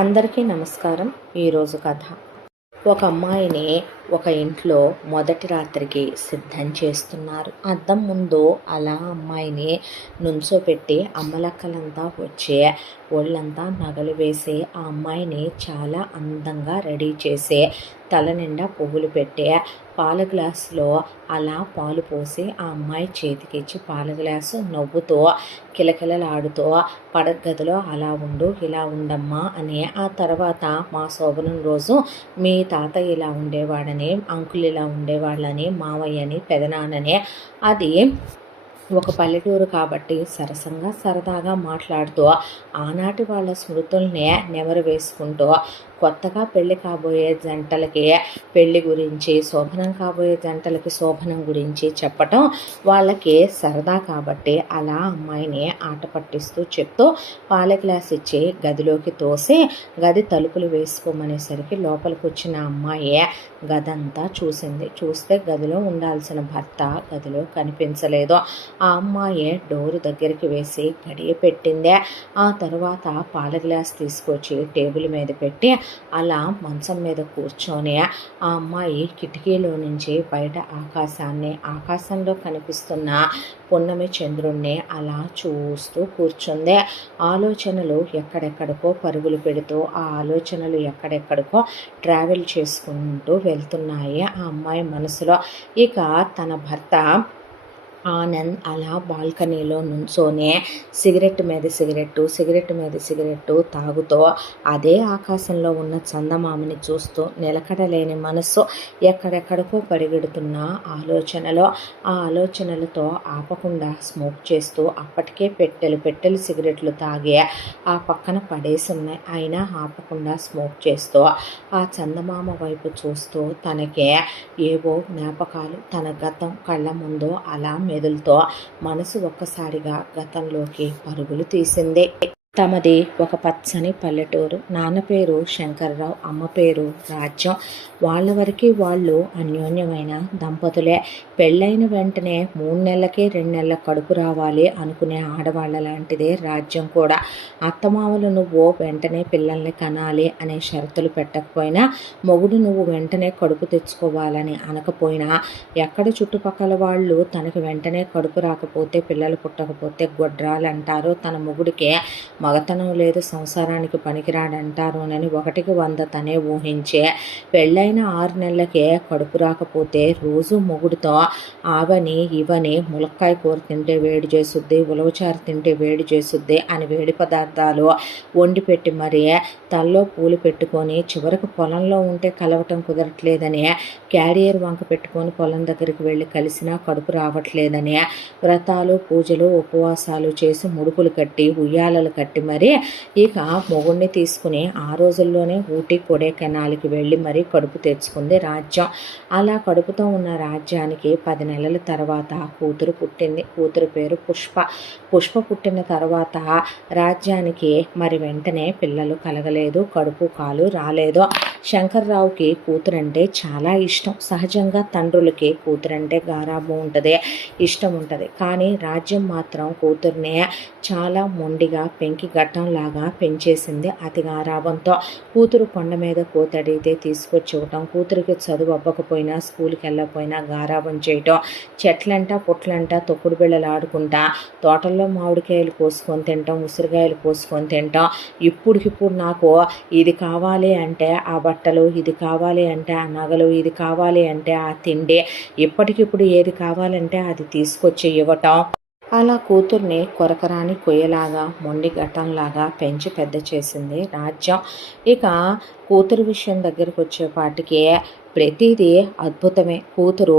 అందరికీ నమస్కారం. ఈరోజు కథ. ఒక అమ్మాయిని ఒక ఇంట్లో మొదటి రాత్రికి సిద్ధం చేస్తున్నారు. అద్దం ముందు అలా అమ్మాయిని నుంచోపెట్టి అమ్మలక్కలంతా వచ్చి ఒళ్ళంతా నగలు వేసి ఆ అమ్మాయిని చాలా అందంగా రెడీ చేసి తల నిండా పువ్వులు పెట్టి పాల గ్లాసులో అలా పాలు పోసి ఆ అమ్మాయి చేతికిచ్చి పాల గ్లాసు నవ్వుతూ కిలకిలలాడుతూ పడగదిలో అలా ఉండు, ఇలా ఉండమ్మా అని, ఆ తర్వాత మా శోభనం రోజు మీ తాతయ్య ఇలా ఉండేవాడని, అంకుల్ ఇలా ఉండేవాళ్ళని, మావయ్యని, పెదనాన్నని, అది ఒక పల్లెటూరు కాబట్టి సరసంగా సరదాగా మాట్లాడుతూ ఆనాటి వాళ్ళ స్మృతుల్ని నెమరు వేసుకుంటూ కొత్తగా పెళ్ళి కాబోయే జంటలకి పెళ్ళి గురించి, శోభనం కాబోయే జంటలకి శోభనం గురించి చెప్పటం వాళ్ళకి సరదా కాబట్టి అలా అమ్మాయిని ఆట పట్టిస్తూ చెప్తూ పాల గ్లాస్ ఇచ్చి గదిలోకి తోసి గది తలుపులు వేసుకోమనేసరికి లోపలికి వచ్చిన అమ్మాయి గదంతా చూసింది. చూస్తే గదిలో ఉండాల్సిన భర్త గదిలో కనిపించలేదు. ఆ అమ్మాయి డోరు దగ్గరికి వేసి గడియ పెట్టిందే. ఆ తర్వాత పాల గ్లాస్ తీసుకొచ్చి టేబుల్ మీద పెట్టి అలా మంచం మీద కూర్చొని ఆ అమ్మాయి కిటికీలో నుంచి బయట ఆకాశంలో కనిపిస్తున్న పున్నమి చంద్రుణ్ణి అలా చూస్తూ కూర్చుంది. ఆలోచనలు ఎక్కడెక్కడికో పరుగులు పెడుతూ ఆ ఆలోచనలు ఎక్కడెక్కడికో ట్రావెల్ చేసుకుంటూ వెళ్తున్నాయి ఆ అమ్మాయి మనసులో. ఇక తన భర్త ఆనంద్ అలా బాల్కనీలో నుంచోనే సిగరెట్ మీద సిగరెట్టు తాగుతూ అదే ఆకాశంలో ఉన్న చందమామని చూస్తూ నిలకడలేని మనసు ఎక్కడెక్కడికో పరిగెడుతున్న ఆ ఆలోచనలతో ఆపకుండా స్మోక్ చేస్తూ అప్పటికే పెట్టెలు సిగరెట్లు తాగి ఆ పక్కన పడేసున్నాయి. అయినా ఆపకుండా స్మోక్ చేస్తూ ఆ చందమామ వైపు చూస్తూ తనకే ఏవో జ్ఞాపకాలు తన గతం కళ్ళ ముందు అలా మెదులుతో మనసు ఒక్కసారిగా గతంలోకి పరుగులు తీసింది. తమది ఒక పచ్చని పల్లెటూరు. నాన్న పేరు శంకర్రావు, అమ్మ పేరు రాజ్యం. వాళ్ళ వరకు వాళ్ళు అన్యోన్యమైన దంపతులే. పెళ్ళైన వెంటనే 3 నెలలకే 2 నెలల కడుపు రావాలి అనుకునే ఆడవాళ్ళ లాంటిదే రాజ్యం కూడా. అత్తమామలు నువ్వు వెంటనే పిల్లల్ని కనాలి అనే షరతులు పెట్టకపోయినా, మొగుడు నువ్వు వెంటనే కడుపు తెచ్చుకోవాలని అనకపోయినా, ఎక్కడ చుట్టుపక్కల వాళ్ళు తనకి వెంటనే కడుపు రాకపోతే, పిల్లలు పుట్టకపోతే గొడ్రాలంటారు, తన మొగుడికే మగతనం లేదు, సంసారానికి పనికిరాడంటారోనని 1కి 100 తనే ఊహించే పెళ్ళైన 6 నెలలకే కడుపు రాకపోతే రోజు మొగుడుతో ఆవని ఇవని ములక్కాయ కూర తింటే వేడి చేసుద్ది, ఉలవచారు తింటే వేడి చేసుద్ది అని వేడి పదార్థాలు వండి పెట్టి మరీ తల్లో పూలు పెట్టుకొని చివరకు పొలంలో ఉంటే కలవటం కుదరట్లేదని క్యారియర్ వంక పెట్టుకొని పొలం దగ్గరికి వెళ్ళి కలిసినా కడుపు రావట్లేదని వ్రతాలు, పూజలు, ఉపవాసాలు చేసి ముడుపులు కట్టి ఉయ్యాలలు కట్టి మరి ఇక మొగుడిని తీసుకుని ఆ రోజుల్లోనే ఊటీ కొడైకెనాల్కి వెళ్ళి మరీ కడుపు తెచ్చుకుంది రాజ్యం. అలా కడుపుతో ఉన్న రాజ్యానికి 10 నెలల తర్వాత కూతురు పుట్టింది. కూతురు పేరు పుష్ప పుట్టిన తర్వాత రాజ్యానికి మరి వెంటనే పిల్లలు కలగలేదు, కడుపు కాలు రాలేదు. శంకర్రావుకి కూతురంటే చాలా ఇష్టం. సహజంగా తండ్రులకి కూతురంటే గారాబం ఉంటుంది, ఇష్టం ఉంటుంది. కానీ రాజ్యం మాత్రం కూతుర్నే చాలా మొండిగా పెంకి గట్టంలాగా పెంచేసింది అతి గారాబంతో. కూతురు కొండ మీద కోతడితే తీసుకొచ్చి ఇవ్వటం, కూతురికి చదువు అవ్వకపోయినా స్కూల్కి వెళ్ళకపోయినా గారాబం చేయటం, చెట్లంట పుట్లంట తొక్కుడు బిళ్ళలు ఆడుకుంటా తోటల్లో మామిడికాయలు కోసుకొని తింటాం, ఉసిరికాయలు కోసుకొని తింటాం. ఇప్పుడికిప్పుడు నాకు ఇది కావాలి అంటే ఆ బట్టలు, ఇది కావాలి అంటే ఆ నగలు, ఇది కావాలి అంటే ఆ తిండి, ఇప్పటికిప్పుడు ఏది కావాలంటే అది తీసుకొచ్చి ఇవ్వటం. అలా కూతుర్ని కొరకరాని కొయ్యలాగా మొండి ఘటంలాగా పెంచి పెద్ద చేసింది రాజ్యం. ఇక కూతురు విషయం దగ్గరికి వచ్చేపాటికి ప్రతిదీ అద్భుతమే. కూతురు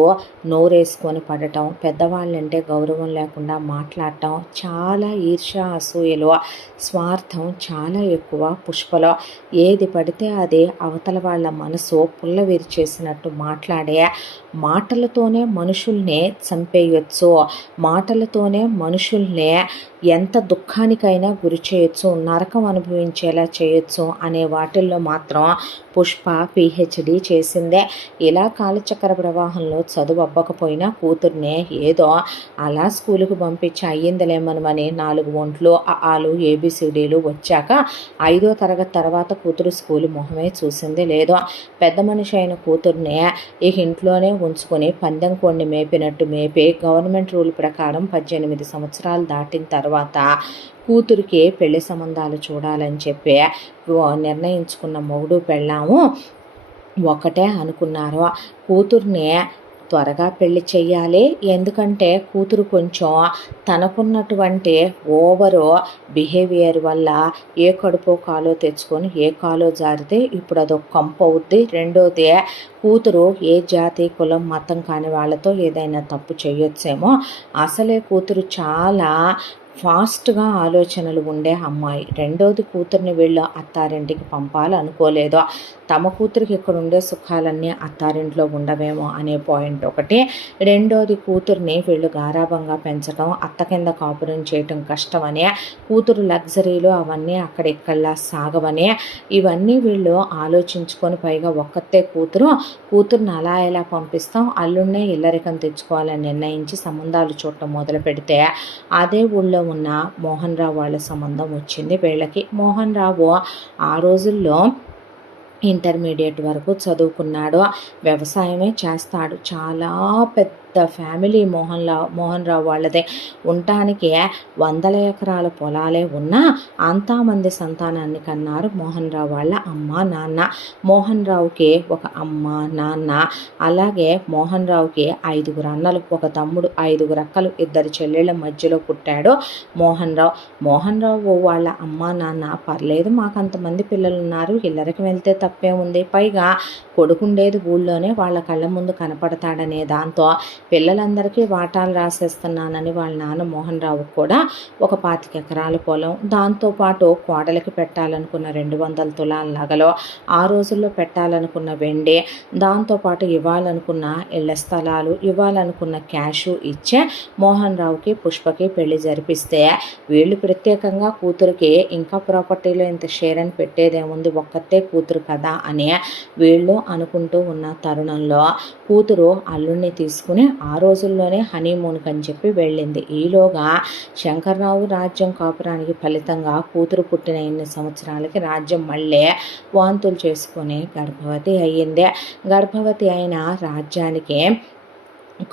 నోరేసుకొని పడటం, పెద్దవాళ్ళంటే గౌరవం లేకుండా మాట్లాడటం, చాలా ఈర్ష్య, అసూయలు, స్వార్థం చాలా ఎక్కువ పుష్పలో. ఏది పడితే అది అవతల వాళ్ళ మనసు పుల్ల విరిచేసినట్టు మాట్లాడే మాటలతోనే మనుషుల్ని చంపేయచ్చు, మాటలతోనే మనుషుల్ని ఎంత దుఃఖానికైనా గురి చేయొచ్చు, నరకం అనుభవించేలా చేయొచ్చు అనే వాటిల్లో మాత్రం పుష్ప పిహెచ్డి చేసిందే. ఇలా కాలచక్ర ప్రవాహంలో చదువు అవ్వకపోయినా కూతుర్నే ఏదో అలా స్కూలుకు పంపించి అయ్యిందిలేమనమని 4 ఒంట్లు ఆలు ఏబిసిడీలు వచ్చాక 5వ తరగతి తర్వాత కూతురు స్కూలు మొహమే చూసింది లేదు. పెద్ద మనిషి అయిన కూతుర్నే ఈ ఇంట్లోనే ఉంచుకొని పందెం కోడిని మేపినట్టు మేపి గవర్నమెంట్ రూల్ ప్రకారం 18 సంవత్సరాలు దాటిన తర్వాత కూతురికి పెళ్లి సంబంధాలు చూడాలని చెప్పి నిర్ణయించుకున్న మొగుడు పెళ్ళాము ఒకటే అనుకున్నారు. కూతుర్ని త్వరగా పెళ్లి చెయ్యాలి, ఎందుకంటే కూతురు కొంచెం తనకున్నటువంటి ఓవరు బిహేవియర్ వల్ల ఏ కడుపో కాలో తెచ్చుకొని ఏ కాలో జారితే ఇప్పుడు అదొక కంపు అవుద్ది. రెండోది, కూతురు ఏ జాతి కులం మతం కాని వాళ్ళతో ఏదైనా తప్పు చేయొచ్చేమో. అసలే కూతురు చాలా ఫాస్ట్గా ఆలోచనలు ఉండే అమ్మాయి. రెండోది, కూతుర్ని వీళ్ళు అత్తారింటికి పంపాలనుకోలేదు. తమ కూతురికి ఇక్కడ ఉండే సుఖాలన్నీ అత్తారింట్లో ఉండవేమో అనే పాయింట్ ఒకటి. రెండోది, కూతుర్ని వీళ్ళు గారాబంగా పెంచడం, అత్త కింద కాపురం చేయటం కష్టమని, కూతురు లగ్జరీలు అవన్నీ అక్కడిక్కడలా సాగవని, ఇవన్నీ వీళ్ళు ఆలోచించుకొని పైగా ఒక్కతే కూతుర్ని అలా ఎలా పంపిస్తాం, అల్లుడినే ఇల్లరికం తెచ్చుకోవాలని నిర్ణయించి సంబంధాలు చూడటం మొదలు పెడితే అదే ఊళ్ళో ఉన్న మోహన్ రావు వాళ్ళ సంబంధం వచ్చింది వీళ్ళకి. మోహన్ రావు ఆ రోజుల్లో ఇంటర్మీడియట్ వరకు చదువుకున్నాడు, వ్యవసాయమే చేస్తాడు. చాలా పెద్ద ఫ్యామిలీ మోహన్ రావు వాళ్ళదే. ఉండటానికి 100 ఎకరాల పొలాలే ఉన్నా అంతమంది సంతానాన్ని కన్నారు మోహన్ రావు వాళ్ళ అమ్మ నాన్న. మోహన్ రావుకి ఒక అమ్మ నాన్న, అలాగే మోహన్ రావుకి 5 అన్నలు, ఒక తమ్ముడు, 5 అక్కలు, 2 చెల్లెళ్ళ మధ్యలో పుట్టాడు మోహన్ రావు వాళ్ళ అమ్మ నాన్న పర్లేదు, మాకు అంతమంది పిల్లలు ఉన్నారు, ఇల్లరికి వెళ్తే తప్పే ఉంది, పైగా కొడుకుండేది ఊళ్ళోనే, వాళ్ళ కళ్ళ ముందు కనపడతాడనే దాంతో పిల్లలందరికీ వాటాలు రాసేస్తున్నానని వాళ్ళ నాన్న మోహన్ రావు కూడా ఒక 25 ఎకరాల పొలం, దాంతోపాటు కోడలికి పెట్టాలనుకున్న 200 తులాల నగలు, ఆ రోజుల్లో పెట్టాలనుకున్న వెండి, దాంతోపాటు ఇవ్వాలనుకున్న ఇళ్ల స్థలాలు, ఇవ్వాలనుకున్న క్యాషు ఇచ్చే మోహన్ రావుకి పుష్పకి పెళ్లి జరిపిస్తే వీళ్ళు ప్రత్యేకంగా కూతురికి ఇంకా ప్రాపర్టీలో ఇంత షేర్ అని పెట్టేదేముంది, ఒక్కతే కూతురు కదా అని వీళ్ళు అనుకుంటూ ఉన్న తరుణంలో కూతురు అల్లుడిని తీసుకుని ఆ రోజుల్లోనే హనీమూన్కి అని చెప్పి వెళ్ళింది. ఈలోగా శంకర్రావు రాజ్యం కాపురానికి ఫలితంగా కూతురు పుట్టిన ఎన్ని సంవత్సరాలకి రాజ్యం మళ్ళీ వాంతులు చేసుకొని గర్భవతి అయ్యింది. గర్భవతి అయిన రాజ్యానికి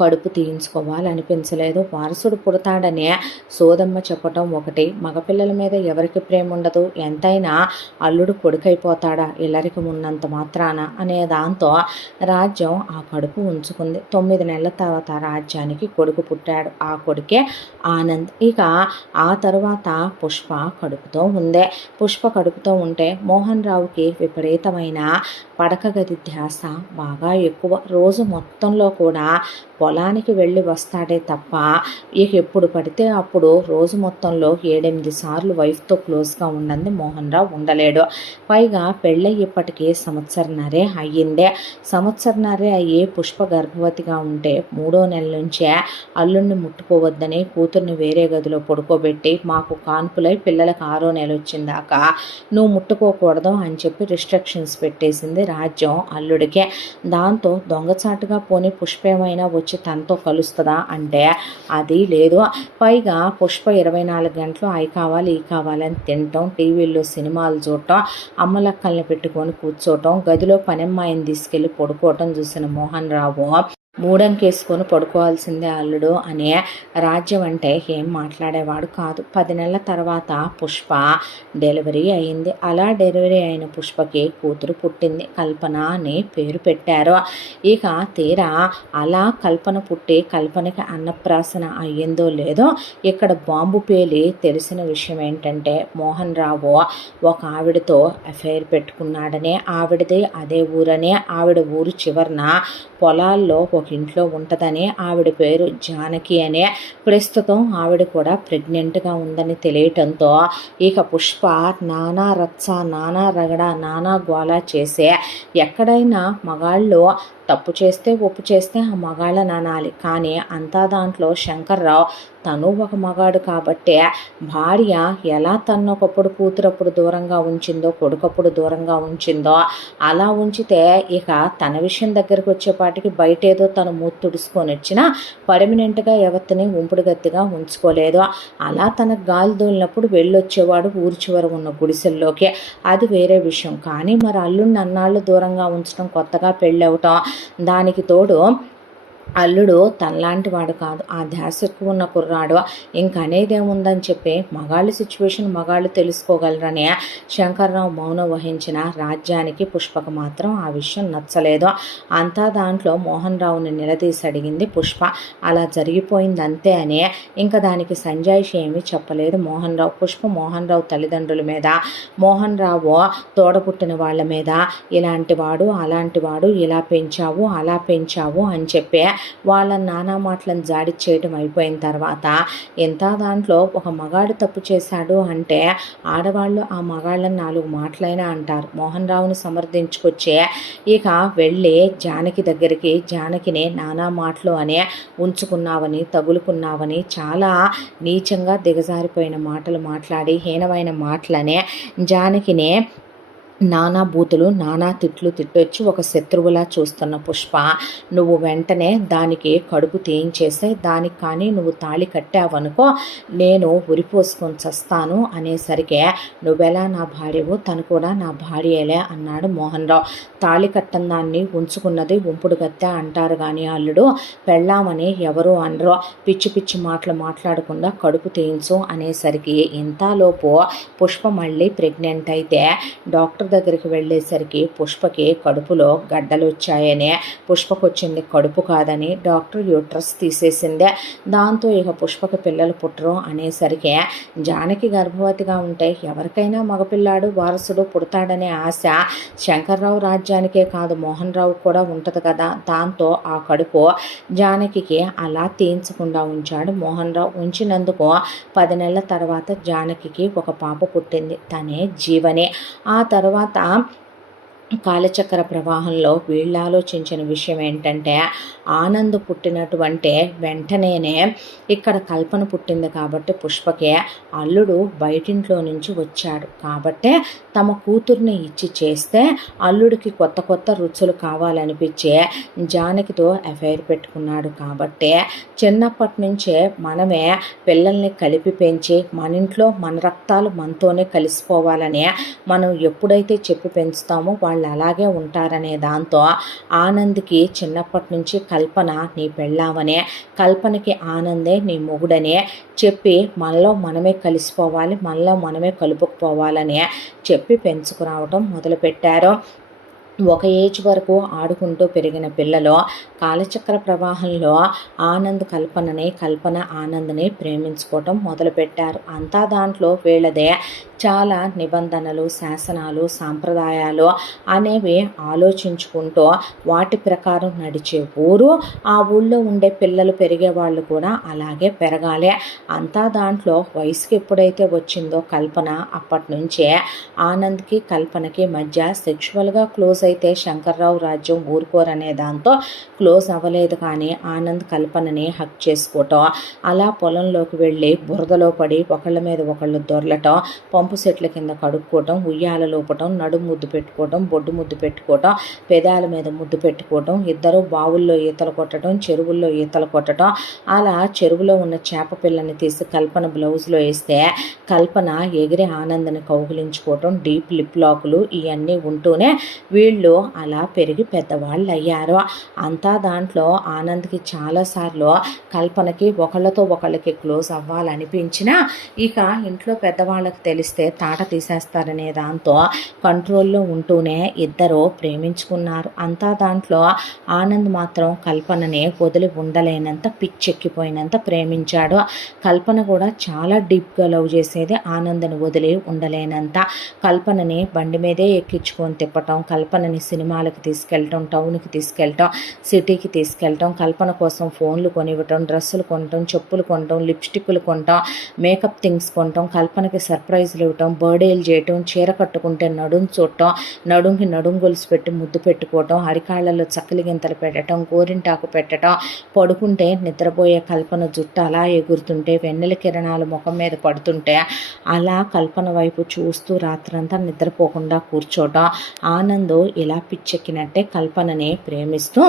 కడుపు తీయించుకోవాలనిపించలేదు. వారసుడు పుడతాడనే సోదమ్మ చెప్పటం ఒకటి, మగపిల్లల మీద ఎవరికి ప్రేమ ఉండదు, ఎంతైనా అల్లుడు కొడుకైపోతాడా ఇల్లరికి ఉన్నంత మాత్రాన అనే దాంతో రాజ్యం ఆ కడుపు ఉంచుకుంది. 9 నెలల తర్వాత రాజ్యానికి కొడుకు పుట్టాడు, ఆ కొడుకే ఆనంద్. ఇక ఆ తర్వాత పుష్ప కడుపుతో ఉందే. పుష్ప కడుపుతో ఉంటే మోహన్ రావుకి విపరీతమైన పడక గది ధ్యాస బాగా ఎక్కువ. రోజు మొత్తంలో కూడా పొలానికి వెళ్ళి వస్తాడే తప్ప ఇక ఎప్పుడు పడితే అప్పుడు రోజు మొత్తంలో 7-8 సార్లు వైఫ్తో క్లోజ్గా ఉండండి మోహన్ రావు ఉండలేడు. పైగా పెళ్ళయ్యేప్పటికీ సంవత్సరన్నరే అయ్యిందే. సంవత్సరన్నరే అయ్యి పుష్ప గర్భవతిగా ఉంటే 3వ నెల నుంచే అల్లుడిని ముట్టుకోవద్దని కూతుర్ని వేరే గదిలో పడుకోబెట్టి, మాకు కాన్పులై పిల్లలకు 6వ నెల వచ్చిందాకా నువ్వు ముట్టుకోకూడదు అని చెప్పి రిస్ట్రిక్షన్స్ పెట్టేసింది రాజ్యం అల్లుడికే. దాంతో దొంగచాటుగా పోని పుష్ప ఏమైనా వచ్చి తనతో కలుస్తుందా అంటే అది లేదు. పైగా పుష్ప 24 గంటలు అవి కావాలి ఈ కావాలని తినటం, టీవీల్లో సినిమాలు చూడటం, అమ్మలక్కల్ని పెట్టుకొని కూర్చోవటం, గదిలో పనమ్మాయిని తీసుకెళ్ళి పడుకోవటం చూసిన మోహన్ రావు మూడంకేసుకొని పడుకోవాల్సిందే అల్లుడు అనే రాజ్యం అంటే ఏం మాట్లాడేవాడు కాదు. 10 నెలల తర్వాత పుష్ప డెలివరీ అయింది. అలా డెలివరీ అయిన పుష్పకి కూతురు పుట్టింది, కల్పన అని పేరు పెట్టారు. ఇక తీరా అలా కల్పన పుట్టి కల్పనకి అన్నప్రాసన అయ్యిందో లేదో ఇక్కడ బాంబు పేలి తెలిసిన విషయం ఏంటంటే మోహన్ రావు ఒక ఆవిడతో అఫైర్ పెట్టుకున్నాడనే, ఆవిడది అదే ఊరనే, ఆవిడ ఊరు చివరన పొలాల్లో ఒక ఇంట్లో ఉంటుందని, ఆవిడ పేరు జానకి అనే, ప్రస్తుతం ఆవిడ కూడా ప్రెగ్నెంట్గా ఉందని తెలియటంతో ఇక పుష్ప నానా రచ్చ, నానా రగడ, నానా గోళ చేసే, ఎక్కడైనా మగాళ్ళు తప్పు చేస్తే ఒప్పు చేస్తే ఆ మగాళ్ళని అనాలి. కానీ అంతా దాంట్లో శంకర్రావు తను ఒక మగాడు కాబట్టే భార్య ఎలా తను ఒకప్పుడు కూతురప్పుడు దూరంగా ఉంచిందో, కొడుకప్పుడు దూరంగా ఉంచిందో అలా ఉంచితే ఇక తన విషయం దగ్గరికి వచ్చేపాటికి బయట ఏదో తను మూతి తుడుచుకొని వచ్చినా పర్మనెంట్గా ఎవరిని ఉంపుడు గత్తిగా ఉంచుకోలేదు. అలా తనకు గాలి దోలినప్పుడు వెళ్ళొచ్చేవాడు ఊరి చివర ఉన్న గుడిసెల్లోకి, అది వేరే విషయం. కానీ మరి అల్లుడిని అన్నాళ్ళు దూరంగా ఉంచడం, కొత్తగా పెళ్ళవటం, దానికి తోడు అల్లుడు తనలాంటి వాడు కాదు, ఆ ధ్యాస ఎక్కువ ఉన్న కుర్రాడు, ఇంక అనేదేముందని చెప్పి మగాళ్ళ సిచ్యువేషన్ మగాళ్ళు తెలుసుకోగలరని శంకర్రావు మౌనం వహించిన రాజ్యానికి పుష్పకు మాత్రం ఆ విషయం నచ్చలేదు. అంతా దాంట్లో మోహన్ రావుని నిలదీసి అడిగింది పుష్ప. అలా జరిగిపోయింది అంతే అని ఇంకా దానికి సంజాయిషి ఏమీ చెప్పలేదు మోహన్ రావు. పుష్ప మోహన్ రావు తల్లిదండ్రుల మీద, మోహన్ రావు తోడపుట్టిన వాళ్ళ మీద ఇలాంటి వాడు అలాంటి వాడు, ఇలా పెంచావు అలా పెంచావు అని చెప్పి వాళ్ళ నానా మాటలను జాడి చేయటం అయిపోయిన తర్వాత ఎంత దాంట్లో ఒక మగాడు తప్పు చేశాడు అంటే ఆడవాళ్ళు ఆ మగాళ్ళని 4 మాటలైనా అంటారు. మోహన్ రావుని సమర్థించుకొచ్చే ఇక వెళ్ళి జానకి దగ్గరికి జానకిని నానా మాటలు అనే ఉంచుకున్నావని, తగులుకున్నావని చాలా నీచంగా దిగజారిపోయిన మాటలు మాట్లాడి హీనమైన మాటలనే జానకినే నానా బూతులు నానా తిట్లు తిట్టొచ్చి ఒక శత్రువులా చూస్తున్న పుష్ప, నువ్వు వెంటనే దానికి కడుపు తేయించేసే, దానికి కానీ నువ్వు తాళి కట్టావనుకో నేను ఉరిపోసుకొని చస్తాను అనేసరికి నువ్వెలా నా భార్యవో తను కూడా నా భార్యలే అన్నాడు మోహన్ రావు. తాళి కట్టని దాన్ని ఉంచుకున్నది ఉంపుడు గత్తె అంటారు కానీ అల్లుడు పెళ్ళామని ఎవరు అనరో, పిచ్చి పిచ్చి మాటలు మాట్లాడకుండా కడుపు తేయించు అనేసరికి ఇంతలోపు పుష్ప మళ్ళీ ప్రెగ్నెంట్ అయితే డాక్టర్ దగ్గరికి వెళ్ళేసరికి పుష్పకి కడుపులో గడ్డలు వచ్చాయని, పుష్పకు వచ్చింది కడుపు కాదని డాక్టర్ యూట్రస్ తీసేసిందే. దాంతో ఇక పుష్పకి పిల్లలు పుట్టరు అనేసరికి జానకి గర్భవతిగా ఉంటే ఎవరికైనా మగపిల్లాడు వారసుడు పుడతాడనే ఆశ శంకర్రావు రాజ్యానికే కాదు మోహన్ రావు కూడా ఉంటుంది కదా. దాంతో ఆ కడుపు జానకికి అలా తీయించకుండా ఉంచాడు మోహన్ రావు. ఉంచినందుకు 10 నెలల తర్వాత జానకికి ఒక పాప పుట్టింది, తనే జీవని. ఆ తర్వాత కాలచక్ర ప్రవాహంలో వీళ్ళు ఆలోచించిన విషయం ఏంటంటే ఆనంద్ పుట్టినటువంటి వెంటనేనే ఇక్కడ కల్పన పుట్టింది కాబట్టి పుష్పకే అల్లుడు బయటింట్లో నుంచి వచ్చాడు కాబట్టే తమ కూతుర్ని ఇచ్చి చేస్తే అల్లుడికి కొత్త కొత్త రుచులు కావాలనిపించే జానకితో అఫైర్ పెట్టుకున్నాడు. కాబట్టి చిన్నప్పటి నుంచే మనమే పిల్లల్ని కలిపి పెంచి మన ఇంట్లో మన రక్తాలు మనతోనే కలిసిపోవాలని మనం ఎప్పుడైతే చెప్పి పెంచుతామో వాళ్ళు అలాగే ఉంటారనే దాంతో ఆనంద్కి చిన్నప్పటి నుంచి కల్పన నీ పెళ్ళామనే, కల్పనకి ఆనందే నీ మొగుడనే చెప్పి మనలో మనమే కలిసిపోవాలి, మనలో మనమే కలుపుకుపోవాలని చెప్పి పెంచుకురావటం మొదలుపెట్టారు. ఒక ఏజ్ వరకు ఆడుకుంటూ పెరిగిన పిల్లలు కాలచక్ర ప్రవాహంలో ఆనంద్ కల్పనని, కల్పన ఆనంద్ని ప్రేమించుకోవటం మొదలుపెట్టారు. అంతా దాంట్లో వీళ్ళదే చాలా నిబంధనలు, శాసనాలు, సాంప్రదాయాలు అనేవి ఆలోచించుకుంటూ వాటి ప్రకారం నడిచే ఊరు. ఆ ఊళ్ళో ఉండే పిల్లలు పెరిగే వాళ్ళు కూడా అలాగే పెరగాలి. అంతా దాంట్లో వయసుకి ఎప్పుడైతే వచ్చిందో కల్పన అప్పటి నుంచే ఆనంద్కి కల్పనకి మధ్య సెక్షువల్గా క్లోజ్ అయితే శంకర్రావు రాజ్యం ఊరుకోరనే దాంతో క్లోజ్ అవ్వలేదు. కానీ ఆనంద్ కల్పనని హక్ చేసుకోవటం, అలా పొలంలోకి వెళ్ళి బురదలో పడి ఒకళ్ళ మీద ఒకళ్ళు దొరలటం, పంపు సెట్ల కింద కడుక్కోవటం, ఉయ్యాల లోపటం, నడుము ముద్దు పెట్టుకోవటం, బొడ్డు ముద్దు పెట్టుకోవటం, పెదాల మీద ముద్దు పెట్టుకోవటం, ఇద్దరు బావుల్లో ఈతలు కొట్టడం, చెరువుల్లో ఈతలు కొట్టడం. అలా చెరువులో ఉన్న చేప పిల్లని తీసి కల్పన బ్లౌజ్లో వేస్తే కల్పన ఎగిరి ఆనందని కౌగిలించుకోవటం, డీప్ లిప్ లాకులు ఇవన్నీ ఉంటూనే వీళ్ళు అలా పెరిగి పెద్దవాళ్ళు అయ్యారు. అంతా దాంట్లో ఆనంద్కి చాలాసార్లు కల్పనకి ఒకళ్ళతో ఒకళ్ళకి క్లోజ్ అవ్వాలనిపించినా ఇక ఇంట్లో పెద్దవాళ్ళకి తెలిస్తే తాట తీసేస్తారనే దాంతో కంట్రోల్లో ఉంటూనే ఇద్దరు ప్రేమించుకున్నారు. అంతా దాంట్లో ఆనంద్ మాత్రం కల్పనని వదిలి ఉండలేనంత పిచ్చెక్కిపోయినంత ప్రేమించాడు. కల్పన కూడా చాలా డీప్గా లవ్ చేసేది, ఆనంద్ని వదిలి ఉండలేనంత. కల్పనని బండి మీదే ఎక్కించుకొని తిప్పటం, కల్పన కల్పనని సినిమాలకు తీసుకెళ్ళటం, టౌన్కి తీసుకెళ్ళటం, సిటీకి తీసుకెళ్ళటం, కల్పన కోసం ఫోన్లు కొనివ్వటం, డ్రెస్సులు కొనటం, చెప్పులు కొనటం, లిప్స్టిక్లు కొనటం, మేకప్ థింగ్స్ కొనటం, కల్పనకి సర్ప్రైజ్లు ఇవ్వటం, బర్త్డేలు చేయటం, చీర కట్టుకుంటే నడుం చూడటం, నడుంకి నడుం గొలుసు పెట్టి ముద్దు పెట్టుకోవటం, అరికాళ్ళల్లో చక్కలి గింతలు పెట్టడం, గోరింటాకు పెట్టడం, పడుకుంటే నిద్రపోయే కల్పన జుట్టు అలా ఎగురుతుంటే వెన్నెల కిరణాలు ముఖం మీద పడుతుంటే అలా కల్పన వైపు చూస్తూ రాత్రంతా నిద్రపోకుండా కూర్చోవటం. ఆనంద్ ఇలా పిచ్చెక్కినట్టే కల్పనని ప్రేమిస్తూ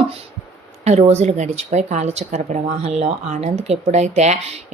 రోజులు గడిచిపోయి కాలచక్ర ప్రవాహంలో ఆనంద్కి ఎప్పుడైతే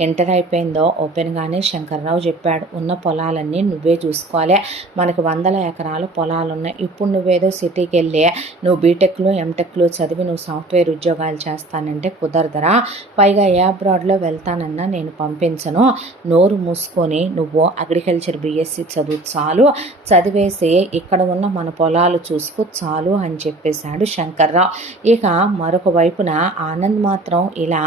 ఎంటర్ అయిపోయిందో ఓపెన్గానే శంకర్రావు చెప్పాడు, ఉన్న పొలాలన్నీ నువ్వే చూసుకోవాలి, మనకు 100 ఎకరాలు పొలాలు ఉన్నాయి, ఇప్పుడు నువ్వేదో సిటీకి వెళ్ళి నువ్వు బీటెక్లు ఎంటెక్లు చదివి నువ్వు సాఫ్ట్వేర్ ఉద్యోగాలు చేస్తానంటే కుదరదరా, పైగా ఏ అబ్రాడ్లో వెళ్తానన్నా నేను పంపించను, నోరు మూసుకొని నువ్వు అగ్రికల్చర్ బీఎస్సీ చదువు చాలు, చదివేసి ఇక్కడ ఉన్న మన పొలాలు చూసుకో చాలు అని చెప్పేశాడు శంకర్రావు. ఇక మరొక వైపున ఆనంద్ మాత్రం ఇలా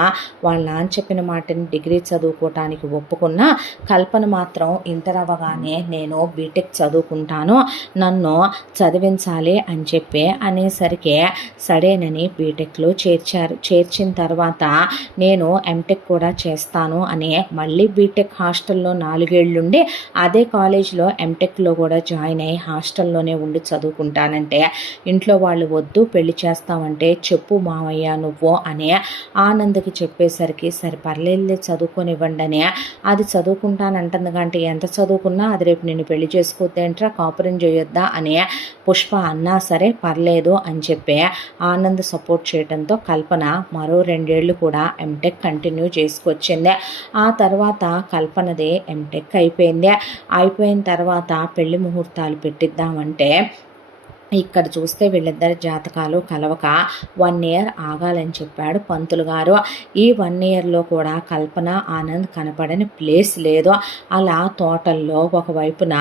వాళ్ళ నాన్న చెప్పిన మాటని డిగ్రీ చదువుకోవటానికి ఒప్పుకున్న, కల్పన మాత్రం ఇంటర్ అవ్వగానే నేను బీటెక్ చదువుకుంటాను, నన్ను చదివించాలి అని చెప్పి అనేసరికి సరేనని బీటెక్లో చేర్చారు. చేర్చిన తర్వాత నేను ఎంటెక్ కూడా చేస్తాను అని మళ్ళీ బీటెక్ హాస్టల్లో 4 ఏళ్ళుండి అదే కాలేజ్లో ఎంటెక్లో కూడా జాయిన్ అయ్యి హాస్టల్లోనే ఉండి చదువుకుంటానంటే ఇంట్లో వాళ్ళు వద్దు, పెళ్లి చేస్తామంటే చెప్పు మావయ్య నువ్వు అని ఆనంద్కి చెప్పేసరికి సరే పర్లేదు చదువుకొనివ్వండి అని, అది చదువుకుంటానంటుంది కంటే ఎంత చదువుకున్నా అది రేపు నిన్ను పెళ్లి చేసుకోద్దేంట్రా, కాపురం చేయొద్దా అని పుష్ప అన్నా సరే పర్లేదు అని చెప్పి ఆనంద్ సపోర్ట్ చేయడంతో కల్పన మరో 2 ఏళ్ళు కూడా ఎంటెక్ కంటిన్యూ చేసుకొచ్చింది. ఆ తర్వాత కల్పనది ఎంటెక్ అయిపోయింది. అయిపోయిన తర్వాత పెళ్లి ముహూర్తాలు పెట్టిద్దామంటే ఇక్కడ చూస్తే వీళ్ళిద్దరి జాతకాలు కలవక 1 ఇయర్ ఆగాలని చెప్పాడు పంతులు గారు. ఈ 1 ఇయర్లో కూడా కల్పన ఆనంద్ కనపడని ప్లేస్ లేదు. అలా తోటల్లో ఒకవైపున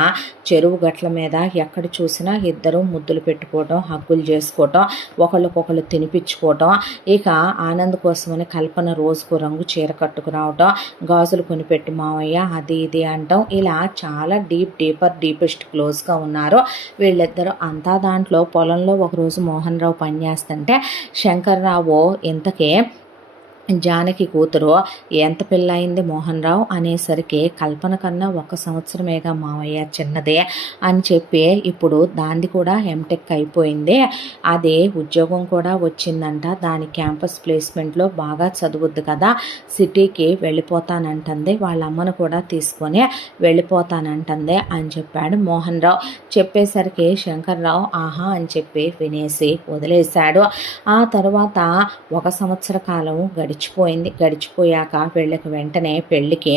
చెరువు గట్ల మీద ఎక్కడ చూసినా ఇద్దరు ముద్దులు పెట్టుకోవటం, హగ్గులు చేసుకోవటం, ఒకళ్ళకొకళ్ళు తినిపించుకోవటం. ఇక ఆనంద్ కోసమని కల్పన రోజుకు రంగు చీర కట్టుకురావటం, గాజులు కొనిపెట్టు మావయ్య అది ఇది అంటాం. ఇలా చాలా డీపెస్ట్ క్లోజ్గా ఉన్నారు వీళ్ళిద్దరూ. అంతా దాంట్లో పొలంలో ఒకరోజు మోహన్ రావు పనిచేస్తుంటే శంకర్రావు ఇంతకే జానకి కూతురు ఎంత పెళ్ళయింది మోహన్ రావు అనేసరికి కల్పన కన్నా 1 సంవత్సరమేగా మావయ్య చిన్నదే అని చెప్పి ఇప్పుడు దాన్ని కూడా ఎంటెక్ అయిపోయింది, అదే ఉద్యోగం కూడా వచ్చిందంట, దాని క్యాంపస్ ప్లేస్మెంట్లో బాగా చదువుద్ది కదా, సిటీకి వెళ్ళిపోతానంటుంది, వాళ్ళ అమ్మను కూడా తీసుకొని వెళ్ళిపోతానంటుంది అని చెప్పాడు మోహన్ రావు. చెప్పేసరికి శంకర్రావు ఆహా అని చెప్పి వినేసి వదిలేశాడు. ఆ తర్వాత 1 సంవత్సర కాలం గడిచిపోయాక వీళ్ళకి వెంటనే పెళ్ళికి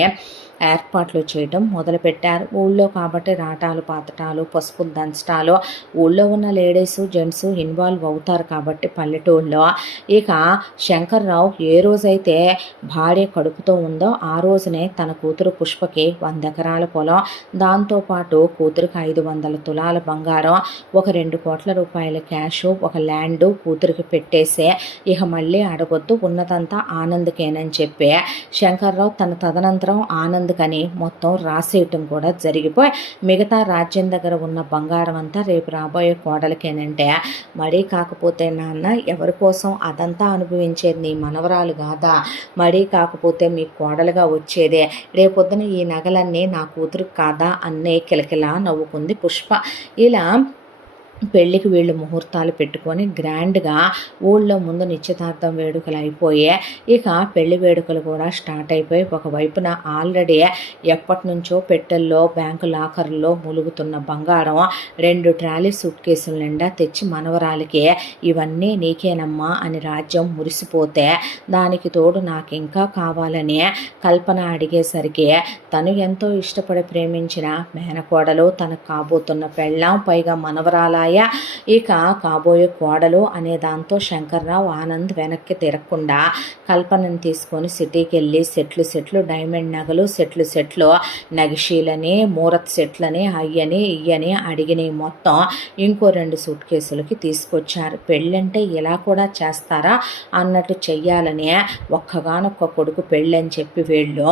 ఏర్పాట్లు చేయడం మొదలుపెట్టారు. ఊళ్ళో కాబట్టి రాటాలు పాతటాలు పసుపులు దంచటాలు ఊళ్ళో ఉన్న లేడీస్ జెంట్స్ ఇన్వాల్వ్ అవుతారు కాబట్టి పల్లెటూళ్ళలో. ఇక శంకర్రావు ఏ రోజైతే భార్య కడుపుతో ఉందో ఆ రోజునే తన కూతురు పుష్పకి 100 ఎకరాల పొలం, దాంతోపాటు కూతురికి 500 తులాల బంగారం, ఒక 2 కోట్ల రూపాయల క్యాష్, ఒక ల్యాండ్ కూతురికి పెట్టేసే ఇక మళ్ళీ అడగొద్దు, ఉన్నదంతా ఆనంద్కేనని చెప్పి శంకర్రావు తన తదనంతరం ఆనంద్ అందుకని మొత్తం రాసేయటం కూడా జరిగిపోయి మిగతా రాజ్యం దగ్గర ఉన్న బంగారం అంతా రేపు రాబోయే కోడలకేనంటే, మరీ కాకపోతే నాన్న ఎవరి కోసం అదంతా అనుభవించేది నీ మనవరాలు కాదా, మరీ కాకపోతే మీ కోడలుగా వచ్చేదే, రేపొద్దున ఈ నగలన్నీ నా కూతురు కాదా అన్నే కిలకిలా నవ్వుకుంది పుష్ప. ఇలా పెళ్ళికి వీళ్ళు ముహూర్తాలు పెట్టుకొని గ్రాండ్గా ఊళ్ళో ముందు నిశ్చితార్థం వేడుకలు అయిపోయి ఇక పెళ్లి వేడుకలు కూడా స్టార్ట్ అయిపోయి ఒకవైపున ఆల్రెడీ ఎప్పటి నుంచో పెట్టెల్లో బ్యాంకు లాకర్లో ములుగుతున్న బంగారం 2 ట్రాలీ సూట్ కేసుల నిండా తెచ్చి మనవరాలకి ఇవన్నీ నీకేనమ్మా అని రాజ్యం మురిసిపోతే, దానికి తోడు నాకు ఇంకా కావాలని కల్పన అడిగేసరికి తను ఎంతో ఇష్టపడి ప్రేమించిన మేనకోడలు తనకు కాబోతున్న పెళ్ళాం, పైగా మనవరాల ఇక కాబోయే కోడలు అనే దాంతో శంకర్రావు ఆనంద్ వెనక్కి తిరగకుండా కల్పనని తీసుకొని సిటీకి వెళ్ళి సెట్లు డైమండ్ నగలు సెట్లు నగిషీలని మూరత్ సెట్లని అయ్యని ఇయ్యని అడిగినవి మొత్తం ఇంకో 2 సూట్ కేసులకి తీసుకొచ్చారు. పెళ్ళంటే ఇలా కూడా చేస్తారా అన్నట్టు చెయ్యాలని ఒక్కగానొక్క కొడుకు పెళ్ళని చెప్పి వీళ్ళు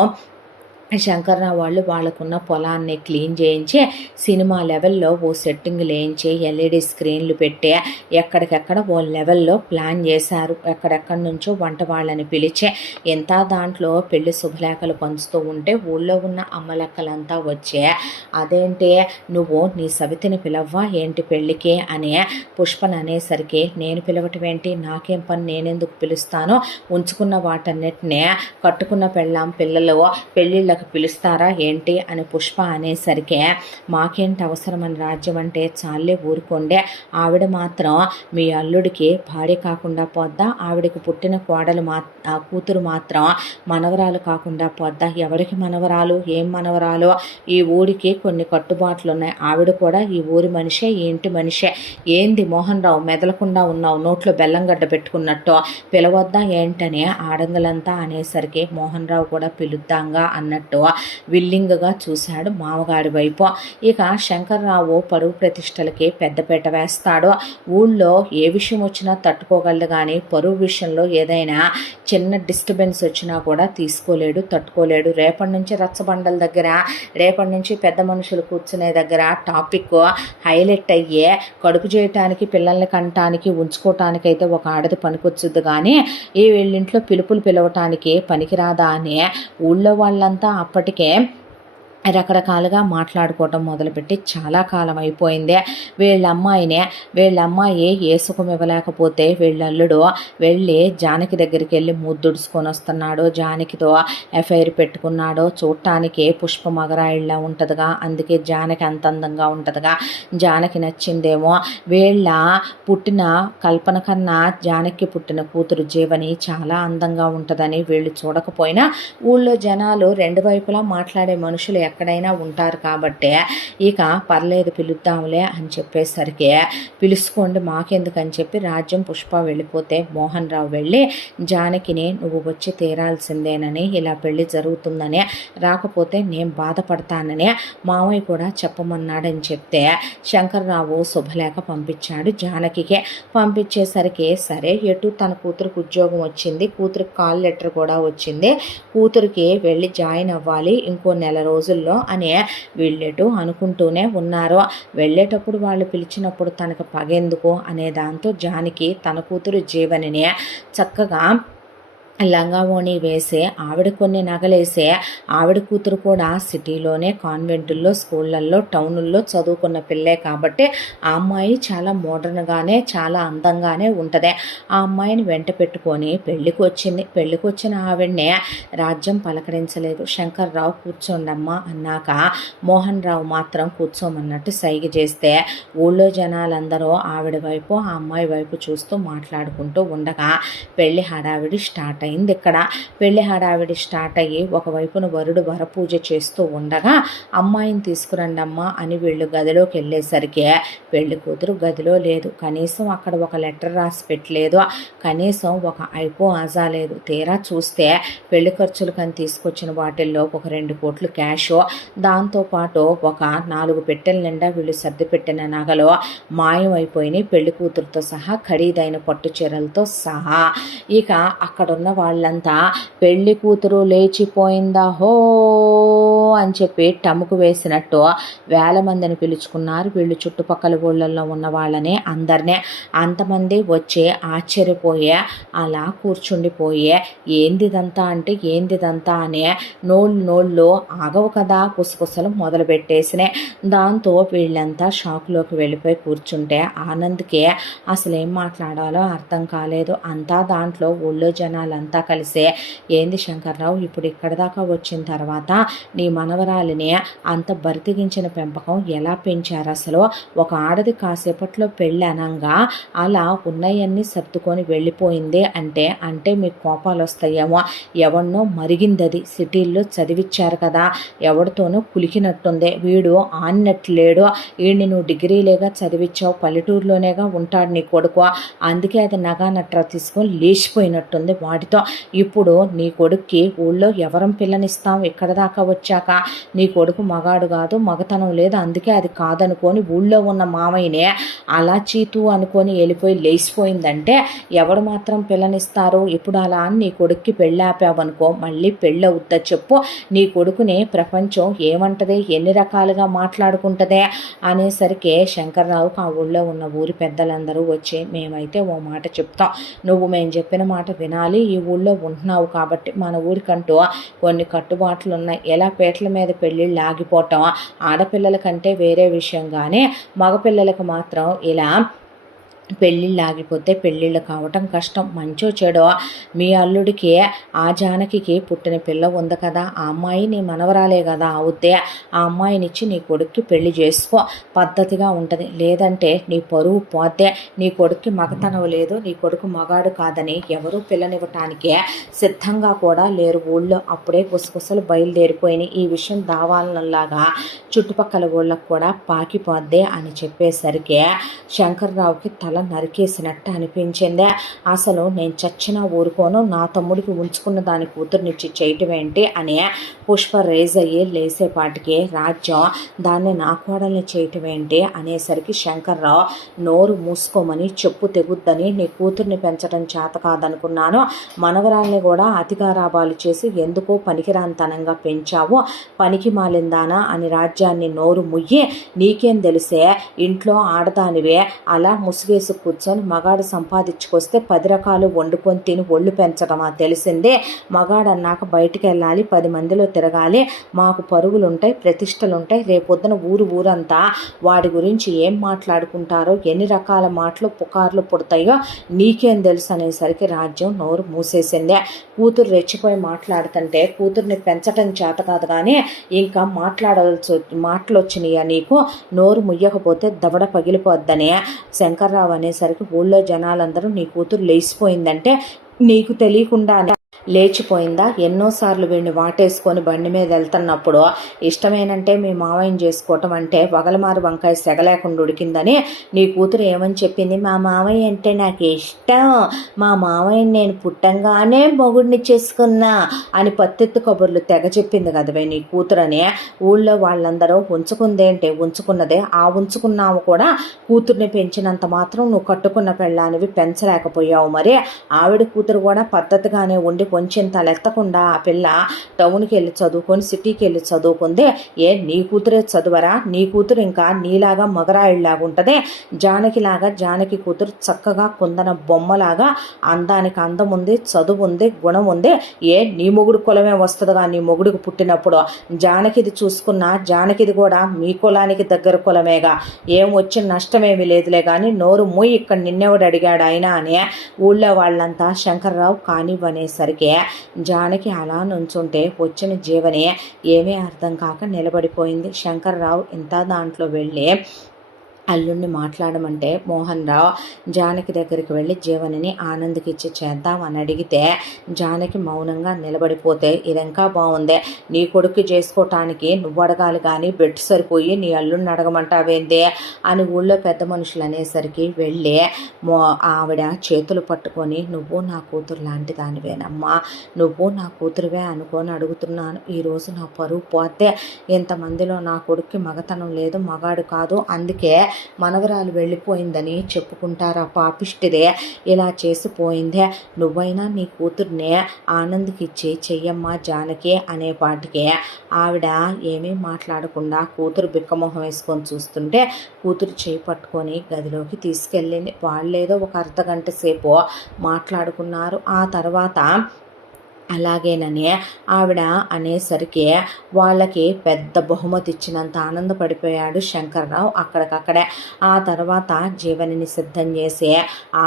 శంకర్రావు వాళ్ళు వాళ్ళకున్న పొలాన్ని క్లీన్ చేయించి సినిమా లెవెల్లో ఓ సెట్టింగ్ వేయించి ఎల్ఈడి స్క్రీన్లు పెట్టి ఎక్కడికెక్కడ ఓ లెవెల్లో ప్లాన్ చేశారు. ఎక్కడెక్కడి నుంచో వంట వాళ్ళని పిలిచి ఎంత దాంట్లో పెళ్లి శుభలేఖలు పంచుతూ ఉంటే ఊళ్ళో ఉన్న అమ్మలక్కలంతా వచ్చే అదేంటి నువ్వు నీ సవితిని పిలవ్వా ఏంటి పెళ్ళికి అని పుష్పను అనేసరికి నేను పిలవటం ఏంటి, నాకేం పని, నేనెందుకు పిలుస్తాను, ఉంచుకున్న వాటన్నిటినీ కట్టుకున్న పెళ్ళాం పిల్లలు పెళ్ళిళ్ళకు పిలుస్తారా ఏంటి అని పుష్ప అనేసరికి మాకేంటి అవసరమని రాజ్యం అంటే చాలే ఊరుకోండే, ఆవిడ మాత్రం మీ అల్లుడికి భార్య కాకుండా పోద్దా, ఆవిడకి పుట్టిన కోడలు కూతురు మాత్రం మనవరాలు కాకుండా పోద్దా, ఎవరికి మనవరాలు ఏం మనవరాలు, ఈ ఊరికి కొన్ని కట్టుబాట్లు ఉన్నాయి, ఆవిడ కూడా ఈ ఊరి మనిషే ఈ ఇంటి మనిషే, ఏంది మోహన్ రావు మెదలకుండా ఉన్నావు, నోట్లో బెల్లం గడ్డ పెట్టుకున్నట్టు పిలవద్దా ఏంటని ఆడంగులంతా అనేసరికి మోహన్ రావు కూడా పిలుద్దాంగా అన్నట్టు విల్లింగ్గా చూశాడు మామగారి వైపు. ఇక శంకర్రావు పరువు ప్రతిష్టలకి పెద్దపీట వేస్తాడు. ఊళ్ళో ఏ విషయం వచ్చినా తట్టుకోగలడు, కానీ పరువు విషయంలో ఏదైనా చిన్న డిస్టర్బెన్స్ వచ్చినా కూడా తీసుకోలేడు, తట్టుకోలేడు. రేపటి నుంచి రచ్చబండల దగ్గర, రేపటి నుంచి పెద్ద మనుషులు కూర్చునే దగ్గర టాపిక్ హైలైట్ అయ్యే కడుపు చేయటానికి పిల్లల్ని కంటానికి ఉంచుకోవటానికి అయితే ఒక ఆడది పనికొచ్చుద్ది, కానీ ఈ వీళ్ళింట్లో పిలుపులు పిలవటానికి పనికిరాదా అని ఊళ్ళో వాళ్ళంతా అప్పటికే రకరకాలుగా మాట్లాడుకోవటం మొదలుపెట్టి చాలా కాలం అయిపోయింది. వీళ్ళ అమ్మాయి ఏ సుఖం ఇవ్వలేకపోతే వీళ్ళల్లుడు వెళ్ళి జానకి దగ్గరికి వెళ్ళి ముద్దుడుచుకొని వస్తున్నాడు, జానకితో ఎఫ్ఐఆర్ పెట్టుకున్నాడో, చూడటానికి పుష్ప మగరాయిళ్ళ ఉంటుందిగా, అందుకే జానకి అంత అందంగా ఉంటుందిగా, జానకి నచ్చిందేమో. వీళ్ళ పుట్టిన కల్పన కన్నా జానకి పుట్టిన కూతురు జీవని చాలా అందంగా ఉంటుందని వీళ్ళు చూడకపోయినా ఊళ్ళో జనాలు రెండు వైపులా మాట్లాడే మనుషులు ఎక్కడైనా ఉంటారు కాబట్టి ఇక పర్లేదు పిలుద్దాంలే అని చెప్పేసరికి పిలుచుకోండి మాకెందుకని చెప్పి రాజ్యం పుష్ప వెళ్ళిపోతే మోహన్ రావు వెళ్ళి జానకిని నువ్వు వచ్చి తీరాల్సిందేనని, ఇలా పెళ్లి జరుగుతుందని, రాకపోతే నేను బాధపడతానని మామయ్య కూడా చెప్పమన్నాడని చెప్తే శంకర్రావు శుభలేఖ పంపించాడు జానకికి. పంపించేసరికి సరే ఎటు తన కూతురికి ఉద్యోగం వచ్చింది, కూతురికి కాల్ లెటర్ కూడా వచ్చింది, కూతురికి వెళ్ళి జాయిన్ అవ్వాలి ఇంకో నెల రోజుల్లో అని వీళ్ళెటు అనుకుంటూనే ఉన్నారు. వెళ్ళేటప్పుడు వాళ్ళు పిలిచినప్పుడు తనకు పగెందుకు అనే దాంతో జానకి తన కూతురు జీవనిని చక్కగా లంగావోణి వేసే, ఆవిడ కొన్ని నగలేసే, ఆవిడ కూతురు కూడా సిటీలోనే కాన్వెంటుల్లో స్కూళ్ళల్లో టౌనుల్లో చదువుకున్న పిల్లే కాబట్టి ఆ అమ్మాయి చాలా మోడర్న్గానే చాలా అందంగానే ఉంటుంది. ఆ అమ్మాయిని వెంట పెట్టుకొని పెళ్ళికి వచ్చింది. పెళ్ళికి వచ్చిన ఆవిడనే రాజ్యం పలకరించలేదు. శంకర్రావు కూర్చోండమ్మా అన్నాక మోహన్ రావు మాత్రం కూర్చోమన్నట్టు సైగ చేస్తే ఊళ్ళో జనాలందరూ ఆవిడ వైపు ఆ అమ్మాయి వైపు చూస్తూ మాట్లాడుకుంటూ ఉండగా పెళ్లి హడావిడి స్టార్ట్ అయింది. ఇక్కడ పెళ్లి హడావిడి స్టార్ట్ అయ్యి ఒకవైపున వరుడు వరపూజ చేస్తూ ఉండగా అమ్మాయిని తీసుకురండి అమ్మా అని వీళ్ళు గదిలోకి వెళ్ళేసరికి పెళ్లి కూతురు గదిలో లేదు. కనీసం అక్కడ ఒక లెటర్ రాసి పెట్టలేదు, కనీసం ఒక ఐపో ఆజా లేదు. తీరా చూస్తే పెళ్లి ఖర్చులు కానీ తీసుకొచ్చిన వాటిల్లో ఒక 2 కోట్లు క్యాష్, దాంతోపాటు ఒక 4 పెట్టెల నిండా వీళ్ళు సర్ది పెట్టిన నగలు మాయమైపోయినాయి, పెళ్లి కూతురుతో సహా ఖరీదైన పట్టు చీరలతో సహా. ఇక అక్కడున్న వాళ్ళంతా పెళ్లి కూతురు లేచిపోయిందా హో అని చెప్పి టముకు వేసినట్టు వేల మందిని పిలుచుకున్నారు. వీళ్ళు చుట్టుపక్కల ఊళ్ళల్లో ఉన్న వాళ్ళని అందరినీ అంతమంది వచ్చి ఆశ్చర్యపోయే అలా కూర్చుండిపోయే ఏందిదంతా అంటే ఏందిదంతా అనే నోళ్ళు ఆగవు కదా, కుసకుసలు మొదలుపెట్టేసినాయి. దాంతో వీళ్ళంతా షాక్లోకి వెళ్ళిపోయి కూర్చుంటే ఆనంద్కి అసలు ఏం మాట్లాడాలో అర్థం కాలేదు. అంతా దాంట్లో ఊళ్ళో జనాలంతా కలిసి ఏంది శంకర్రావు ఇప్పుడు ఇక్కడ దాకా వచ్చిన తర్వాత నీ మనవరాలిని అంత బరితెగించిన పెంపకం ఎలా పెంచారు, అసలు ఒక ఆడది కాసేపట్లో పెళ్ళి అనంగా అలా ఉన్నయన్నీ సర్దుకొని వెళ్ళిపోయింది అంటే మీకు కోపాలు వస్తాయేమో, ఎవరినో మరిగిందది, సిటీల్లో చదివిచ్చారు కదా, ఎవరితోనూ కులికినట్టుంది, వీడు ఆన్నట్లేడు, వీడిని నువ్వు డిగ్రీలేగా చదివించావు, పల్లెటూరులోనేగా ఉంటాడు నీ కొడుకు, అందుకే అది నగా నట్రా తీసుకొని లేచిపోయినట్టుంది వాడితో. ఇప్పుడు నీ కొడుక్కి ఊళ్ళో ఎవరం పిల్లనిస్తాం ఇక్కడ దాకా వచ్చాక, నీ కొడుకు మగాడు కాదు, మగతనం లేదు, అందుకే అది కాదనుకొని ఊళ్ళో ఉన్న మామయ్యనే అలా చీతు అనుకొని వెళ్ళిపోయి లేచిపోయిందంటే ఎవడు మాత్రం పిల్లనిస్తారు? ఇప్పుడు అలా నీ కొడుక్కి పెళ్ళాపావనుకో మళ్ళీ పెళ్ళవుద్దా చెప్పు? నీ కొడుకుని ప్రపంచం ఏమంటది, ఎన్ని రకాలుగా మాట్లాడుకుంటదే అనేసరికి శంకర్రావుకు ఆ ఊళ్ళో ఉన్న ఊరి పెద్దలందరూ వచ్చి, మేమైతే ఓ మాట చెప్తాం, నువ్వు మేము చెప్పిన మాట వినాలి, ఈ ఊళ్ళో ఉంటున్నావు కాబట్టి మన ఊరికంటూ కొన్ని కట్టుబాట్లు ఉన్నాయి. ఎలా పీటల మీద పెళ్ళిళ్ళు ఆగిపోవటం ఆడపిల్లల కంటే వేరే విషయం, కానీ మగపిల్లలకు మాత్రం ఇలా పెళ్ళిళ్ళు ఆగిపోతే పెళ్ళిళ్ళు కావటం కష్టం. మంచో చెడో మీ అల్లుడికి ఆ జానకి పుట్టిన పిల్ల ఉంది కదా, ఆ అమ్మాయి నీ మనవరాలే కదా అవుతే, ఆ అమ్మాయినిచ్చి నీ కొడుక్కి పెళ్లి చేసుకో, పద్ధతిగా ఉంటుంది. లేదంటే నీ పరువు పోతే, నీ కొడుక్కి మగతనం లేదు, నీ కొడుకు మగాడు కాదని ఎవరూ పిల్లనివ్వటానికే సిద్ధంగా కూడా లేరు ఊళ్ళో. అప్పుడే గుసగుసలు బయలుదేరిపోయినాయి. ఈ విషయం దావాలలాగా చుట్టుపక్కల ఊళ్ళకు కూడా పాకిపోద్దే అని చెప్పేసరికి శంకర్రావుకి తల నరికేసినట్టు అనిపించిందే. అసలు నేను చచ్చినా ఊరుకోను, నా తమ్ముడికి ఉంచుకున్న దాని కూతురునిచ్చి చేయటం ఏంటి అని పుష్ప రేజ్ అయ్యి లేసేపాటికి రాజ్యం దాన్ని నా కోడల్ని చేయటం ఏంటి అనేసరికి శంకర్రావు నోరు మూసుకోమని చెప్పు తెగుద్దని, నీ కూతుర్ని పెంచడం చేత కాదనుకున్నాను, మనవరాల్ని కూడా అతిగారాబాలు చేసి ఎందుకో పనికిరాంతనంగా పెంచావు, పనికి మాలిందానా అని రాజ్యాన్ని నోరు ముయ్యి, నీకేం తెలిసే ఇంట్లో ఆడదానివే అలా ముసుగేసి కూర్చొని మగాడు సంపాదించుకొస్తే 10 రకాలు వండుకొని తిని ఒళ్ళు పెంచడమా తెలిసిందే, మగాడన్నాక బయటికి వెళ్ళాలి, 10 మందిలో తిరగాలి, మాకు పరుగులుంటాయి, ప్రతిష్టలుంటాయి, రేపొద్దున ఊరంతా వాడి గురించి ఏం మాట్లాడుకుంటారో, ఎన్ని రకాల మాటలు పుకార్లు పుడతాయో నీకేం తెలుసు అనేసరికి రాజ్యం నోరు మూసేసిందే. కూతురు రెచ్చిపోయి మాట్లాడుతుంటే కూతుర్ని పెంచటం చేత కాదు కానీ ఇంకా మాటలు వచ్చినాయా నీకు, నోరు ముయ్యకపోతే దవడ పగిలిపోద్దని శంకర్రావు అనేసరికి ఊళ్ళో జనాలందరూ నీ కూతురు లేచిపోయిందంటే నీకు తెలియకుండా లేచిపోయిందా? ఎన్నోసార్లు వీడిని వాటేసుకొని బండి మీద వెళ్తున్నప్పుడు ఇష్టమేనంటే మీ మావయ్యని చేసుకోవటం అంటే వగలమారు వంకాయ సెగలేకుండా ఉడికిందని నీ కూతురు ఏమని చెప్పింది? మా మావయ్య అంటే నాకు ఇష్టం, మా మావయ్యని నేను పుట్టంగానే మొగుడిని చేసుకున్నా అని పత్తెత్తు కబుర్లు తెగ చెప్పింది కదవే నీ కూతురని. ఊళ్ళో వాళ్ళందరూ ఉంచుకుందేంటే ఉంచుకున్నదే, ఆ ఉంచుకున్నావు కూడా కూతుర్ని పెంచినంత మాత్రం నువ్వు కట్టుకున్న పెళ్ళానివి పెంచలేకపోయావు. మరి ఆవిడ కూతురు కూడా పద్ధతిగానే ఉండి కొంచెం తలెత్తకుండా ఆ పిల్ల టౌన్కి వెళ్ళి చదువుకొని సిటీకి వెళ్ళి చదువుకుంది. నీ కూతురే చదువరా? నీ కూతురు ఇంకా నీలాగా మగరాయిలాగా ఉంటుంది, జానకి కూతురు చక్కగా కుందన బొమ్మలాగా అందానికి అందం ఉంది, చదువు ఉంది, గుణం ఉంది. నీ మొగుడు కులమే వస్తుందిగా, నీ మొగుడికి పుట్టినప్పుడు జానకిది చూసుకున్నా జానకిది కూడా మీ కులానికి దగ్గర కులమేగా, ఏం వచ్చిన నష్టమేమీ లేదులే కానీ నోరు మూయి, ఇక్కడ నిన్నెవడు అడిగాడు అయినా అని ఊళ్ళో వాళ్ళంతా శంకర్రావు కానివ్వనేసరికి జానకి అలా నుంచుంటే వచ్చిన జీవని ఏమీ అర్థం కాక నిలబడిపోయింది. శంకర్రావు ఇంత దాంట్లో వెళ్ళి అల్లుడిని మాట్లాడమంటే మోహన్ రావు జానకి దగ్గరికి వెళ్ళి జీవనిని ఆనంద్కి ఇచ్చి చేద్దామని అడిగితే జానకి మౌనంగా నిలబడిపోతే, ఇదంకా బాగుందే, నీ కొడుకు చేసుకోవటానికి నువ్వు అడగాలి కానీ బెట్టు సరిపోయి నీ అల్లుడిని అడగమంటావేందే అని ఊళ్ళో పెద్ద మనుషులు అనేసరికి వెళ్ళి ఆవిడ చేతులు పట్టుకొని, నువ్వు నా కూతురు లాంటి దానివేనమ్మా, నువ్వు నా కూతురువే అనుకొని అడుగుతున్నాను, ఈరోజు నా పరువు పోతే, ఇంతమందిలో నా కొడుక్కి మగతనం లేదు, మగాడు కాదు, అందుకే మనవరాలు వెళ్ళిపోయిందని చెప్పుకుంటారా పాపిష్టిదే, ఇలా చేసిపోయిందే, నువ్వైనా నీ కూతుర్నే ఆనంద్కిచ్చి చెయ్యమ్మా జానకి అనేపాటికి ఆవిడ ఏమీ మాట్లాడకుండా కూతురు బిక్కమొహం వేసుకొని చూస్తుంటే కూతురు చేయి పట్టుకొని గదిలోకి తీసుకెళ్ళింది. వాళ్ళేదో ఒక అర్ధగంట సేపు మాట్లాడుకున్నారు. ఆ తర్వాత అలాగేనని ఆవిడ అనేసరికి వాళ్ళకి పెద్ద బహుమతి ఇచ్చినంత ఆనందపడిపోయాడు శంకర్రావు అక్కడికక్కడే. ఆ తర్వాత జీవనిని సిద్ధం చేసి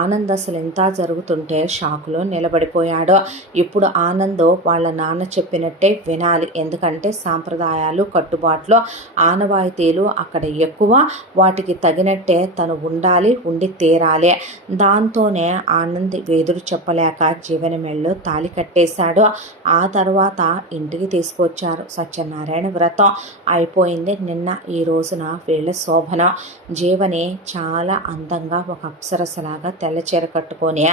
ఆనంద్ అసలు ఎంత జరుగుతుంటే షాకులో నిలబడిపోయాడు. ఇప్పుడు ఆనంద్ వాళ్ళ నాన్న చెప్పినట్టే వినాలి, ఎందుకంటే సాంప్రదాయాలు, కట్టుబాట్లు, ఆనవాయితీలు అక్కడ ఎక్కువ, వాటికి తగినట్టే తను ఉండాలి, ఉండి తీరాలి. దాంతోనే ఆనంద్ ఎదురు చెప్పలేక జీవని మెళ్ళో తాళి కట్టేశాడు. చేశాడు. ఆ తర్వాత ఇంటికి తీసుకొచ్చారు. సత్యనారాయణ వ్రతం అయిపోయింది నిన్న. ఈ రోజున వీళ్ళ శోభనం. జీవని చాలా అందంగా ఒక అప్సరసలాగా తెల్ల చీర కట్టుకొని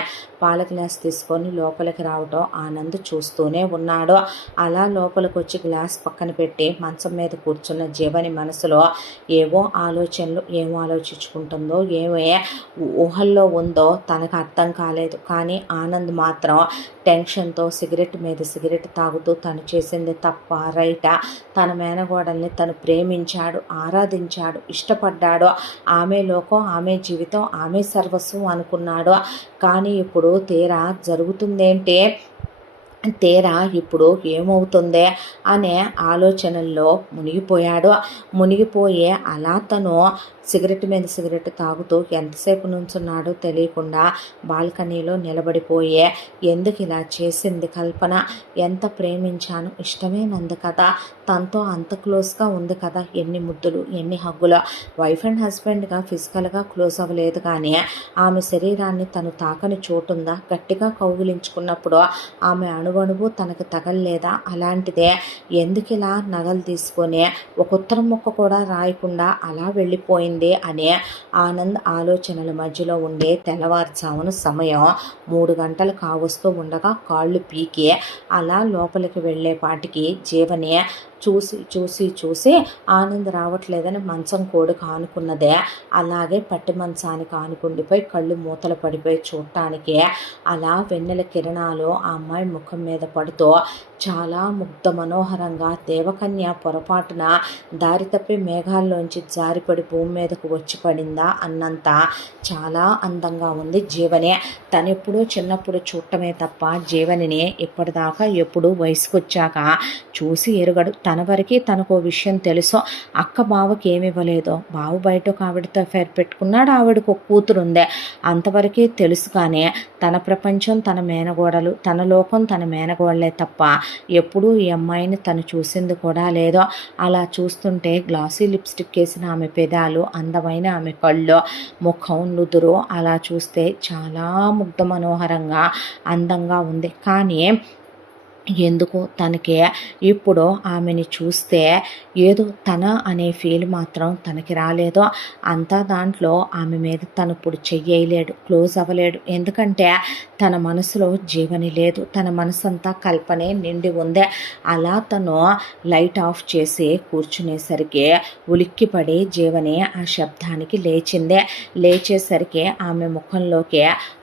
పాల గ్లాస్ తీసుకొని లోపలికి రావటం ఆనంద్ చూస్తూనే ఉన్నాడు. అలా లోపలికి వచ్చి గ్లాస్ పక్కన పెట్టి మంచం మీద కూర్చున్న జీవని మనసులో ఏవో ఆలోచనలు, ఏం ఆలోచించుకుంటుందో, ఏమే ఊహల్లో ఉందో తనకు అర్థం కాలేదు. కానీ ఆనంద్ మాత్రం టెన్షన్తో సిగరెట్ మీద సిగరెట్ తాగుతూ తను చేసింది తప్ప రైటా, తన మేనగోడల్ని తను ప్రేమించాడు, ఆరాధించాడు, ఇష్టపడ్డాడు. ఆమె లోకం, ఆమె జీవితం, ఆమె సర్వస్వం అనుకున్నాడు. కానీ ఇప్పుడు తీరా ఇప్పుడు ఏమవుతుందే అనే ఆలోచనల్లో మునిగిపోయాడు. మునిగిపోయే అలా తను సిగరెట్ మీద సిగరెట్ తాగుతూ ఎంతసేపు నుంచున్నాడో తెలియకుండా బాల్కనీలో నిలబడిపోయే, ఎందుకు ఇలా చేసింది కల్పన, ఎంత ప్రేమించాను, ఇష్టమేనంది కదా, తనతో అంత క్లోజ్గా ఉంది కదా, ఎన్ని ముద్దులు, ఎన్ని హగ్గులు. వైఫ్ అండ్ హస్బెండ్గా ఫిజికల్గా క్లోజ్ అవ్వలేదు కానీ ఆమె శరీరాన్ని తను తాకని చోటుందా, గట్టిగా కౌగిలించుకున్నప్పుడు ఆమె అణువణువు తనకు తగలలేదా, అలాంటిదే ఎందుకు ఇలా నగలు తీసుకొని ఒక ఉత్తరం ముక్క కూడా రాయకుండా అలా వెళ్ళిపోయింది అనే ఆనంద్ ఆలోచనల మధ్యలో ఉండే తెల్లవారుజామున సమయం 3 గంటలు కావస్తూ ఉండగా కాళ్ళు పీకి అలా లోపలికి వెళ్ళేపాటికి జీవనే చూసి ఆనంద్ రావట్లేదని మంచం కోడి కానుకున్నదే అలాగే పట్టి మంచానికి ఆనుకుండిపోయి కళ్ళు మూతలు పడిపోయి చూడటానికి అలా వెన్నెల కిరణాలు ఆ అమ్మాయి ముఖం మీద పడుతూ చాలా ముగ్ధ మనోహరంగా దేవకన్య పొరపాటున దారి తప్పి మేఘాల్లోంచి జారిపడి భూమి మీదకు వచ్చి పడిందా అన్నంత చాలా అందంగా ఉంది జీవనే. తనెప్పుడు చిన్నప్పుడు చూడటమే తప్ప జీవనిని ఇప్పటిదాకా ఎప్పుడు వయసుకొచ్చాక చూసి ఎరుగడు. తన వరకు తనకు విషయం తెలుసు. అక్క బావకి ఏమి ఇవ్వలేదో, బావ బయట ఒక ఆవిడతో అఫైర్ పెట్టుకున్నాడు, ఆవిడకు ఒక కూతురు ఉందే, అంతవరకే తెలుసు. కానీ తన ప్రపంచం తన మేనగోడలు, తన లోకం తన మేనగోడలే తప్ప ఎప్పుడూ ఈ అమ్మాయిని తను చూసింది కూడా లేదో. అలా చూస్తుంటే గ్లాసీ లిప్స్టిక్ వేసిన ఆమె పెదాలు, అందమైన ఆమె కళ్ళు, ముఖం, నుదురు అలా చూస్తే చాలా ముగ్ధ మనోహరంగా అందంగా ఉంది. కానీ ఎందుకో తనకి ఇప్పుడు ఆమెని చూస్తే ఏదో తన అనే ఫీల్ మాత్రం తనకి రాలేదో. అంతా దాంట్లో ఆమె మీద తను ఇప్పుడు చెయ్యలేడు, క్లోజ్ అవ్వలేడు. ఎందుకంటే తన మనసులో జీవని లేదు, తన మనసు అంతా కల్పనే నిండి ఉంది. అలా తను లైట్ ఆఫ్ చేసి కూర్చునేసరికి ఉలిక్కిపడి జీవని ఆ శబ్దానికి లేచిందే. లేచేసరికి ఆమె ముఖంలోకి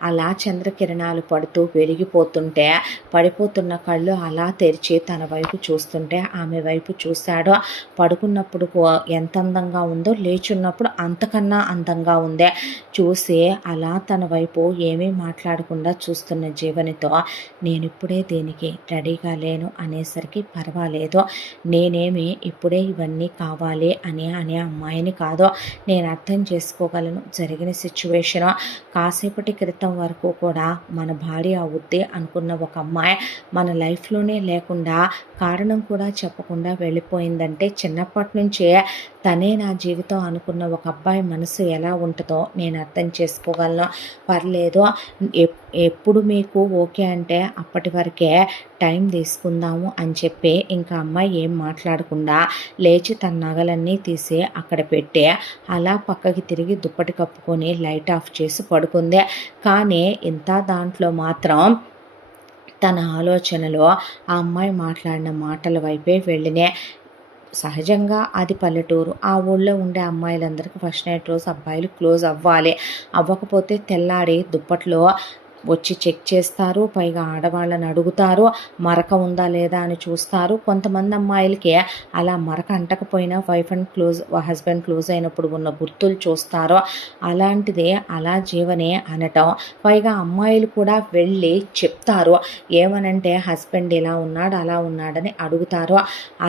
అలా చంద్రకిరణాలు పడుతూ వెలిగిపోతుంటే పడిపోతున్న కళ్ళు అలా తెరిచి తన వైపు చూస్తుంటే ఆమె వైపు చూశాడు. పడుకున్నప్పుడు ఎంత అందంగా ఉందో లేచున్నప్పుడు అంతకన్నా అందంగా ఉందే. చూసి అలా తన వైపు ఏమీ మాట్లాడకుండా చూస్తున్న జీవనితో నేను ఇప్పుడే దీనికి రెడీగా లేను అనేసరికి పర్వాలేదు, నేనేమి ఇప్పుడే ఇవన్నీ కావాలి అనే అమ్మాయిని కాదు, నేను అర్థం చేసుకోగలను జరిగిన సిచ్యువేషను. కాసేపటి క్రితం వరకు కూడా మన భార్య అవుద్ది అనుకున్న ఒక అమ్మాయి మన లైఫ్లోనే లేకుండా కారణం కూడా చెప్పకుండా వెళ్ళిపోయిందంటే చిన్నప్పటి నుంచే తనే నా జీవితం అనుకున్న ఒక అబ్బాయి మనసు ఎలా ఉంటుందో నేను అర్థం చేసుకోగలను. పర్లేదు, ఎప్పుడు మీకు ఓకే అంటే అప్పటి వరకే టైం తీసుకుందాము అని చెప్పి ఇంకా అమ్మాయి ఏం మాట్లాడకుండా లేచి తన నగలన్నీ తీసి అక్కడ పెట్టి అలా పక్కకి తిరిగి దుప్పటి కప్పుకొని లైట్ ఆఫ్ చేసి పడుకుంది. కానీ ఇంత దాంట్లో మాత్రం తన ఆలోచనలో ఆ అమ్మాయి మాట్లాడిన మాటల వైపే వెళ్ళినే. సహజంగా అది పల్లెటూరు. ఆ ఊళ్ళో ఉండే అమ్మాయిలందరికీ ఫస్ట్ నైట్ రోజు అబ్బాయిలు క్లోజ్ అవ్వాలి. అవ్వకపోతే తెల్లారి దుప్పట్లో వచ్చి చెక్ చేస్తారు, పైగా ఆడవాళ్ళని అడుగుతారు, మరక ఉందా లేదా అని చూస్తారు. కొంతమంది అమ్మాయిలకి అలా మరక అంటకపోయినా వైఫ్ అండ్ హస్బెండ్ క్లోజ్ అయినప్పుడు ఉన్న గుర్తులు చూస్తారు. అలాంటిదే అలా జీవనే అనటం. పైగా అమ్మాయిలు కూడా వెళ్ళి చెప్తారు, ఏమనంటే హస్బెండ్ ఇలా ఉన్నాడు అలా ఉన్నాడని అడుగుతారు.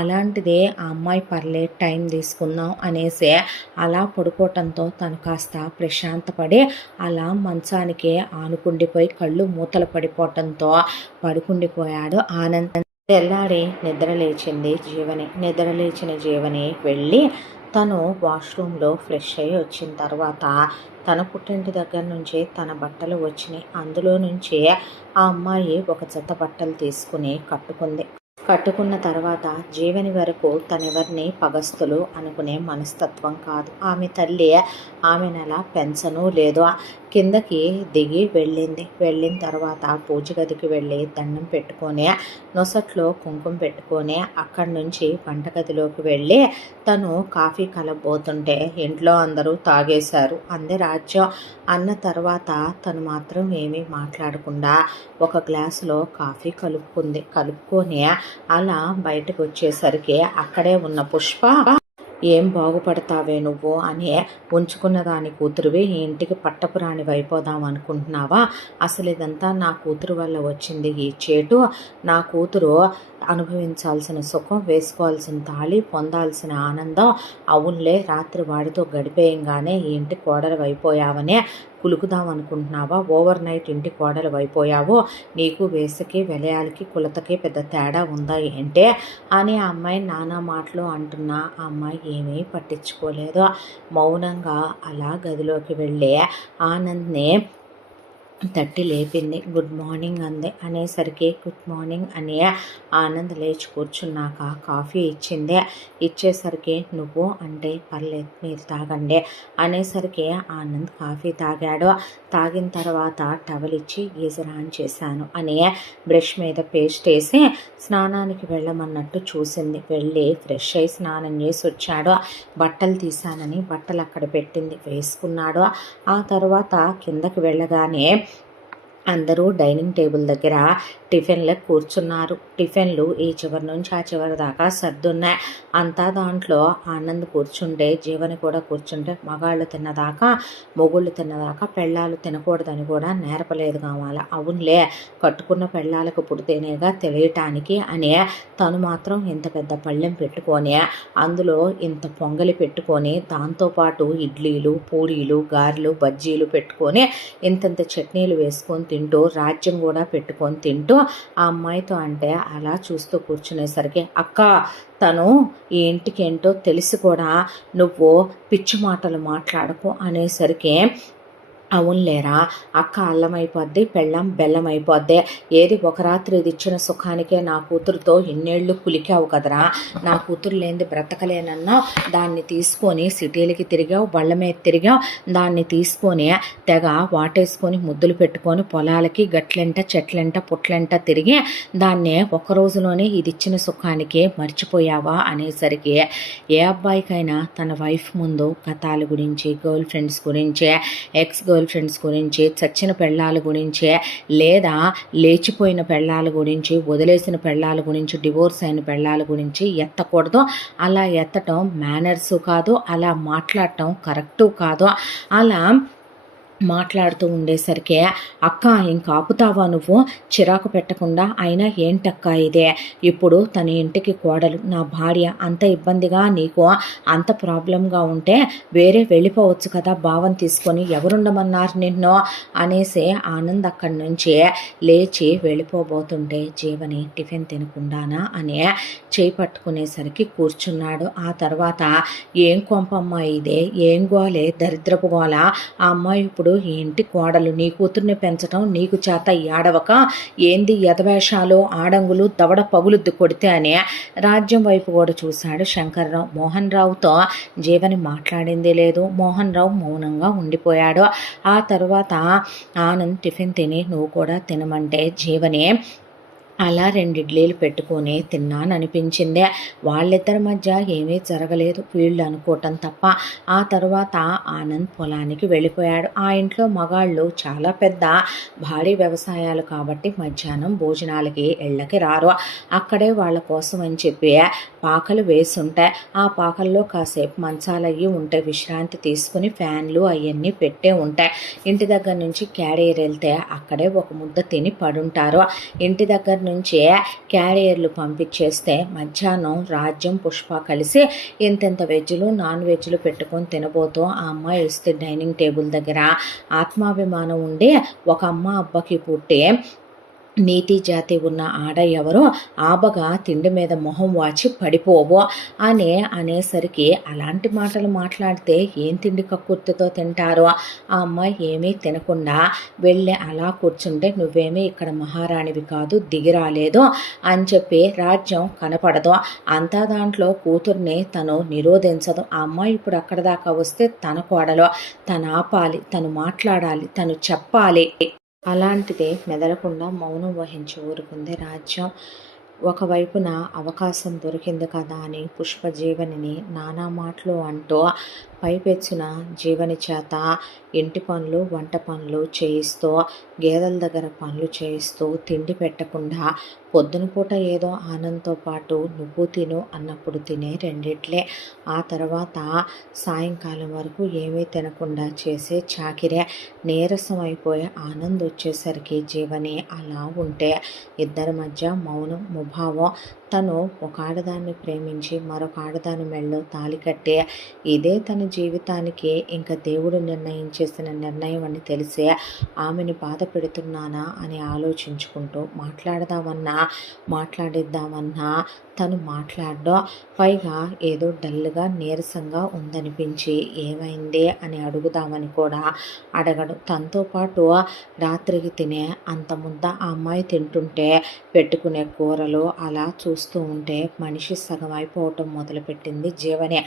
అలాంటిదే ఆ అమ్మాయి పర్లే టైం తీసుకుందాం అనేసి అలా పడుకోవటంతో తను కాస్త ప్రశాంతపడి అలా మంచానికి ఆనుకుండిపోయి కళ్ళు మూతలు పడిపోవటంతో పడుకుండిపోయాడు ఆనంద్. తెల్లారి నిద్రలేచిన జీవని వెళ్ళి తను వాష్రూమ్లో ఫ్రెష్ అయ్యి వచ్చిన తర్వాత తన పుట్టింటి దగ్గర నుంచి తన బట్టలు వచ్చినాయి. అందులో నుంచి ఆ అమ్మాయి ఒక జత బట్టలు తీసుకుని కట్టుకున్న తర్వాత జీవని వరకు తనెవరిని పగస్తులు అనుకునే మనస్తత్వం కాదు. ఆమె తల్లి ఆమెను అలా పెంచను లేదు. కిందకి దిగి వెళ్ళిన తర్వాత పూజ గదికి వెళ్ళి దండం పెట్టుకొని నొసట్లో కుంకుమ పెట్టుకొని అక్కడి నుంచి వంటగదిలోకి వెళ్ళి తను కాఫీ కలబోతుంటే ఇంట్లో అందరూ తాగేశారు. అందే రాజ్యం అన్న తర్వాత తను మాత్రం ఏమీ మాట్లాడకుండా ఒక గ్లాసులో కాఫీ కలుపుకొని అలా బయటకు వచ్చేసరికి అక్కడే ఉన్న పుష్ప, ఏం బాగుపడతావే నువ్వు అని ఉంచుకున్న దాని కూతురువి ఈ ఇంటికి పట్టపురాణి అయిపోదాం అనుకుంటున్నావా? అసలు ఇదంతా నా కూతురు వల్ల వచ్చింది ఈ చేటు. నా కూతురు అనుభవించాల్సిన సుఖం, వేసుకోవాల్సిన తాళి, పొందాల్సిన ఆనందం. అవునులే, రాత్రి వాడితో గడిపేయంగానే ఈ ఇంటి కోడలు అయిపోయావనే కులుకుదాం అనుకుంటున్నావా? ఓవర్ నైట్ ఇంటి కోడలు అయిపోయావో? నీకు వేసకి వెలయాలకి కులతకి పెద్ద తేడా ఉందా ఏంటే అని ఆ అమ్మాయి నానా మాటలు అంటున్నా ఆ అమ్మాయి ఏమీ పట్టించుకోలేదు. మౌనంగా అలా గదిలోకి వెళ్ళి ఆనంద్ని తట్టి లేపింది. గుడ్ మార్నింగ్ అంది. అనేసరికి గుడ్ మార్నింగ్ అని ఆనంద్ లేచి కూర్చున్నాక కాఫీ ఇచ్చింది. ఇచ్చేసరికి నువ్వు అంటే పర్లేదు మీరు తాగండి అనేసరికి ఆనంద్ కాఫీ తాగాడు. తాగిన తర్వాత టవల్ ఇచ్చి గీజర్ ఆన్ చేశాను అని బ్రష్ మీద పేస్ట్ వేసి స్నానానికి వెళ్ళమన్నట్టు చూసింది. వెళ్ళి ఫ్రెష్ అయి స్నానం చేసి వచ్చాడు. బట్టలు తీశానని బట్టలు అక్కడ పెట్టింది, వేసుకున్నాడు. ఆ తర్వాత కిందకి వెళ్ళగానే అందరూ డైనింగ్ టేబుల్ దగ్గర టిఫిన్లకు కూర్చున్నారు. టిఫిన్లు ఈ చివరి నుంచి ఆ చివరి దాకా సర్దున్నాయి. అంతా దాంట్లో ఆనంద్ కూర్చుంటే జీవని కూడా కూర్చుంటే మగాళ్ళు తిన్నదాకా మొగుళ్ళు తిన్నదాకా పెళ్ళాలు తినకూడదని కూడా నేర్పలేదు కావాలా. అవునులే, కట్టుకున్న పెళ్ళాలకు పుడితేనేగా తెలియటానికి అని తను మాత్రం ఇంత పెద్ద పళ్ళెం పెట్టుకొని అందులో ఇంత పొంగలి పెట్టుకొని దాంతోపాటు ఇడ్లీలు, పూరీలు, గారెలు, బజ్జీలు పెట్టుకొని ఇంతంత చట్నీలు వేసుకొని తింటూ రాజ్యం కూడా పెట్టుకొని తింటూ ఆ అమ్మాయితో అంటే అలా చూస్తూ కూర్చునేసరికి అక్క తను ఈ ఇంటికి ఏంటో తెలిసి కూడా నువ్వు పిచ్చి మాటలు మాట్లాడకు అనేసరికి అవునులేరా అక్క అల్లం అయిపోద్ది, పెళ్ళం బెల్లం అయిపోద్ది. ఏది ఒక రాత్రి ఇది ఇచ్చిన సుఖానికే నా కూతురుతో ఇన్నేళ్ళు కులికావు కదరా. నా కూతురు లేనిది బ్రతకలేనన్నా దాన్ని తీసుకొని సిటీలకి తిరిగావు, బళ్ళ మీద తిరిగావు. దాన్ని తీసుకొని తెగ వాటేసుకొని ముద్దులు పెట్టుకొని పొలాలకి గట్లెంట చెట్లెంట పుట్లెంట తిరిగి దాన్నే ఒక రోజులోనే ఇది ఇచ్చిన సుఖానికి మర్చిపోయావా అనేసరికి ఏ అబ్బాయికైనా తన వైఫ్ ముందు గతాల గురించి, గర్ల్ ఫ్రెండ్స్ గురించి, ఎక్స్ గర్ల్ ఫ్రెండ్స్ గురించి, చచ్చిన పెళ్ళాల గురించే లేదా లేచిపోయిన పెళ్ళాల గురించి, వదిలేసిన పెళ్ళాల గురించి, డివోర్స్ అయిన పెళ్ళాల గురించి ఎత్తకూడదు. అలా ఎత్తటం మేనర్సు కాదు, అలా మాట్లాడటం కరెక్టు కాదు. అలా మాట్లాడుతూ ఉండేసరికి అక్క ఇంక ఆపుతావా నువ్వు, చిరాకు పెట్టకుండా. అయినా ఏంటక్క ఇదే, ఇప్పుడు తన ఇంటికి కోడలు నా భార్య, అంత ఇబ్బందిగా నీకు అంత ప్రాబ్లంగా ఉంటే వేరే వెళ్ళిపోవచ్చు కదా భావం తీసుకొని, ఎవరుండమన్నారు నిన్ను అనేసి ఆనంద్ అక్కడి నుంచి లేచి వెళ్ళిపోబోతుంటే జీవని టిఫిన్ తినకుండానా అని చేయి పట్టుకునేసరికి కూర్చున్నాడు. ఆ తర్వాత ఏం కొంపమ్మ ఇదే, ఏం గోలే, దరిద్రపు గోల. ఆ అమ్మాయి ఇప్పుడు ఈ ఇంటి కోడలు, నీ కూతుర్ని పెంచటం నీకు చేత ఏడవక ఏంది యథవేషాలు, ఆడంగులు, దవడ పగులుద్దు కొడితే అని రాజ్యం వైపు కూడా చూశాడు శంకర్రావు. మోహన్ రావుతో జీవని మాట్లాడింది లేదు. మోహన్ రావు మౌనంగా ఉండిపోయాడు. ఆ తర్వాత ఆనంద్ టిఫిన్ తిని నువ్వు కూడా తినమంటే జీవని అలా 2 ఇడ్లీలు పెట్టుకొని తిన్నాననిపించిందే. వాళ్ళిద్దరి మధ్య ఏమీ జరగలేదు, వీళ్ళు అనుకోవటం తప్ప. ఆ తర్వాత ఆనంద్ పొలానికి వెళ్ళిపోయాడు. ఆ ఇంట్లో మగాళ్ళు చాలా పెద్ద భారీ వ్యవసాయాలు కాబట్టి మధ్యాహ్నం భోజనాలకి ఇళ్ళకి రారు. అక్కడే వాళ్ళ కోసం అని చెప్పి పాకలు వేసి ఉంటాయి. ఆ పాకల్లో కాసేపు మంచాలు అయ్యి ఉంటాయి, విశ్రాంతి తీసుకుని ఫ్యాన్లు అవన్నీ పెట్టే ఉంటాయి. ఇంటి దగ్గర నుంచి క్యారియర్ వెళ్తే అక్కడే ఒక ముద్ద తిని పడుంటారు. ఇంటి దగ్గర నుంచి క్యారియర్లు పంపించేస్తే మధ్యాహ్నం రాజ్యం పుష్ప కలిసి ఇంతెంత వెజ్లు నాన్ వెజ్లు పెట్టుకొని తినబోతూ ఆ అమ్మాయి వస్తే డైనింగ్ టేబుల్ దగ్గర ఆత్మాభిమానం ఉండి ఒక అమ్మ అబ్బకి పుట్టి నీతి జాతి ఉన్న ఆడ ఎవరో ఆబగా తిండి మీద మొహం వాచి పడిపోవు అనేసరికి అలాంటి మాటలు మాట్లాడితే ఏం తిండి కక్కుర్తితో తింటారో. ఆ అమ్మాయి ఏమీ తినకుండా వెళ్ళి అలా కూర్చుంటే నువ్వేమీ ఇక్కడ మహారాణివి కాదు, దిగిరాలేదు అని చెప్పి రాజ్యం కనపడదు. అంతా దాంట్లో కూతుర్ని తను నిరోధించదు. ఆ అమ్మాయి ఇప్పుడు అక్కడ దాకా వస్తే తన కోడలో తను ఆపాలి, తను మాట్లాడాలి, తను చెప్పాలి. అలాంటిదే మెదలకుండా మౌనం వహించి ఊరుకుంది రాజ్యం. ఒకవైపున అవకాశం దొరికింది కదా అని పుష్పజీవనిని నానా మాటలు అంటూ పైపెచ్చిన జీవని చేత ఇంటి పనులు వంట పనులు చేయిస్తూ గేదెల దగ్గర పనులు చేయిస్తూ తిండి పెట్టకుండా పొద్దున పూట ఏదో ఆనందంతో పాటు నువ్వు తిను అన్నప్పుడు తినే రెండిట్లే, ఆ తర్వాత సాయంకాలం వరకు ఏమీ తినకుండా చేసే చాకిరే. నీరసం అయిపోయి ఆనంద్ వచ్చేసరికి జీవని అలా ఉంటే ఇద్దరి మధ్య మౌనం ముభావం. తను ఒక ఆడదాన్ని ప్రేమించి మరొక ఆడదాని మెళ్ళో తాళి కట్టే ఇదే తన జీవితానికి ఇంకా దేవుడు నిర్ణయించేసిన నిర్ణయం అని తెలిసే ఆమెని బాధ పెడుతున్నానా అని ఆలోచించుకుంటూ మాట్లాడిద్దామన్నా తను మాట్లాడడం, పైగా ఏదో డల్గా నీరసంగా ఉందనిపించి ఏమైందే అని అడుగుదామని కూడా అడగడు. తనతో పాటు రాత్రికి తినే అంత ముద్ద ఆ అమ్మాయి తింటుంటే పెట్టుకునే కూరలు అలా చూస్తూ ఉంటే మనిషి సగం అయిపోవటం మొదలుపెట్టింది జీవనే.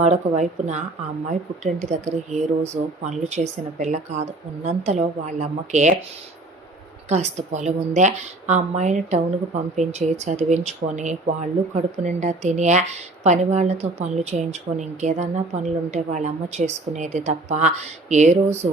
మరొక వైపున ఆ అమ్మాయి పుట్టింటి దగ్గర ఏ రోజు పనులు చేసిన పిల్ల కాదు. ఉన్నంతలో వాళ్ళమ్మకే కాస్త పొలం ఉందే. ఆ అమ్మాయిని టౌన్కు పంపించి చదివించుకొని వాళ్ళు కడుపు నిండా తినే పని వాళ్ళతో పనులు చేయించుకొని ఇంకేదన్నా పనులుంటే వాళ్ళమ్మ చేసుకునేది తప్ప ఏ రోజు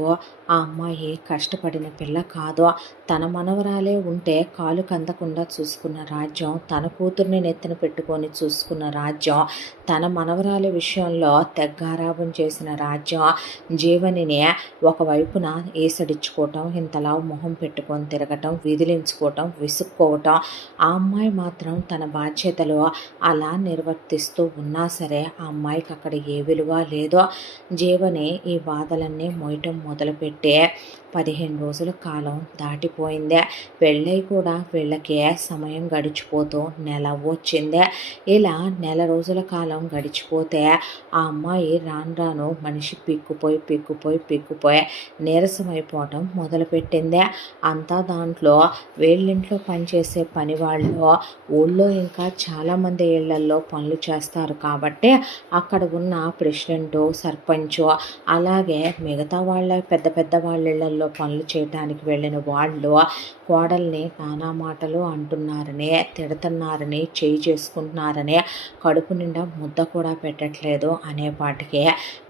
ఆ అమ్మాయి కష్టపడిన పిల్ల కాదు. తన మనవరాలే ఉంటే కాలు కందకుండా చూసుకున్న రాజ్యం, తన కూతుర్ని నెత్తిన పెట్టుకొని చూసుకున్న రాజ్యం, తన మనవరాలి విషయంలో తెగ్గారాబం చేసిన రాజ్యం జీవనిని ఒకవైపున ఏసడించుకోవటం, ఇంతలా మొహం పెట్టుకొని తిరగటం, విదిలించుకోవటం, విసుక్కోవటం. ఆ అమ్మాయి మాత్రం తన బాధ్యతలు అలా నిర్వర్తిస్తూ ఉన్నా సరే ఆ అమ్మాయికి అక్కడ ఏ విలువ లేదో. జీవని ఈ బాధలన్నీ మోయటం మొదలుపెట్టే 15 రోజుల కాలం దాటిపోయిందే. పెళ్ళై కూడా వీళ్ళకే సమయం గడిచిపోతూ నెల వచ్చిందే. ఇలా నెల రోజుల కాలం గడిచిపోతే ఆ అమ్మాయి రాను మనిషి పిక్కుపోయి నీరసమైపోవటం మొదలుపెట్టిందే. అంతా దాంట్లో వీళ్ళింట్లో పనిచేసే పని వాళ్ళు ఊళ్ళో ఇంకా చాలామంది ఇళ్లల్లో పనులు చేస్తారు కాబట్టి అక్కడ ఉన్న ప్రెసిడెంటు, సర్పంచు, అలాగే మిగతా వాళ్ళ పెద్ద వాళ్ళ ఇళ్లల్లో పనులు చేయడానికి వెళ్ళిన వాళ్ళు కోడల్ని నానా మాటలు అంటున్నారని, తిడుతున్నారని, చేయి చేసుకుంటున్నారని, కడుపు నిండా ముద్ద కూడా పెట్టట్లేదు అనేపాటికే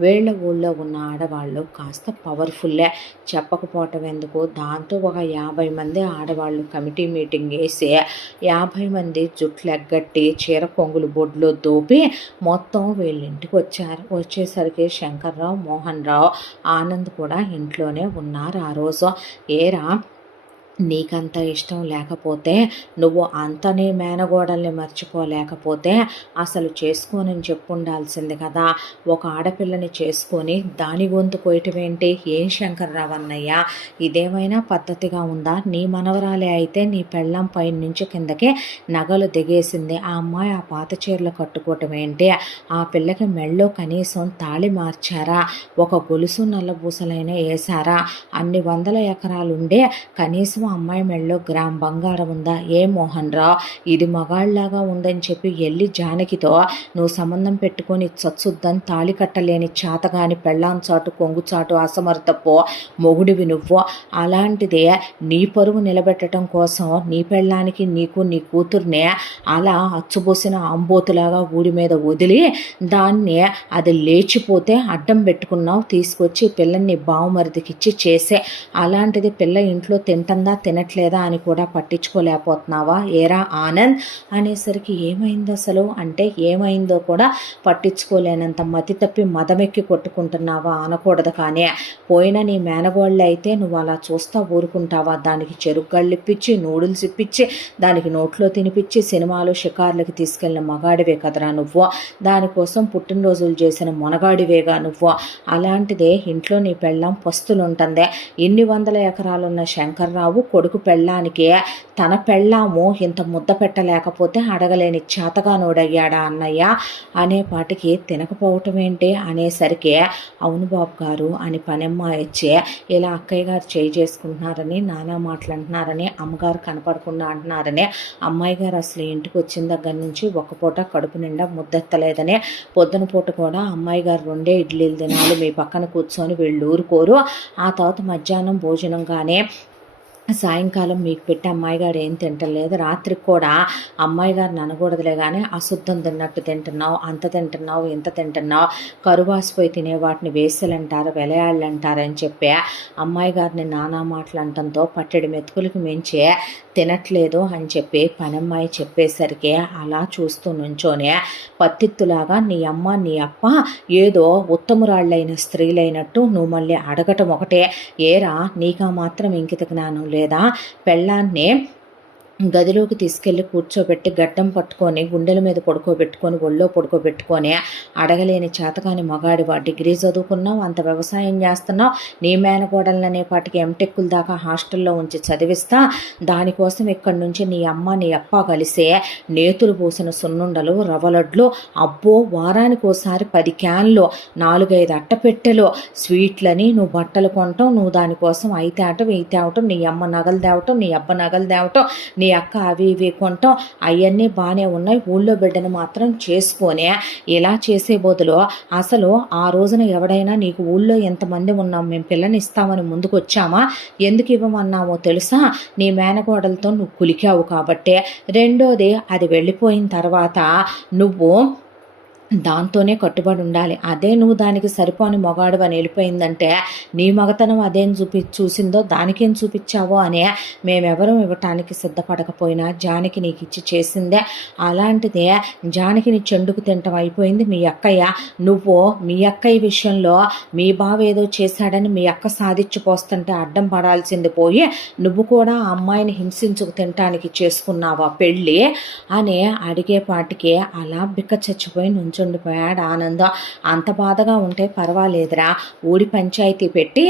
వీళ్ళ ఊళ్ళో ఉన్న ఆడవాళ్ళు కాస్త పవర్ఫుల్లే. చెప్పకపోవటం ఎందుకు, దాంతో ఒక 50 మంది ఆడవాళ్ళు కమిటీ మీటింగ్ వేసి 50 మంది జుట్లు ఎగ్గట్టి చీర కొంగులు బొడ్లో దోపి మొత్తం వీళ్ళింటికి వచ్చారు. వచ్చేసరికి శంకర్రావు, మోహన్ రావు, ఆనంద్ కూడా ఇంట్లోనే ఉన్నారు ఆ రోజు. ఏరా, నీకంత ఇష్టం లేకపోతే, నువ్వు అంతనే మేనగోడల్ని మర్చిపోలేకపోతే అసలు చేసుకోనని చెప్పుండాల్సింది కదా. ఒక ఆడపిల్లని చేసుకొని దాని గొంతు కోయటమేంటి? ఏం శంకర్రావు అన్నయ్య, ఇదేమైనా పద్ధతిగా ఉందా? నీ మనవరాలే అయితే నీ పెళ్ళం పై నుంచి కిందకి నగలు దిగేసింది. ఆ అమ్మాయి ఆ పాత చీరలు కట్టుకోవటం ఏంటి? ఆ పిల్లకి మెళ్ళో కనీసం తాళి మార్చారా? ఒక గొలుసు నల్లబూసలైనా వేశారా? అన్ని వందల ఎకరాలుండే కనీసం అమ్మాయి మెళ్ళలో గ్రామ్ బంగారం ఉందా? ఏ మోహన్ రావు, ఇది మగాళ్ళలాగా ఉందని చెప్పి వెళ్ళి జానకితో నువ్వు సంబంధం పెట్టుకొని చచ్చుద్దని తాళి కట్టలేని చాతగాని పెళ్ళాం చాటు కొంగు చాటు అసమర్థపో మొగుడివి నువ్వు. అలాంటిదే నీ పరువు నిలబెట్టడం కోసం నీ పెళ్ళానికి నీకు నీ కూతుర్నే అలా అచ్చుబోసిన ఆంబోతులాగా ఊడి మీద వదిలి దాన్ని అది లేచిపోతే అడ్డం పెట్టుకున్నావు, తీసుకొచ్చి పిల్లల్ని బావమరిదికిచ్చి చేసే. అలాంటిది పిల్ల ఇంట్లో తింటుందా తినట్లేదా అని కూడా పట్టించుకోలేకపోతున్నావా ఏరా ఆనంద్ అనేసరికి ఏమైంది అసలు అంటే ఏమైందో కూడా పట్టించుకోలేనంత మతి తప్పి మదమెక్కి కొట్టుకుంటున్నావా అనకూడదు. కానీ పోయిన నీ మేనగోళ్ళు అయితే నువ్వు అలా చూస్తా ఊరుకుంటావా? దానికి చెరుగ్గళ్ళు ఇప్పించి నూడిల్స్ ఇప్పించి దానికి నోట్లో తినిపించి సినిమాలు షికార్లకి తీసుకెళ్ళిన మగాడివే కదరా నువ్వు. దానికోసం పుట్టినరోజులు చేసిన మొనగాడివేగా నువ్వు. అలాంటిదే ఇంట్లో నీ పెళ్ళం పస్తులుంటుందే. ఇన్ని వందల ఎకరాలున్న శంకర్రావు కొడుకు పెళ్ళానికి తన పెళ్ళాము ఇంత ముద్ద పెట్టలేకపోతే అడగలేని చేతగానోడయ్యాడా అన్నయ్య అనేపాటికి తినకపోవటం ఏంటి అనేసరికి అవును బాబు గారు అని పనమ్మాయి ఇచ్చే ఇలా అక్కయ్య గారు చేయి చేసుకుంటున్నారని నానా మాట్లాడుతున్నారని అమ్మగారు కనపడకుండా అంటున్నారని అమ్మాయి గారు అసలు ఇంటికి వచ్చిన దగ్గర నుంచి ఒక పూట కడుపు నిండా ముద్దెత్తలేదని పొద్దున పూట కూడా అమ్మాయి గారు 2 ఇడ్లీలు తినాలి మీ పక్కన కూర్చొని వీళ్ళు ఊరుకోరు ఆ తర్వాత మధ్యాహ్నం భోజనంగానే సాయంకాలం మీకు పెట్టి అమ్మాయి గారు ఏం తింటలేదు రాత్రికి కూడా అమ్మాయి గారిని అనకూడదులే కానీ అశుద్ధం తిన్నట్టు తింటున్నావు అంత తింటున్నావు ఇంత తింటున్నావు కరువాసిపోయి తినే వాటిని వేసలు అంటారు వెలయాళ్ళు అంటారని చెప్పి అమ్మాయి గారిని నానా మాటలు అంటంతో పట్టెడి మెతుకులకి మించి తినట్లేదు అని చెప్పి పనమ్మాయి చెప్పేసరికి అలా చూస్తూ నుంచోనే పత్తిత్తులాగా నీ అమ్మ నీ అప్ప ఏదో ఉత్తమురాళ్ళైన స్త్రీలైనట్టు నువ్వు మళ్ళీ అడగటం ఒకటే ఏరా నీకా మాత్రం ఇంకిత జ్ఞానం లేదా పెళ్ళాన్ని గదిలోకి తీసుకెళ్ళి కూర్చోబెట్టి గడ్డం పట్టుకొని గుండెల మీద పడుకోబెట్టుకొని ఒళ్ళో పడుకోబెట్టుకొని అడగలేని చేతకాని మగాడివా డిగ్రీ చదువుకున్నావు అంత వ్యవసాయం చేస్తున్నావు నీ మేనకోడలనే పాటికి ఎంటెక్కుల దాకా హాస్టల్లో ఉంచి చదివిస్తా దానికోసం ఇక్కడి నుంచి నీ అమ్మ నీ అప్ప కలిసే నేతులు పూసిన సున్నుండలు రవ్వలడ్లు అబ్బో వారానికి ఒకసారి 10 క్యాన్లు 4-5 అట్టపెట్టెలు స్వీట్లని నువ్వు బట్టలు కొనటం నువ్వు దానికోసం అయితే ఆటం అయితే అవటం నీ అమ్మ నగలు తేవటం నీ అబ్బ నగలు తేవటం నీ అక్క అవి ఇవి కొంటాం అవన్నీ బాగానే ఉన్నాయి ఊళ్ళో బిడ్డను మాత్రం చేసుకొని ఇలా చేసే బదులు అసలు ఆ రోజున ఎవడైనా నీకు ఊళ్ళో ఎంతమంది ఉన్నాం మేము పిల్లని ఇస్తామని ముందుకు వచ్చామా ఎందుకు ఇవ్వమన్నామో తెలుసా నీ మేనకోడలతో నువ్వు కులికావు కాబట్టే రెండోది అది వెళ్ళిపోయిన తర్వాత నువ్వు దాంతోనే కట్టుబడి ఉండాలి అదే నువ్వు దానికి సరిపోని మొగాడు అని వెళ్ళిపోయిందంటే నీ మగతనం అదేం చూసిందో దానికేం చూపించావో అని మేమెవరం ఇవ్వటానికి సిద్ధపడకపోయినా జానకి నీకు ఇచ్చి చేసిందే అలాంటిదే జానకిని చెండుకు తింటం అయిపోయింది మీ అక్కయ్య నువ్వు మీ అక్కయ్య విషయంలో మీ బావ ఏదో చేశాడని మీ అక్క సాధించిపోస్తుంటే అడ్డం పడాల్సింది పోయి నువ్వు కూడా ఆ అమ్మాయిని హింసించుకు తినటానికి చేసుకున్నావా పెళ్ళి అని అడిగేపాటికి అలా బిక్క చచ్చిపోయి నుంచుండిపోయాడు ఆనందం అంత బాధగా ఉంటే పర్వాలేదురా ఊడి పంచాయతీ పెట్టి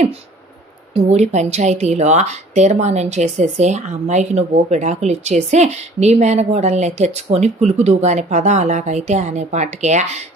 ఊరి పంచాయతీలో తీర్మానం చేసేసి ఆ అమ్మాయికి నువ్వు విడాకులు ఇచ్చేసి నీ మేనగోడల్ని తెచ్చుకొని కులుకుదూగాని పద అలాగైతే అనే పాటికే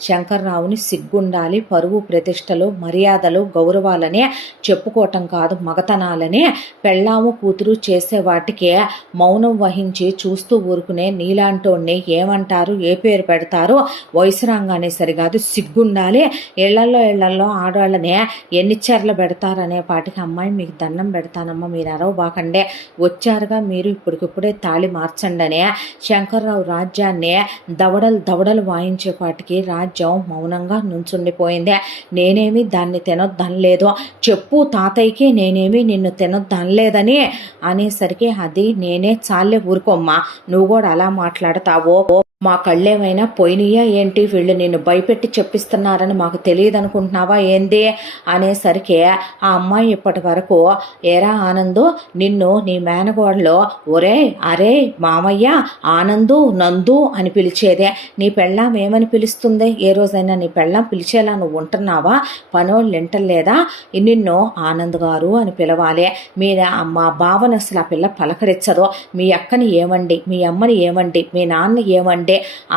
శంకర్రావుని సిగ్గుండాలి పరువు ప్రతిష్టలు మర్యాదలు గౌరవాలని చెప్పుకోవటం కాదు మగతనాలని పెళ్ళాము కూతురు చేసే వాటికి మౌనం వహించి చూస్తూ ఊరుకునే నీలాంటోడిని ఏమంటారు ఏ పేరు పెడతారు వయసు రాగానే సరికాదు సిగ్గుండాలి ఇళ్లల్లో ఆడవాళ్ళని ఎన్ని చెర్లు పెడతారనే పాటికి అమ్మాయి మీకు దండం పెడతానమ్మా మీరు అరవబాకండే వచ్చారుగా మీరు ఇప్పటికిప్పుడే తాళి మార్చండి అనే శంకర్రావు రాజ్యాన్ని దవడలు వాయించేపాటికి రాజ్యం మౌనంగా నుంచుండిపోయింది నేనేమి దాన్ని తినొద్దనలేదు చెప్పు తాతయ్యకి నేనేమి నిన్ను తినొద్దనలేదని అనేసరికి అది నేనే చాలే ఊరుకోమ్మా నువ్వు కూడా అలా మాట్లాడతావో మా కళ్ళేమైనా పోయినయా ఏంటి వీళ్ళు నిన్ను భయపెట్టి చెప్పిస్తున్నారని మాకు తెలియదు అనుకుంటున్నావా ఏంది అనేసరికి ఆ అమ్మాయి ఇప్పటి వరకు ఏరా ఆనందు నిన్ను నీ మేనగోడలో ఒరే అరే మామయ్య ఆనందు నందు అని పిలిచేదే నీ పెళ్ళాం ఏమని పిలుస్తుంది ఏ రోజైనా నీ పెళ్ళాం పిలిచేలా నువ్వు ఉంటున్నావా పనోళ్ళు వింటలేదా నిన్ను ఆనంద్ గారు అని పిలవాలి మా బావని అసలు ఆ పిల్ల పలకరించదో మీ అక్కని ఏమండి మీ అమ్మని ఏమండి మీ నాన్న ఏమండి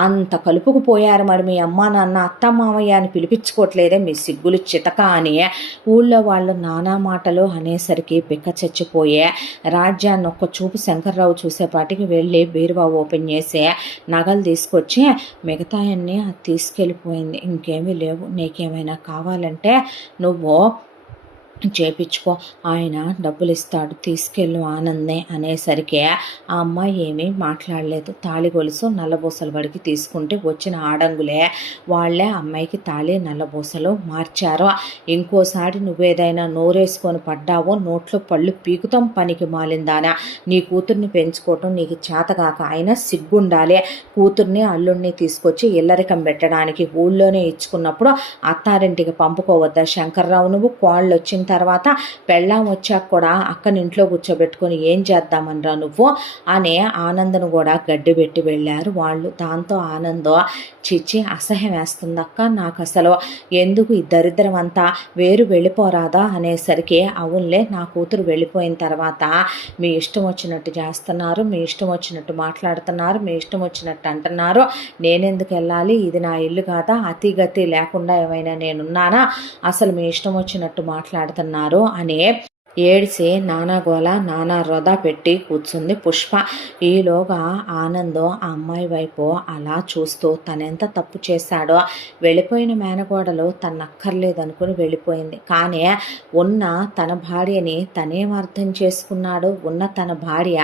అంత కలుపుకుపోయారు మరి మీ అమ్మ నాన్న అత్త మామయ్య అని పిలిపించుకోవట్లేదే మీ సిగ్గులు చితక అని ఊళ్ళో వాళ్ళు నానా మాటలు అనేసరికి బిక్క చచ్చిపోయే రాజ్యాన్ని ఒక్క చూపు శంకర్రావు చూసేపాటికి వెళ్ళి బీరువా ఓపెన్ చేసి నగలు తీసుకొచ్చి మిగతాయన్నీ అది తీసుకెళ్ళిపోయింది ఇంకేమీ లేవు నీకేమైనా కావాలంటే నువ్వు చేపించుకో ఆయన డబ్బులు ఇస్తాడు తీసుకెళ్ళు ఆనందే అనేసరికి ఆ అమ్మాయి ఏమీ మాట్లాడలేదు తాళి గొలుసు నల్లబూసలు వడికి తీసుకుంటే వచ్చిన ఆడంగులే వాళ్ళే అమ్మాయికి తాళి నల్లబూసలు మార్చారు ఇంకోసారి నువ్వేదైనా నోరేసుకొని పడ్డావో నోట్లో పళ్ళు పీకుతాం పనికి మాలిందానా నీ కూతుర్ని పెంచుకోవటం నీకు చేతగాక అయినా సిగ్గుండాలి కూతుర్ని అల్లుడిని తీసుకొచ్చి ఇల్లరికం పెట్టడానికి ఊళ్ళోనే ఇచ్చుకున్నప్పుడు అత్తారింటికి పంపుకోవద్దా శంకర్రావు నువ్వు కోళ్ళు వచ్చిన తర్వాత పెళ్ళాం వచ్చాక కూడా అక్కని ఇంట్లో కూర్చోబెట్టుకొని ఏం చేద్దామనరా నువ్వు అనే ఆనందను కూడా గడ్డి పెట్టి వెళ్ళారు వాళ్ళు. దాంతో ఆనందం చిచ్చి అసహ్యం వేస్తుంది అక్క, నాకు అసలు ఎందుకు ఈ దరిద్రం అంతా, వేరు వెళ్ళిపోరాదా అనేసరికి అవునులే నా కూతురు వెళ్ళిపోయిన తర్వాత మీ ఇష్టం వచ్చినట్టు చేస్తున్నారు, మీ ఇష్టం వచ్చినట్టు మాట్లాడుతున్నారు, మీ ఇష్టం వచ్చినట్టు అంటున్నారు, నేనెందుకు వెళ్ళాలి, ఇది నా ఇల్లు కాదా, అతిగతి లేకుండా ఏమైనా నేనున్నానా, అసలు మీ ఇష్టం వచ్చినట్టు మాట్లాడుతున్నారు అనే ఏడిసి నానా గోల నానా రొద పెట్టి కూర్చుంది పుష్ప. ఈలోగా ఆనందం ఆ అమ్మాయి వైపు అలా చూస్తూ తనెంత తప్పు చేశాడో, వెళ్ళిపోయిన మేనగోడలు తనక్కర్లేదనుకుని వెళ్ళిపోయింది, కానీ ఉన్న తన భార్యని తనేం అర్థం చేసుకున్నాడు, ఉన్న తన భార్య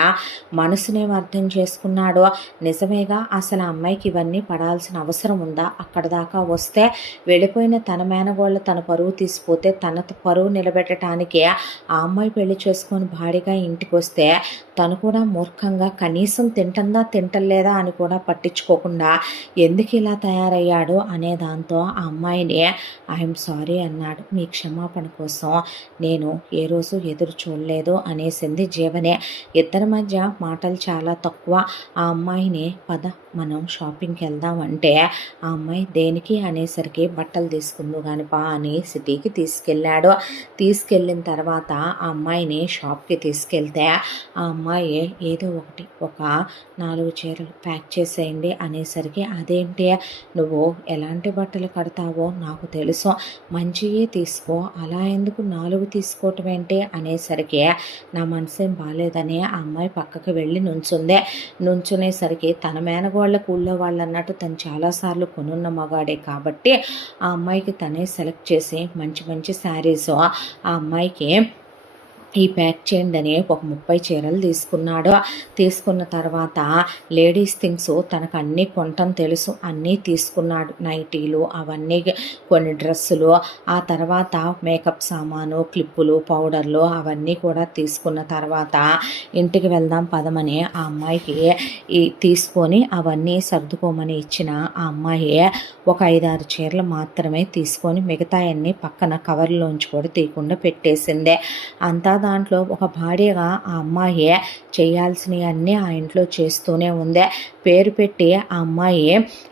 మనసునేం అర్థం చేసుకున్నాడో. నిజమేగా, అసలు ఆ అమ్మాయికి ఇవన్నీ పడాల్సిన అవసరం ఉందా, అక్కడ దాకా వస్తే వెళ్ళిపోయిన తన మేనగోళ్ళు తన పరువు తీసిపోతే తన పరువు నిలబెట్టడానికి ఆ అమ్మాయి పెళ్లి చేసుకొని భారీగా ఇంటికి వస్తే తను కూడా మూర్ఖంగా కనీసం తింటుందా తింటలేదా అని కూడా పట్టించుకోకుండా ఎందుకు ఇలా తయారయ్యాడు అనే దాంతో ఆ అమ్మాయిని ఐఎమ్ సారీ అన్నాడు, మీ క్షమాపణ కోసం నేను ఏ రోజు ఎదురు చూడలేదు అనేసింది జీవనే. ఇద్దరి మధ్య మాటలు చాలా తక్కువ. ఆ అమ్మాయిని పద మనం షాపింగ్కి వెళ్దామంటే ఆ అమ్మాయి దేనికి అనేసరికి బట్టలు తీసుకుందు కానీ పా అని సిటీకి తీసుకెళ్ళాడు. తీసుకెళ్ళిన తర్వాత ఆ అమ్మాయిని షాప్కి తీసుకెళ్తే ఆ అమ్మాయి ఏదో ఒకటి ఒక 4 చీరలు ప్యాక్ చేసేయండి అనేసరికి అదేంటి నువ్వు ఎలాంటి బట్టలు కడతావో నాకు తెలుసు, మంచియే తీసుకో, అలా ఎందుకు 4 తీసుకోవటం ఏంటి అనేసరికి నా మనసేం బాగాలేదని ఆ అమ్మాయి పక్కకి వెళ్ళి నుంచుందే. నుంచునేసరికి తన మేనగోళ్ళ ఊళ్ళో వాళ్ళు అన్నట్టు తను చాలాసార్లు కొనున్న మగాడే కాబట్టి ఆ అమ్మాయికి తనే సెలెక్ట్ చేసి మంచి మంచి శారీస్ ఆ అమ్మాయికి ఈ ప్యాక్ చేయండి అని ఒక 30 చీరలు తీసుకున్నాడు. తీసుకున్న తర్వాత లేడీస్ థింగ్స్ తనకు అన్నీ కొనటం తెలుసు, అన్నీ తీసుకున్నాడు, నైటీలు అవన్నీ, కొన్ని డ్రెస్సులు, ఆ తర్వాత మేకప్ సామాను, క్లిప్పులు, పౌడర్లు అవన్నీ కూడా తీసుకున్న తర్వాత ఇంటికి వెళ్దాం పదమని ఆ అమ్మాయికి ఈ తీసుకొని అవన్నీ సర్దుకోమని ఇచ్చిన ఆ అమ్మాయి ఒక 5-6 చీరలు మాత్రమే తీసుకొని మిగతా అన్నీ పక్కన కవర్లోంచి కూడా తీయకుండా పెట్టేసిందే. అంతా దాంట్లో ఒక భార్యగా ఆ అమ్మాయి చేయాల్సినవన్నీ ఆ ఇంట్లో చేస్తూనే ఉంది. పేరు పెట్టి ఆ అమ్మాయి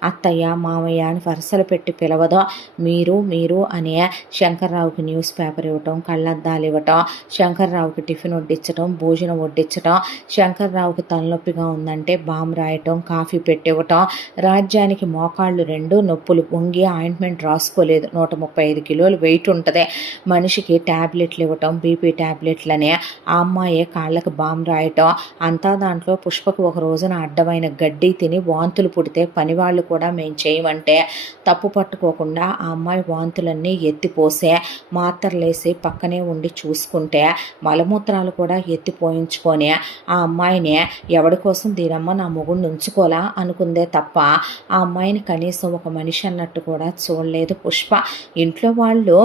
అత్తయ్య మామయ్య అని వరుసలు పెట్టి పిలవదో, మీరు మీరు అని శంకర్రావుకి న్యూస్ పేపర్ ఇవ్వటం, కళ్ళద్దాలు ఇవ్వటం, శంకర్రావుకి టిఫిన్ వడ్డించటం, భోజనం వడ్డించటం, శంకర్రావుకి తలనొప్పిగా ఉందంటే బాంబు రాయటం, కాఫీ పెట్టివ్వటం, రాజ్యానికి మోకాళ్ళు 2 నొప్పులు, వంగి ఆయింట్మెంట్ రాసుకోలేదు, 135 కిలోలు వెయిట్ ఉంటుంది, మనిషికి ట్యాబ్లెట్లు ఇవ్వటం, బీపీ ట్యాబ్లెట్లని, ఆ అమ్మాయి కాళ్ళకి బాంబు రాయటం. అంతా దాంట్లో పుష్పకు ఒక రోజున అడ్డమైన గడ్డి తిని వాంతులు పుడితే పనివాళ్ళు కూడా మేము చేయమంటే తప్పు పట్టుకోకుండా ఆ అమ్మాయి వాంతులన్నీ ఎత్తిపోసే, మాత్రలేసి పక్కనే ఉండి చూసుకుంటే మలమూత్రాలు కూడా ఎత్తిపోయించుకొని ఆ అమ్మాయిని ఎవడి కోసం దీనమ్మ నా మొగుడిని ఉంచుకోలా అనుకుందే తప్ప ఆ అమ్మాయిని కనీసం ఒక మనిషి అన్నట్టు కూడా చూడలేదు పుష్ప. ఇంట్లో వాళ్ళు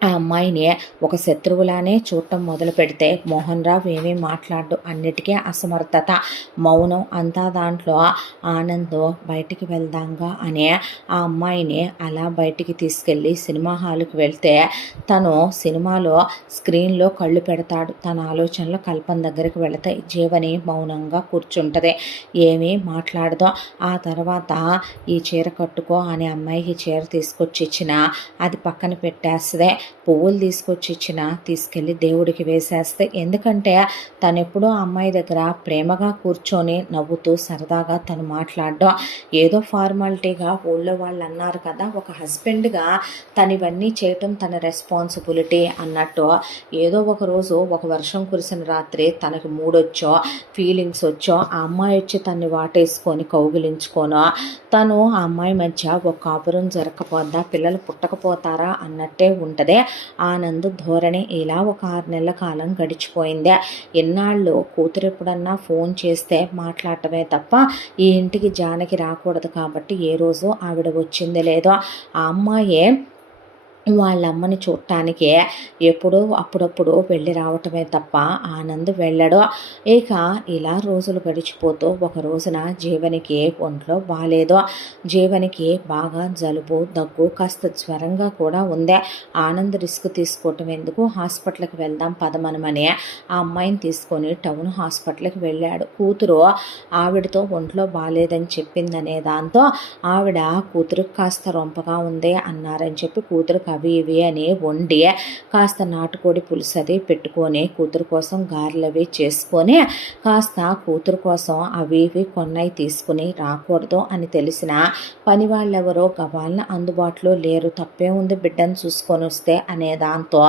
ఆ అమ్మాయిని ఒక శత్రువులానే చూడటం మొదలు పెడితే మోహన్ రావు ఏమీ మాట్లాడు, అన్నిటికీ అసమర్థత, మౌనం. అంతా దాంట్లో ఆనంద్ బయటికి వెళ్దాంగా అనే ఆ అమ్మాయిని అలా బయటికి తీసుకెళ్ళి సినిమా హాల్కి వెళ్తే తను సినిమాలో స్క్రీన్లో కళ్ళు పెడతాడు, తన ఆలోచనలు కల్పన దగ్గరికి వెళతాయి. జీవని మౌనంగా కూర్చుంటుంది, ఏమీ మాట్లాడదు. ఆ తర్వాత ఈ చీర కట్టుకో అని అమ్మాయికి చీర తీసుకొచ్చి ఇచ్చిన అది పక్కన పెట్టేస్తే, పువ్వులు తీసుకొచ్చి ఇచ్చిన తీసుకెళ్ళి దేవుడికి వేసేస్తే, ఎందుకంటే తను ఎప్పుడూ ఆ అమ్మాయి దగ్గర ప్రేమగా కూర్చొని నవ్వుతూ సరదాగా తను మాట్లాడడం, ఏదో ఫార్మాలిటీగా ఊళ్ళో వాళ్ళు అన్నారు కదా ఒక హస్బెండ్గా తను ఇవన్నీ చేయటం తన రెస్పాన్సిబిలిటీ అన్నట్టు, ఏదో ఒక రోజు ఒక వర్షం కురిసిన రాత్రి తనకి మూడొచ్చో ఫీలింగ్స్ వచ్చో ఆ అమ్మాయి వచ్చి తన్ని వాటేసుకొని కౌగిలించుకోనో, తను ఆ అమ్మాయి మధ్య ఒక కాపురం జరగకపోద్దా, పిల్లలు పుట్టకపోతారా అన్నట్టే ఉంటుంది ఆనంద్ ధోరణి. ఇలా ఒక 6 నెలల కాలం గడిచిపోయింది. ఎన్నాళ్ళు కూతురు ఎప్పుడన్నా ఫోన్ చేస్తే మాట్లాడటమే తప్ప ఈ ఇంటికి జానకి రాకూడదు కాబట్టి ఏ రోజు ఆవిడ వచ్చింది లేదో. ఆ అమ్మాయే వాళ్ళమ్మని చూడటానికే ఎప్పుడో అప్పుడప్పుడు వెళ్ళి రావటమే తప్ప ఆనంద్ వెళ్ళడు. ఇక ఇలా రోజులు గడిచిపోతూ ఒక రోజున జీవనికి ఒంట్లో బాగాలేదు. జీవనికి బాగా జలుబు దగ్గు కాస్త జ్వరంగా కూడా ఉంది. ఆనంద్ రిస్క్ తీసుకోవటం ఎందుకు, హాస్పిటల్కి వెళ్దాం పదమనమని ఆ అమ్మాయిని తీసుకొని టౌన్ హాస్పిటల్కి వెళ్ళాడు. కూతురు ఆవిడతో ఒంట్లో బాగాలేదని చెప్పిందనే దాంతో ఆవిడ కూతురు కాస్త రొంపగా ఉంది అన్నారని చెప్పి కూతురుకి అవి ఇవి అని వండి కాస్త నాటుకోడి పులుసు అది పెట్టుకొని కూతురు కోసం గారెలవి చేసుకొని కాస్త కూతురు కోసం అవి ఇవి కొన్నవి తీసుకుని రాకూడదు అని తెలిసిన పని వాళ్ళెవరో గబాలన అందుబాటులో లేరు. తప్పే ఉంది బిడ్డను చూసుకొని వస్తే అనే దాంతో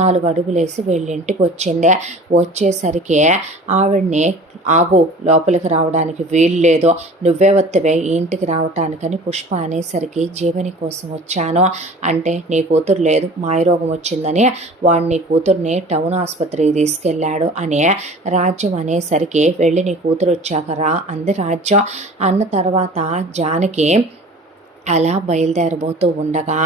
4 అడుగులేసి వీళ్ళింటికి వచ్చింది. వచ్చేసరికి ఆవిడ్ని ఆగు, లోపలికి రావడానికి వీలు లేదు, నువ్వే వత్తవే ఈ ఇంటికి రావటానికని పుష్ప అనేసరికి జీవని కోసం వచ్చాను అంటే నీ కూతురు లేదు, మాయరోగం వచ్చిందని వాడు నీ కూతుర్ని టౌన్ ఆసుపత్రికి తీసుకెళ్ళాడు అనే రాజ్యం అనేసరికి వెళ్ళి నీ కూతురు వచ్చాక రా అంది రాజ్యం. అన్న తర్వాత జానకి అలా బయలుదేరబోతూ ఉండగా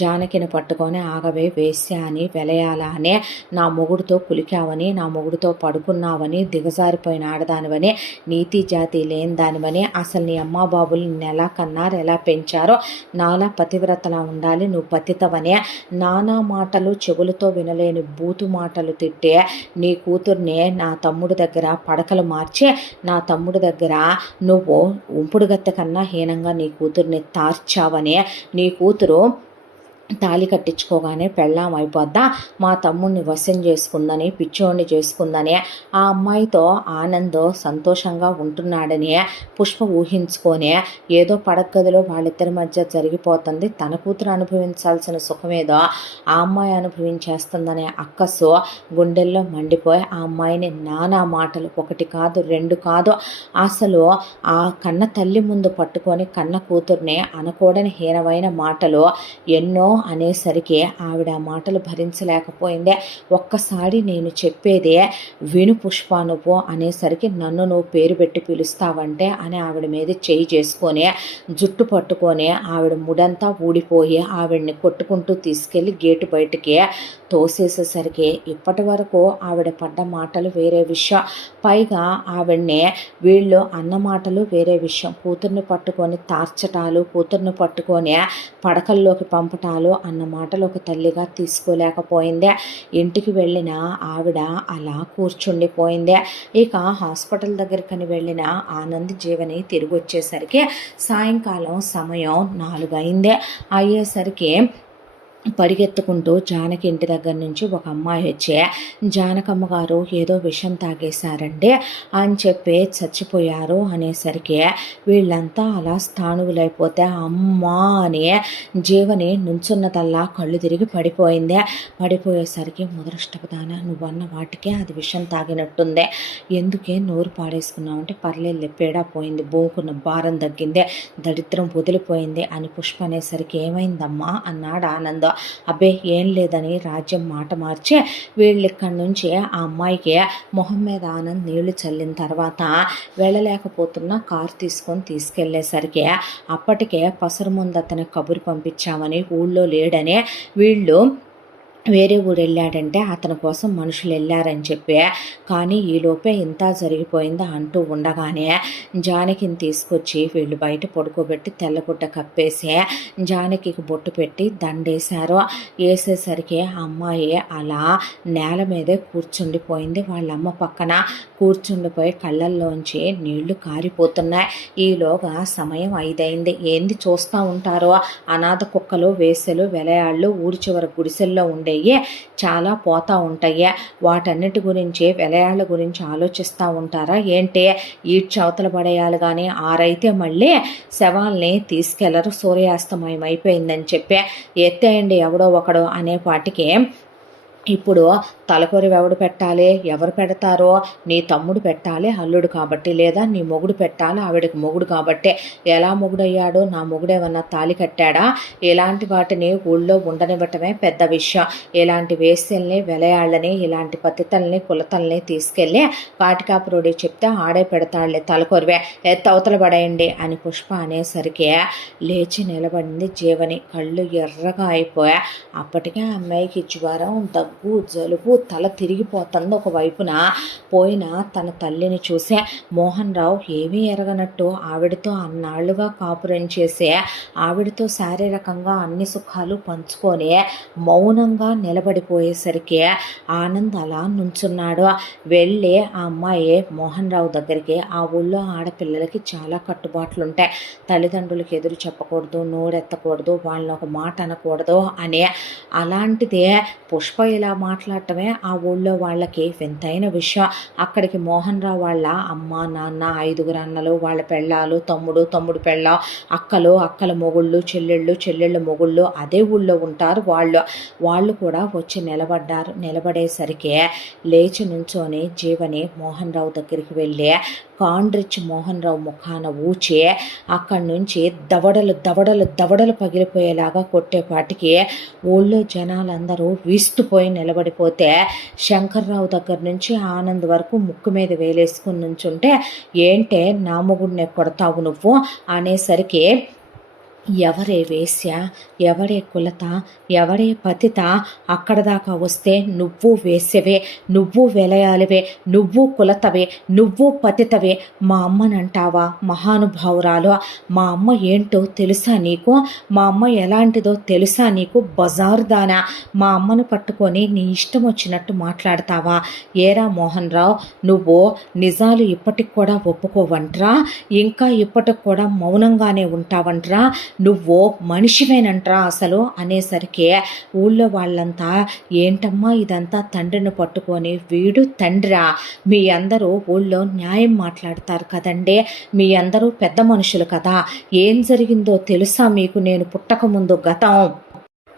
జానకిని పట్టుకొని ఆగవే వేశ్య అని వెలయాల అని, నా మొగుడుతో కులికావని, నా మొగుడుతో పడుకున్నావని, దిగజారిపోయిన ఆడదానివని, నీతి జాతి లేని దానివని, అసలు నీ అమ్మా బాబులు నిన్ను ఎలా కన్నారు, ఎలా పెంచారో, నాలా పతివ్రతలా ఉండాలి, నువ్వు పతితవనే నానా మాటలు చెవులతో వినలేని బూతు మాటలు తిట్టే నీ కూతుర్ని నా తమ్ముడి దగ్గర పడకలు మార్చి నా తమ్ముడి దగ్గర నువ్వు ఉంపుడుగత్తె కన్నా హీనంగా నీ కూతుర్ని చావనే నీ కూతురు తాళి కట్టించుకోగానే పెళ్ళాం అయిపోద్దా, మా తమ్ముడిని వశం చేసుకుందని పిచ్చోడిని చేసుకుందని ఆ అమ్మాయితో ఆనంద్ సంతోషంగా ఉంటున్నాడని పుష్ప ఊహించుకొని ఏదో పడగదిలో వాళ్ళిద్దరి మధ్య జరిగిపోతుంది, తన కూతురు అనుభవించాల్సిన సుఖమేదో ఆ అమ్మాయి అనుభవించేస్తుందనే అక్కసు గుండెల్లో మండిపోయి ఆ అమ్మాయిని నానా మాటలు, 1 కాదు 2 కాదు, అసలు ఆ కన్న తల్లి ముందు పట్టుకొని కన్న కూతుర్ని అనకూడని హీనమైన మాటలు ఎన్నో అనేసరికి ఆవిడ మాటలు భరించలేకపోయిందే. ఒక్కసారి నేను చెప్పేదే విను పుష్ప నువ్వు అనేసరికి నన్ను నువ్వు పేరు పెట్టి పిలుస్తావంటే అని ఆవిడ మీద చేయి చేసుకొని జుట్టు పట్టుకొని ఆవిడ ముడంతా ఊడిపోయి ఆవిడ్ని కొట్టుకుంటూ తీసుకెళ్ళి గేటు బయటికి తోసేసేసరికి ఇప్పటి వరకు ఆవిడ పడ్డ మాటలు వేరే విషయం, పైగా ఆవిడ్ని వీళ్ళు అన్న మాటలు వేరే విషయం, కూతుర్ని పట్టుకొని తార్చటాలు, కూతుర్ని పట్టుకొని పడకల్లోకి పంపటాలు అన్న మాటలు ఒక తల్లిగా తీసుకోలేకపోయిందే. ఇంటికి వెళ్ళిన ఆవిడ అలా కూర్చుండిపోయిందే. ఇక హాస్పిటల్ దగ్గరకని వెళ్ళిన ఆనంద్ జీవని తిరిగి వచ్చేసరికి సాయంకాలం సమయం 4 అయిందే. అయ్యేసరికి పరిగెత్తుకుంటూ జానకి ఇంటి దగ్గర నుంచి ఒక అమ్మాయి వచ్చే జానకమ్మ గారు ఏదో విషం తాగేశారండి అని చెప్పి చచ్చిపోయారు అనేసరికి వీళ్ళంతా అలా స్థాణువులైపోతే అమ్మా అని జీవని నుంచున్నదల్లా కళ్ళు తిరిగి పడిపోయింది. పడిపోయేసరికి ముదరష్టపదాన నువ్వన్న వాటికే అది విషం తాగినట్టుంది, ఎందుకే నోరు పాడేసుకున్నావు అంటే పర్లేదు పేడా పోయింది, బోంకున్న భారం తగ్గింది, దరిద్రం వదిలిపోయింది అని పుష్ప అనేసరికి ఏమైందమ్మా అన్నాడు ఆనంద్. అబ్బే ఏం లేదని రాజ్యం మాట మార్చి వీళ్ళిక్కడి నుంచి ఆ అమ్మాయికి మొహం మీద ఆనంద్ నీళ్లు చల్లిన తర్వాత వెళ్ళలేకపోతున్న కారు తీసుకెళ్లేసరికి అప్పటికే పసరు ముందు అతని కబురు పంపించామని ఊళ్ళో లేడని వీళ్ళు వేరే ఊరు వెళ్ళాడంటే అతని కోసం మనుషులు వెళ్ళారని చెప్పి, కానీ ఈలోపే ఇంత జరిగిపోయిందా అంటూ ఉండగానే జానకిని తీసుకొచ్చి వీళ్ళు బయట పడుకోబెట్టి తెల్లగుడ్డ కప్పేసి జానకికి బొట్టు పెట్టి దండేశారు. వేసేసరికి అమ్మాయి అలా నేల మీదే కూర్చుండిపోయింది. వాళ్ళమ్మ పక్కన కూర్చుండిపోయి కళ్ళల్లోంచి నీళ్లు కారిపోతున్నాయి. ఈలోగా సమయం 5 అయింది. ఏంది చూస్తూ ఉంటారో, అనాథ కుక్కలు, వేసెలు, వెలయాళ్ళు ఊరి చివరి గుడిసెల్లో ఉండే చాలా పోతా ఉంటాయి, వాటన్నిటి గురించి వెలయాళ్ళ గురించి ఆలోచిస్తూ ఉంటారా ఏంటి, ఈడ్చవతల పడేయాలి కానీ ఆరైతే మళ్ళీ శవాల్ని తీసుకెళ్లరు, సూర్యాస్తమయం అయిపోయిందని చెప్పి ఎత్తేయండి ఎవడో ఒకడు అనేపాటికి ఇప్పుడు తలకొరివి ఎవడు పెట్టాలి, ఎవరు పెడతారో? నీ తమ్ముడు పెట్టాలి, అల్లుడు కాబట్టి, లేదా నీ మొగుడు పెట్టాలి, ఆవిడకి మొగుడు కాబట్టి. ఎలా మొగుడయ్యాడు? నా మొగుడేమన్నా తాళి కట్టాడా? ఇలాంటి వాటిని ఊళ్ళో ఉండనివ్వటమే పెద్ద విషయం. ఇలాంటి వేశ్యల్ని, వెలయాళ్ళని, ఇలాంటి పతితల్ని, కులతల్ని తీసుకెళ్ళి కాటికాపురుడి చెప్తే ఆడే పెడతాడులే తలకొరివే, ఎత్తవతల పడేయండి అని పుష్ప అనేసరికి లేచి నిలబడింది జీవని. కళ్ళు ఎర్రగా అయిపోయా. అప్పటికే అమ్మాయికి జ్వరం, దగ్గు, జలుబు, తల తిరిగిపోతుంది. ఒకవైపున పోయిన తన తల్లిని చూసే మోహన్ రావు ఏమీ ఎరగనట్టు ఆవిడతో అన్నాళ్లుగా కాపురం చేసే ఆవిడతో శారీరకంగా అన్ని సుఖాలు పంచుకొని మౌనంగా నిలబడిపోయేసరికి ఆనంద్ అలా నుంచున్నాడు. వెళ్ళి ఆ అమ్మాయి మోహన్ రావు దగ్గరికి, ఆ ఊళ్ళో ఆడపిల్లలకి చాలా కట్టుబాట్లు ఉంటాయి, తల్లిదండ్రులకి ఎదురు చెప్పకూడదు, నోరెత్తకూడదు, వాళ్ళని ఒక మాట అనకూడదు అని. అలాంటిదే పుష్ప ఇలా మాట్లాడటమే ఆ ఊళ్ళో వాళ్ళకి వింతైన విషయం. అక్కడికి మోహన్ రావు వాళ్ళ అమ్మ, నాన్న, 5 అన్నలు, వాళ్ళ పెళ్ళాలు, తమ్ముడు పెళ్ళాం, అక్కల మొగుళ్ళు, చెల్లెళ్ళ మొగుళ్ళు అదే ఊళ్ళో ఉంటారు. వాళ్ళు కూడా వచ్చి నిలబడ్డారు. నిలబడేసరికి లేచి నుంచొని జీవని మోహన్ రావు దగ్గరికి వెళ్ళి కాండ్రిచ్ మోహన్ రావు ముఖాన ఊచి అక్కడి నుంచి దవడలు పగిలిపోయేలాగా కొట్టేపాటికి ఊళ్ళో జనాలందరూ వీస్తుపోయి నిలబడిపోతే శంకర్రావు దగ్గర నుంచి ఆనంద్ వరకు ముక్కు మీద వేలేసుకుని నుంచుంటే, ఏంటే నా మొగుడిని కొడతావు నువ్వు అనేసరికి ఎవరే వేశ్య, ఎవరే కులత, ఎవరే పతిత, అక్కడ దాకా వస్తే నువ్వు వేశ్యవే, నువ్వు వెలయాలివే, నువ్వు కులతవే, నువ్వు పతితవే, మా అమ్మనంటావా మహానుభావురాలు? మా అమ్మ ఏంటో తెలుసా నీకు? మా అమ్మ ఎలాంటిదో తెలుసా నీకు? బజారుదానా, మా అమ్మను పట్టుకొని నీ ఇష్టం వచ్చినట్టు మాట్లాడతావా? ఏరా మోహన్ రావు, నువ్వు నిజాలు ఇప్పటికి కూడా ఒప్పుకోవంట్రా? ఇంకా ఇప్పటికి కూడా మౌనంగానే ఉంటావంట్రా? నువ్వు మనిషివేనంట్రా అసలు అనేసరికి ఊళ్ళో వాళ్ళంతా, ఏంటమ్మా ఇదంతా, తండ్రిని పట్టుకొని వీడు తండ్రా? మీ అందరూ ఊళ్ళో న్యాయం మాట్లాడతారు కదండి, మీ అందరూ పెద్ద మనుషులు కదా, ఏం జరిగిందో తెలుసా మీకు నేను పుట్టకముందు గతం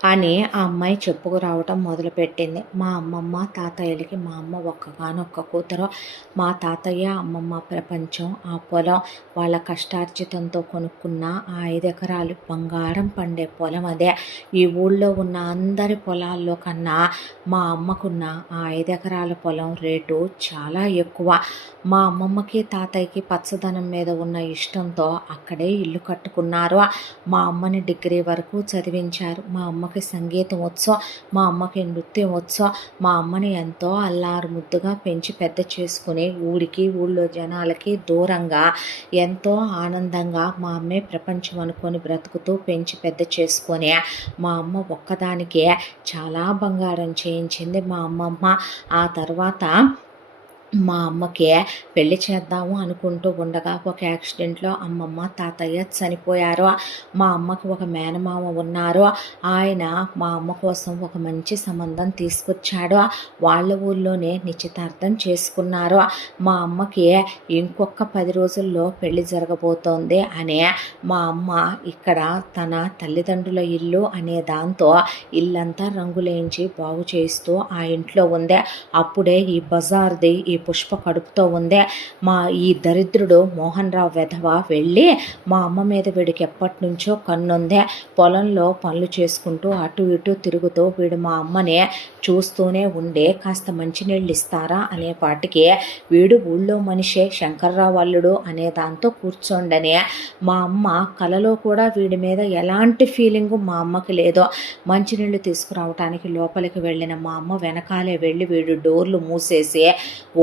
అని ఆ అమ్మాయి చెప్పుకురావటం మొదలుపెట్టింది. మా అమ్మమ్మ తాతయ్యలకి మా అమ్మ ఒక్కగానొక్క కూతురు. మా తాతయ్య అమ్మమ్మ ప్రపంచం, ఆ పొలం, వాళ్ళ కష్టార్జితంతో కొనుక్కున్న ఆ 5 ఎకరాలు బంగారం పండే పొలం అదే. ఈ ఊళ్ళో ఉన్న అందరి పొలాల్లో కన్నా మా అమ్మకున్న ఆ 5 ఎకరాల పొలం రేటు చాలా ఎక్కువ. మా అమ్మమ్మకి తాతయ్యకి పచ్చదనం మీద ఉన్న ఇష్టంతో అక్కడే ఇల్లు కట్టుకున్నారు. మా అమ్మని డిగ్రీ వరకు చదివించారు. మా అమ్మకి సంగీతం వచ్చో, మా అమ్మకి నృత్యం వచ్చో, మా అమ్మని ఎంతో అల్లారు ముద్దుగా పెంచి పెద్ద చేసుకుని ఊరికి, ఊళ్ళో జనాలకి దూరంగా ఎంతో ఆనందంగా మా అమ్మే ప్రపంచం అనుకొని బ్రతుకుతూ పెంచి పెద్ద చేసుకొని మా అమ్మ ఒక్కదానికే చాలా బంగారం చేయించింది మా అమ్మమ్మ. ఆ తర్వాత మా అమ్మకి పెళ్లి చేద్దాము అనుకుంటూ ఉండగా ఒక యాక్సిడెంట్లో అమ్మమ్మ తాతయ్య చనిపోయారు. మా అమ్మకు ఒక మేనమామ ఉన్నారు. ఆయన మా అమ్మ కోసం ఒక మంచి సంబంధం తీసుకొచ్చాడు. వాళ్ళ ఊళ్ళోనే నిశ్చితార్థం చేసుకున్నారు. మా అమ్మకి ఇంకొక 10 రోజుల్లో పెళ్లి జరగబోతోంది అని మా అమ్మ ఇక్కడ తన తల్లిదండ్రుల ఇల్లు అనే దాంతో ఇల్లంతా రంగులేయించి బాగు చేస్తూ ఆ ఇంట్లో ఉంది. అప్పుడే ఈ బజార్ది ఈ పుష్ప కడుపుతో ఉందే. ఈ దరిద్రుడు మోహన్ రావు వెధవ వెళ్ళి మా అమ్మ మీద వీడికి ఎప్పటి నుంచో కన్నుందే. పొలంలో పనులు చేసుకుంటూ అటు ఇటు తిరుగుతూ వీడు మా అమ్మనే చూస్తూనే ఉండే, కాస్త మంచినీళ్ళు ఇస్తారా అనేపాటికి వీడు ఊళ్ళో మనిషే, శంకర్రావు అల్లుడు అనే దాంతో కూర్చోండనే. మా అమ్మ కలలో కూడా వీడి మీద ఎలాంటి ఫీలింగు మా అమ్మకి లేదో. మంచినీళ్ళు తీసుకురావటానికి లోపలికి వెళ్ళిన మా అమ్మ వెనకాలే వెళ్ళి వీడు డోర్లు మూసేసి,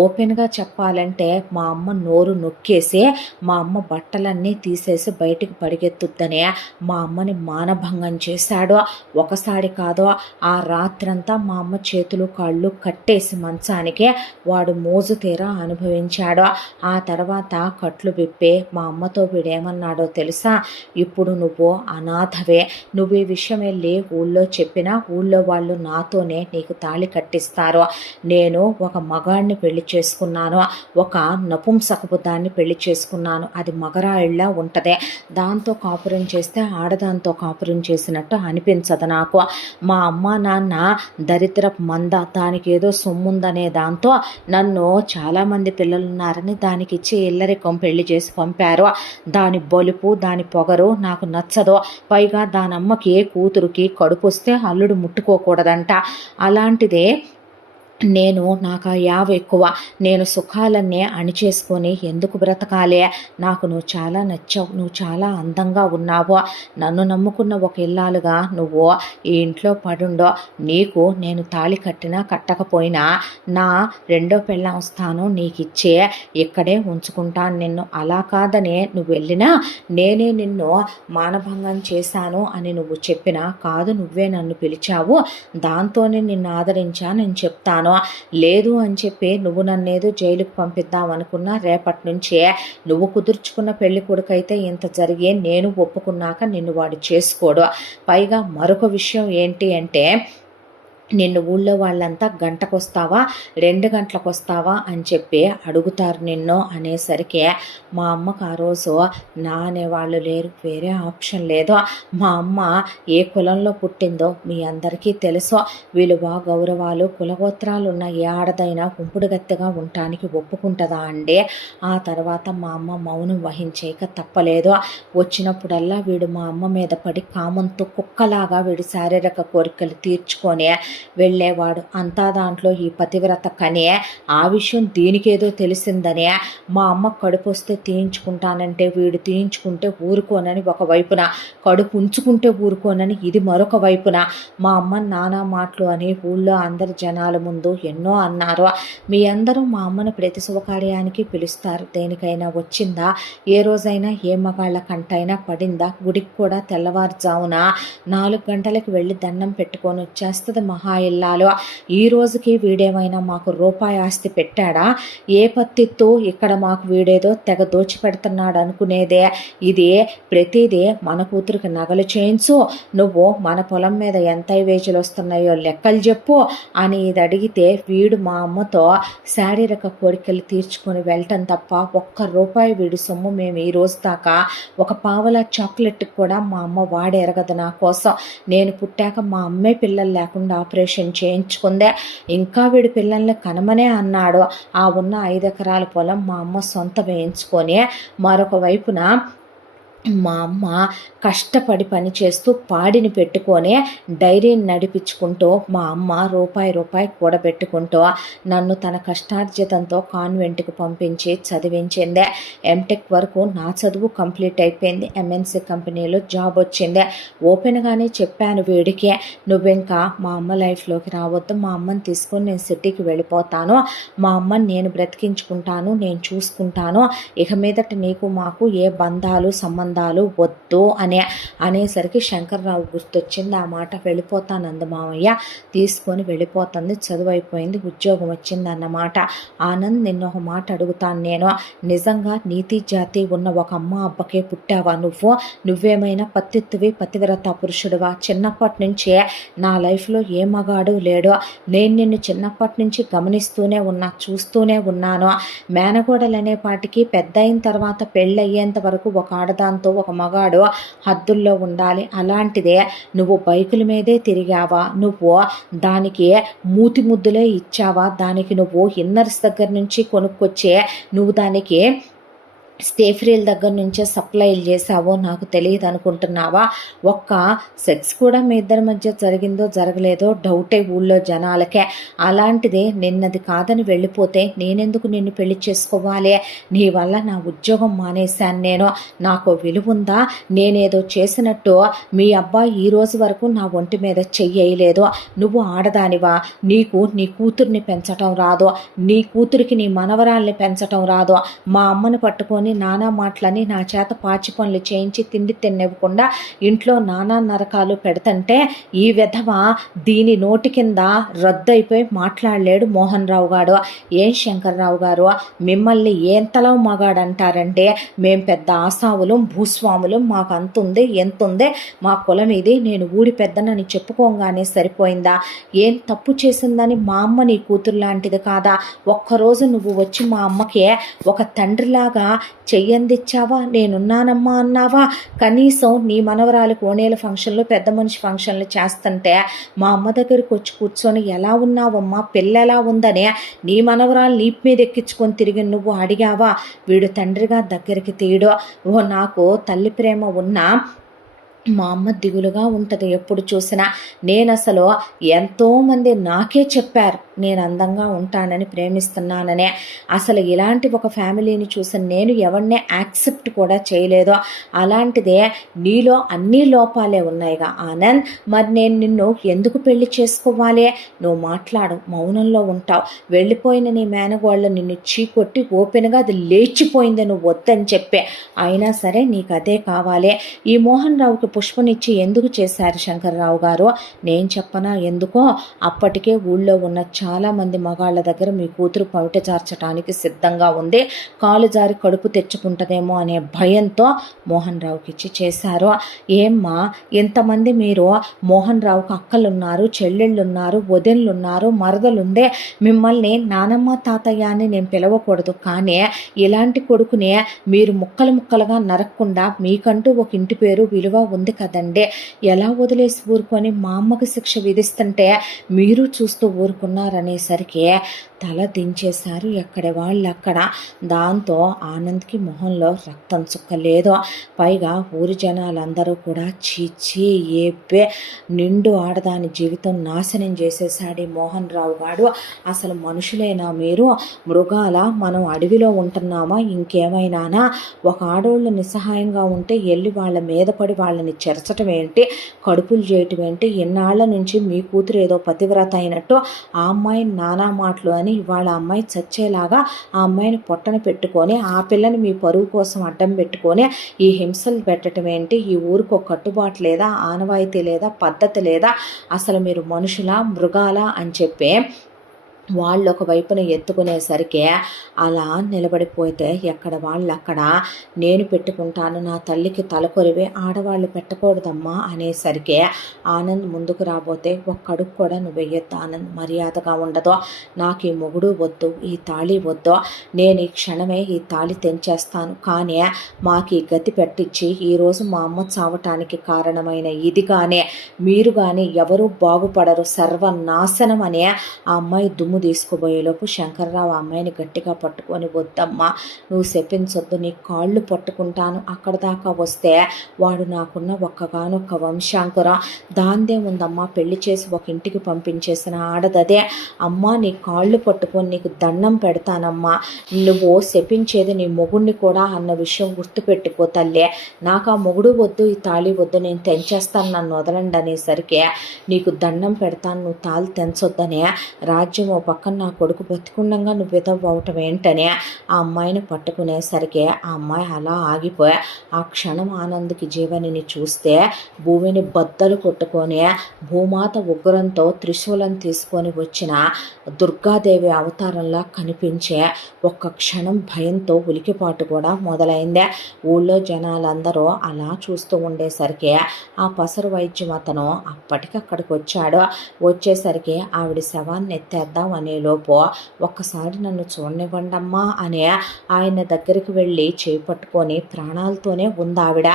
ఓపెన్గా చెప్పాలంటే మా అమ్మ నోరు నొక్కేసి మా అమ్మ బట్టలన్నీ తీసేసి బయటికి పరిగెత్తుద్దనే మా అమ్మని మానభంగం చేశాడు. ఒకసారి కాదో ఆ రాత్రంతా మా అమ్మ చేతులు కాళ్ళు కట్టేసి మంచానికి వాడు మోజు తీరా అనుభవించాడు. ఆ తర్వాత కట్లు విప్పి మా అమ్మతో వీడేమన్నాడో తెలుసా? ఇప్పుడు నువ్వు అనాథవే, నువ్వు ఈ విషయం వెళ్ళి ఊళ్ళో చెప్పినా ఊళ్ళో వాళ్ళు నాతోనే నీకు తాళి కట్టిస్తారు. నేను ఒక మగాడిని పెళ్లి చేసుకున్నాను, ఒక నపుంసకపు దాన్ని పెళ్లి చేసుకున్నాను, అది మగరాయిళ్ళ ఉంటుంది, దాంతో కాపురం చేస్తే ఆడదాంతో కాపురం చేసినట్టు అనిపించదు నాకు. మా అమ్మ నాన్న దరిద్రపు మంద, దానికి ఏదో సొమ్ముందనే దాంతో నన్ను చాలామంది పిల్లలున్నారని దానికి ఇచ్చి ఇల్లరికం పెళ్లి చేసి పంపారు. దాని బలుపు దాని పొగరు నాకు నచ్చదు. పైగా దానమ్మకి కూతురుకి కడుపు వస్తే అల్లుడు ముట్టుకోకూడదంట. అలాంటిదే నాకు ఆ యావ ఎక్కువ. నేను సుఖాలన్నీ అణిచేసుకొని ఎందుకు బ్రతకాలే? నాకు నువ్వు చాలా నచ్చావు, నువ్వు చాలా అందంగా ఉన్నావు, నన్ను నమ్ముకున్న ఒక ఇల్లాలుగా నువ్వు ఈ ఇంట్లో పడుండో. నీకు నేను తాళి కట్టినా కట్టకపోయినా నా రెండో పెళ్ళాం స్థానం నీకిచ్చే ఇక్కడే ఉంచుకుంటాను నిన్ను. అలా కాదనే నువ్వు వెళ్ళినా నేనే నిన్ను మానభంగం చేశాను అని నువ్వు చెప్పినా కాదు, నువ్వే నన్ను పిలిచావు, దాంతోనే నిన్ను ఆదరించా నేను చెప్తాను. లేదు అని చెప్పి నువ్వు నన్నేదో జైలుకు పంపిద్దామనుకున్నా రేపటి నుంచే నువ్వు కుదుర్చుకున్న పెళ్లి కొడుకైతే ఇంత జరిగే నేను ఒప్పుకున్నాక నిన్ను వాడు చేసుకోడు. పైగా మరొక విషయం ఏంటి అంటే, నిన్ను ఊళ్ళో వాళ్ళంతా గంటకొస్తావా 2 గంటలకు వస్తావా అని చెప్పి అడుగుతారు నిన్ను అనేసరికి మా అమ్మకు ఆ రోజు నా అనేవాళ్ళు లేరు, వేరే ఆప్షన్ లేదు. మా అమ్మ ఏ కులంలో పుట్టిందో మీ అందరికీ తెలుసు. విలువ గౌరవాలు కులగోత్రాలు ఉన్న ఏ ఆడదైనా ఉంపుడుగత్తెగా ఉండటానికి ఒప్పుకుంటుందా అండి? ఆ తర్వాత మా అమ్మ మౌనం వహించేక తప్పలేదు. వచ్చినప్పుడల్లా వీడు మా అమ్మ మీద పడి కామంతో కుక్కలాగా వీడి శారీరక కోరికలు తీర్చుకొని వెళ్ళేవాడు. అంతా దాంట్లో ఈ పతివ్రత కనే ఆ విషయం దీనికేదో తెలిసిందనే మా అమ్మ కడుపు వస్తే తీయించుకుంటానంటే వీడు తీయించుకుంటే ఊరుకోనని ఒకవైపున, కడుపు ఉంచుకుంటే ఊరుకోనని ఇది మరొక వైపున మా అమ్మ నానా మాటలు అని ఊళ్ళో అందరి జనాల ముందు ఎన్నో అన్నారు. మీ అందరూ మా అమ్మను ప్రతి శుభకార్యానికి పిలుస్తారు, దేనికైనా వచ్చిందా? ఏ రోజైనా ఏ మగాళ్ళ కంటైనా పడిందా? గుడికి కూడా తెల్లవారుజామున 4 గంటలకు వెళ్ళి దండం పెట్టుకొని వచ్చేస్తుంది మహా ఇల్లాలు. ఈ రోజుకి వీడేమైనా మాకు రూపాయి ఆస్తి పెట్టాడా? ఏ పత్తిత్తు ఇక్కడ మాకు వీడేదో తెగ దోచిపెడుతున్నాడు అనుకునేదే. ఇది ప్రతిదీ మన కూతురికి నగలు చేయించు, నువ్వు మన పొలం మీద ఎంత వేజులు వస్తున్నాయో లెక్కలు చెప్పు అని ఇది అడిగితే వీడు మా అమ్మతో శారీరక కోరికలు తీర్చుకొని వెళ్ళటం తప్ప ఒక్క రూపాయి వీడి సొమ్ము మేము ఈ రోజు దాకా ఒక పావల చాక్లెట్ కూడా మా అమ్మ వాడెరగదు నా కోసం. నేను పుట్టాక మా అమ్మే పిల్లలు లేకుండా ఆపరేషన్ చేయించుకుందే. ఇంకా వీడి పిల్లల్ని కనమనే అన్నాడు. ఆ ఉన్న 5 ఎకరాల పొలం మా అమ్మ సొంత వేయించుకొని మరొక వైపున మా అమ్మ కష్టపడి పని చేస్తూ పాడిని పెట్టుకొని డైరీని నడిపించుకుంటూ మా అమ్మ రూపాయి కూడబెట్టుకుంటూ నన్ను తన కష్టార్జితంతో కాన్వెంట్కి పంపించి చదివించింది. ఎంటెక్ వరకు నా చదువు కంప్లీట్ అయిపోయింది. ఎంఎన్సీ కంపెనీలో జాబ్ వచ్చింది. ఓపెన్గానే చెప్పాను వీడికి, నువ్వింకా మా అమ్మ లైఫ్లోకి రావద్దు, మా అమ్మని తీసుకొని నేను సిటీకి వెళ్ళిపోతాను, మా అమ్మని నేను బ్రతికించుకుంటాను, నేను చూసుకుంటాను, ఇక మీదట నీకు మాకు ఏ బంధాలు సంబంధాలు వద్దు అనేసరికి శంకర్రావు గుర్తొచ్చింది. ఆ మాట వెళ్ళిపోతానంది మామయ్య, తీసుకొని వెళ్ళిపోతుంది, చదువు అయిపోయింది, ఉద్యోగం వచ్చింది అన్నమాట. ఆనంద్ నిన్న ఒక మాట అడుగుతాను నేను, నిజంగా నీతి జాతి ఉన్న ఒక అమ్మ అబ్బకే పుట్టావా నువ్వు? నువ్వేమైనా పత్తిత్తువి పతివ్రత పురుషుడువా? చిన్నప్పటి నుంచే నా లైఫ్లో ఏ మగాడు లేడు. నేను నిన్ను చిన్నప్పటి నుంచి గమనిస్తూనే ఉన్నా, చూస్తూనే ఉన్నాను. మేనగోడలనే పాటికి పెద్ద అయిన తర్వాత పెళ్ళి అయ్యేంత వరకు ఒక ఆడదాంతో ఒక మగాడు హద్దుల్లో ఉండాలి. అలాంటిదే నువ్వు బైకుల మీదే తిరిగావా? నువ్వు దానికి మూతి ముద్దులే ఇచ్చావా? దానికి నువ్వు ఇన్నర్స్ దగ్గర నుంచి కొనుక్కొచ్చే నువ్వు దానికి స్టేఫ్రీల దగ్గర నుంచే సప్లైలు చేసావో నాకు తెలియదు అనుకుంటున్నావా? ఒక్క సెక్స్ కూడా మీ ఇద్దరి మధ్య జరిగిందో జరగలేదో డౌటే ఊళ్ళో జనాలకే. అలాంటిదే నిన్నది కాదని వెళ్ళిపోతే నేనెందుకు నిన్ను పెళ్లి చేసుకోవాలి? నీ వల్ల నా ఉద్యోగం మానేశాను నేను, నాకు విలువ ఉందా? నేనేదో చేసినట్టు మీ అబ్బాయి ఈ రోజు వరకు నా ఒంటి మీద చెయ్యలేదు. నువ్వు ఆడదానివా? నీకు నీ కూతుర్ని పెంచటం రాదు, నీ కూతురికి నీ మనవరాల్ని పెంచటం రాదు. మా అమ్మని పట్టుకొని మాటలని నానా మాటలని నా చేత పాచి పనులు చేయించి తిండి తినివ్వకుండా ఇంట్లో నానా నరకాలు పెడతంటే ఈ విధవ దీని నోటి కింద రద్దయిపోయి మాట్లాడలేడు మోహన్ రావు గారు. ఏం శంకర్రావు గారు, మిమ్మల్ని ఎంతలో మగాడంటారంటే మేం పెద్ద ఆసావులు భూస్వాములు, మాకు అంతుంది ఎంతుంది, మా కులం ఇది, నేను ఊడి పెద్దనని చెప్పుకోగానే సరిపోయిందా? ఏం తప్పు చేసిందని మా అమ్మ నీ కూతురు లాంటిది కాదా? ఒక్కరోజు నువ్వు వచ్చి మా అమ్మకే ఒక తండ్రిలాగా చెయ్యందిచ్చావా? నేనున్నానమ్మా అన్నావా? కనీసం నీ మనవరాలు కోనేల ఫంక్షన్లు పెద్ద మనిషి ఫంక్షన్లు చేస్తుంటే మా అమ్మ దగ్గరికి వచ్చి కూర్చొని ఎలా ఉన్నావమ్మా, పిల్ల ఎలా ఉందని నీ మనవరాలు నీపు మీద ఎక్కించుకొని తిరిగి నువ్వు అడిగావా? వీడు తండ్రిగా దగ్గరికి తీయడు. నాకు తల్లి ప్రేమ ఉన్నా మా అమ్మ దిగులుగా ఉంటుంది ఎప్పుడు చూసినా. నేను అసలు ఎంతోమంది నాకే చెప్పారు నేను అందంగా ఉంటానని, ప్రేమిస్తున్నాననే. అసలు ఇలాంటి ఒక ఫ్యామిలీని చూసి నేను ఎవరినే యాక్సెప్ట్ కూడా చేయలేదో. అలాంటిదే నీలో అన్ని లోపాలే ఉన్నాయిగా ఆనంద్. మరి నేను నిన్ను ఎందుకు పెళ్లి చేసుకోవాలి? నువ్వు మాట్లాడు, మౌనంలో ఉంటావు. వెళ్ళిపోయిన నీ మేనగోళ్ళు నిన్ను చీకొట్టి ఓపెన్గా అది లేచిపోయింది నువ్వు వద్దని చెప్పే. అయినా సరే నీకు అదే కావాలి. ఈ మోహన్ రావుకి పుష్పనిచ్చి ఎందుకు చేశారు శంకర్రావు గారు? నేను చెప్పనా ఎందుకో? అప్పటికే ఊళ్ళో ఉన్న చాలామంది మగాళ్ళ దగ్గర మీ కూతురు పవిట చార్చడానికి సిద్ధంగా ఉంది. కాలు జారి కడుపు తెచ్చుకుంటుందేమో అనే భయంతో మోహన్ రావుకి ఇచ్చి చేశారు. ఏమ్మా ఇంతమంది మీరు మోహన్ రావుకి అక్కలున్నారు, చెల్లెళ్ళున్నారు, వదినలున్నారు, మరదలుందే. మిమ్మల్ని నానమ్మ తాతయ్య అని నేను పిలవకూడదు, కానీ ఇలాంటి కొడుకునే మీరు ముక్కలు ముక్కలుగా నరక్కుండా మీకంటూ ఒక ఇంటి పేరు విలువ ఉంది కదండి. ఎలా వదిలేసి ఊరుకొని మా అమ్మకి శిక్ష విధిస్తుంటే మీరు చూస్తూ ఊరుకున్నారనేసరికి తల దించేశారు ఎక్కడి వాళ్ళు అక్కడ. దాంతో ఆనంద్కి మొహంలో రక్తం చుక్కలేదు. పైగా ఊరి జనాలందరూ కూడా చీచి ఏపే నిండు ఆడదాని జీవితం నాశనం చేసేసాడు మోహన్ రావు గారు. అసలు మనుషులేనా మీరు? మృగాల మనం అడవిలో ఉంటున్నామా ఇంకేమైనానా? ఒక ఆడోళ్ళు నిస్సహాయంగా ఉంటే వెళ్ళి వాళ్ళ మీద పడి వాళ్ళని చెరచటం ఏంటి, కడుపులు చేయటం ఏంటి? ఎన్నాళ్ల నుంచి మీ కూతురు ఏదో పతివ్రత అయినట్టు ఆ అమ్మాయిని నానా మాటలు అని ఇవాళ అమ్మాయి చచ్చేలాగా ఆ అమ్మాయిని పొట్టన పెట్టుకొని ఆ పిల్లని మీ పరువు కోసం అడ్డం పెట్టుకొని ఈ హింసలు పెట్టడం ఏంటి? ఈ ఊరికి ఒక కట్టుబాటు లేదా, ఆనవాయితీ లేదా, పద్ధతి లేదా? అసలు మీరు మనుషుల మృగాల అని చెప్పి వాళ్ళు ఒక వైపున ఎత్తుకునేసరికి అలా నిలబడిపోతే ఎక్కడ వాళ్ళు అక్కడ నేను పెట్టుకుంటాను, నా తల్లికి తలకొరివి ఆడవాళ్ళు పెట్టకూడదమ్మా అనేసరికి ఆనంద్ ముందుకు రాబోతే ఒక్కడుగు కూడా నువ్వు వెయ్యొద్దు ఆనంద్, మర్యాదగా ఉండదు. నాకు ఈ మొగుడు వద్దు, ఈ తాళి వద్దు, నేను ఈ క్షణమే ఈ తాళి తెంచేస్తాను. కానీ మాకు ఈ గతి పెట్టించి ఈరోజు మా అమ్మ చావటానికి కారణమైన ఇది కానీ మీరు కానీ ఎవరూ బాగుపడరు, సర్వనాశనం అనే ఆ అమ్మాయి దుమ్ము తీసుకుపోయేలోపు శంకర్రావు అమ్మాయిని గట్టిగా పట్టుకొని వద్దమ్మా నువ్వు చెప్పించొద్దు, నీ కాళ్ళు పట్టుకుంటాను, అక్కడ దాకా వస్తే వాడు నాకున్న ఒక్కగానొక్క వంశాంకురం, దాందే ఉందమ్మా, పెళ్లి చేసి ఒక ఇంటికి పంపించేసిన ఆడదదే. అమ్మా నీ కాళ్ళు పట్టుకొని నీకు దండం పెడతానమ్మా, నువ్వు శపించేది నీ మొగుడిని కూడా అన్న విషయం గుర్తుపెట్టుకో తల్లే. నాకు ఆ మొగుడు వద్దు, ఈ తాళి వద్దు, నేను తెంచేస్తాను, నన్ను వదలండి అనేసరికి నీకు దండం పెడతాను, నువ్వు తాళి తెంచొద్దనే. రాజ్యం ఓ పక్కన నా కొడుకు బతికుండంగా నువ్వు విధవటం ఏంటనే ఆ అమ్మాయిని పట్టుకునేసరికి ఆ అమ్మాయి అలా ఆగిపోయి ఆ క్షణం ఆనంద్కి జీవనిని చూస్తే భూమిని బద్దలు కొట్టుకొని భూమాత ఉగ్రంతో త్రిశూలం తీసుకొని వచ్చిన దుర్గాదేవి అవతారంలా కనిపించే ఒక్క క్షణం భయంతో ఉలికిపాటు కూడా మొదలైందే. ఊళ్ళో జనాలందరూ అలా చూస్తూ ఉండేసరికి ఆ పసరు వైద్యం అతను అప్పటికక్కడికి వచ్చాడు. వచ్చేసరికి ఆవిడ శవాన్ని ఎత్తేద్దాం అనేలోపు ఒక్కసారి నన్ను చూడనివ్వండమ్మా అని ఆయన దగ్గరికి వెళ్ళి చేపట్టుకొని ప్రాణాలతోనే ఉంది ఆవిడ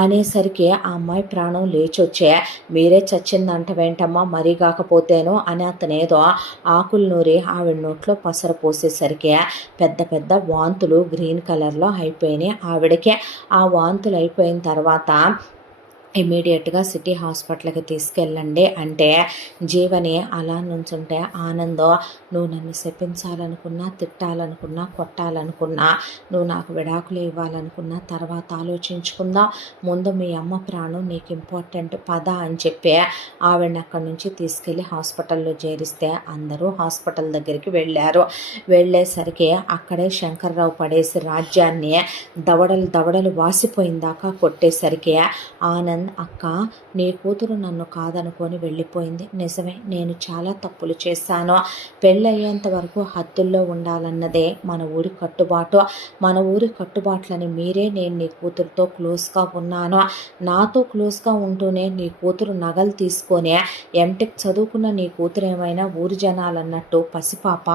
అనేసరికి ఆ అమ్మాయి ప్రాణం లేచొచ్చే. మీరే చచ్చిందంటవేంటమ్మా, మరీ కాకపోతేను అని అతనేదో ఆకులు నూరి ఆవిడ నోట్లో పసరు పోసేసరికి పెద్ద పెద్ద వాంతులు గ్రీన్ కలర్లో అయిపోయినాయి ఆవిడకి. ఆ వాంతులు అయిపోయిన తర్వాత ఇమీడియట్గా సిటీ హాస్పిటల్కి తీసుకెళ్ళండి అంటే జీవని అలా నుంచుంటే ఆనందం, నువ్వు నన్ను శపించాలనుకున్నా, తిట్టాలనుకున్నా, కొట్టాలనుకున్నా, నువ్వు నాకు విడాకులు ఇవ్వాలనుకున్నా తర్వాత ఆలోచించుకుందాం, ముందు మీ అమ్మ ప్రాణం నీకు ఇంపార్టెంట్ పద అని చెప్పి ఆవిడని అక్కడి నుంచి తీసుకెళ్ళి హాస్పిటల్లో చేరిస్తే అందరూ హాస్పిటల్ దగ్గరికి వెళ్ళేసరికి అక్కడే శంకర్రావు పడేసి రాజ్యాన్ని దవడలు వాసిపోయిందాకా కొట్టేసరికి ఆనంద్, అక్క నీ కూతురు నన్ను కాదనుకొని వెళ్ళిపోయింది, నిజమే నేను చాలా తప్పులు చేశాను, పెళ్ళయ్యేంత వరకు హద్దుల్లో ఉండాలన్నదే మన ఊరి కట్టుబాటు, మన ఊరి కట్టుబాట్లని మీరే నేను నీ కూతురుతో క్లోజ్గా ఉన్నాను, నాతో క్లోజ్గా ఉంటూనే నీ కూతురు నగలు తీసుకొని ఎంటెక్ చదువుకున్న నీ కూతురు ఏమైనా ఊరి జనాలన్నట్టు పసిపాప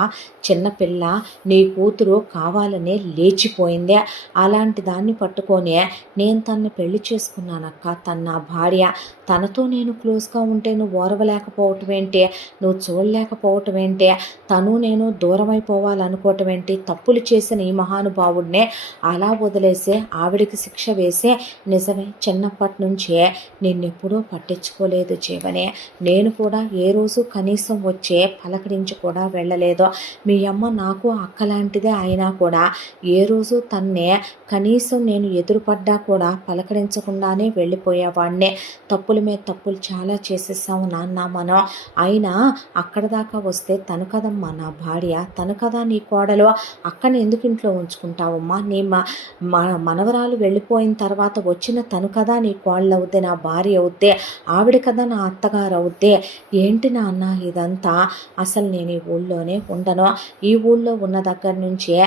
చిన్నపిల్ల, నీ కూతురు కావాలనే లేచిపోయింది, అలాంటి దాన్ని పట్టుకొని నేను తన్ని పెళ్లి చేసుకున్నానక్క, నా భార్య, తనతో నేను క్లోజ్గా ఉంటే నువ్వు ఓరవలేకపోవటం ఏంటి, నువ్వు చూడలేకపోవటం ఏంటి, తను నేను దూరం అయిపోవాలనుకోవటం ఏంటి, తప్పులు చేసిన ఈ మహానుభావుడినే అలా వదిలేసి ఆవిడికి శిక్ష వేసి, నిజమే చిన్నప్పటి నుంచే నిన్నెప్పుడూ పట్టించుకోలేదు జీవనే, నేను కూడా ఏ రోజు కనీసం వచ్చే పలకరించి కూడా వెళ్ళలేదు, మీ అమ్మ నాకు అక్కలాంటిదే అయినా కూడా ఏ రోజు తన్నే కనీసం నేను ఎదురుపడ్డా కూడా పలకరించకుండానే వెళ్ళిపోయేవాడినే, తప్పుల మీద తప్పులు చాలా చేసేసాము నాన్న మనం, అయినా అక్కడ దాకా వస్తే తను కదమ్మా నా భార్య, తను కదా నీ కోడలు, అక్కని ఎందుకు ఇంట్లో ఉంచుకుంటావమ్మా, నీ మనవరాలు వెళ్ళిపోయిన తర్వాత వచ్చిన తను కదా నీ కోళ్ళు అవుద్దే, నా భార్య అవుద్దే, ఆవిడ కదా నా అత్తగారు అవుద్దే, ఏంటి నాన్న ఇదంతా, అసలు నేను ఈ ఊళ్ళోనే ఉండను, ఈ ఊళ్ళో ఉన్న దగ్గర నుంచే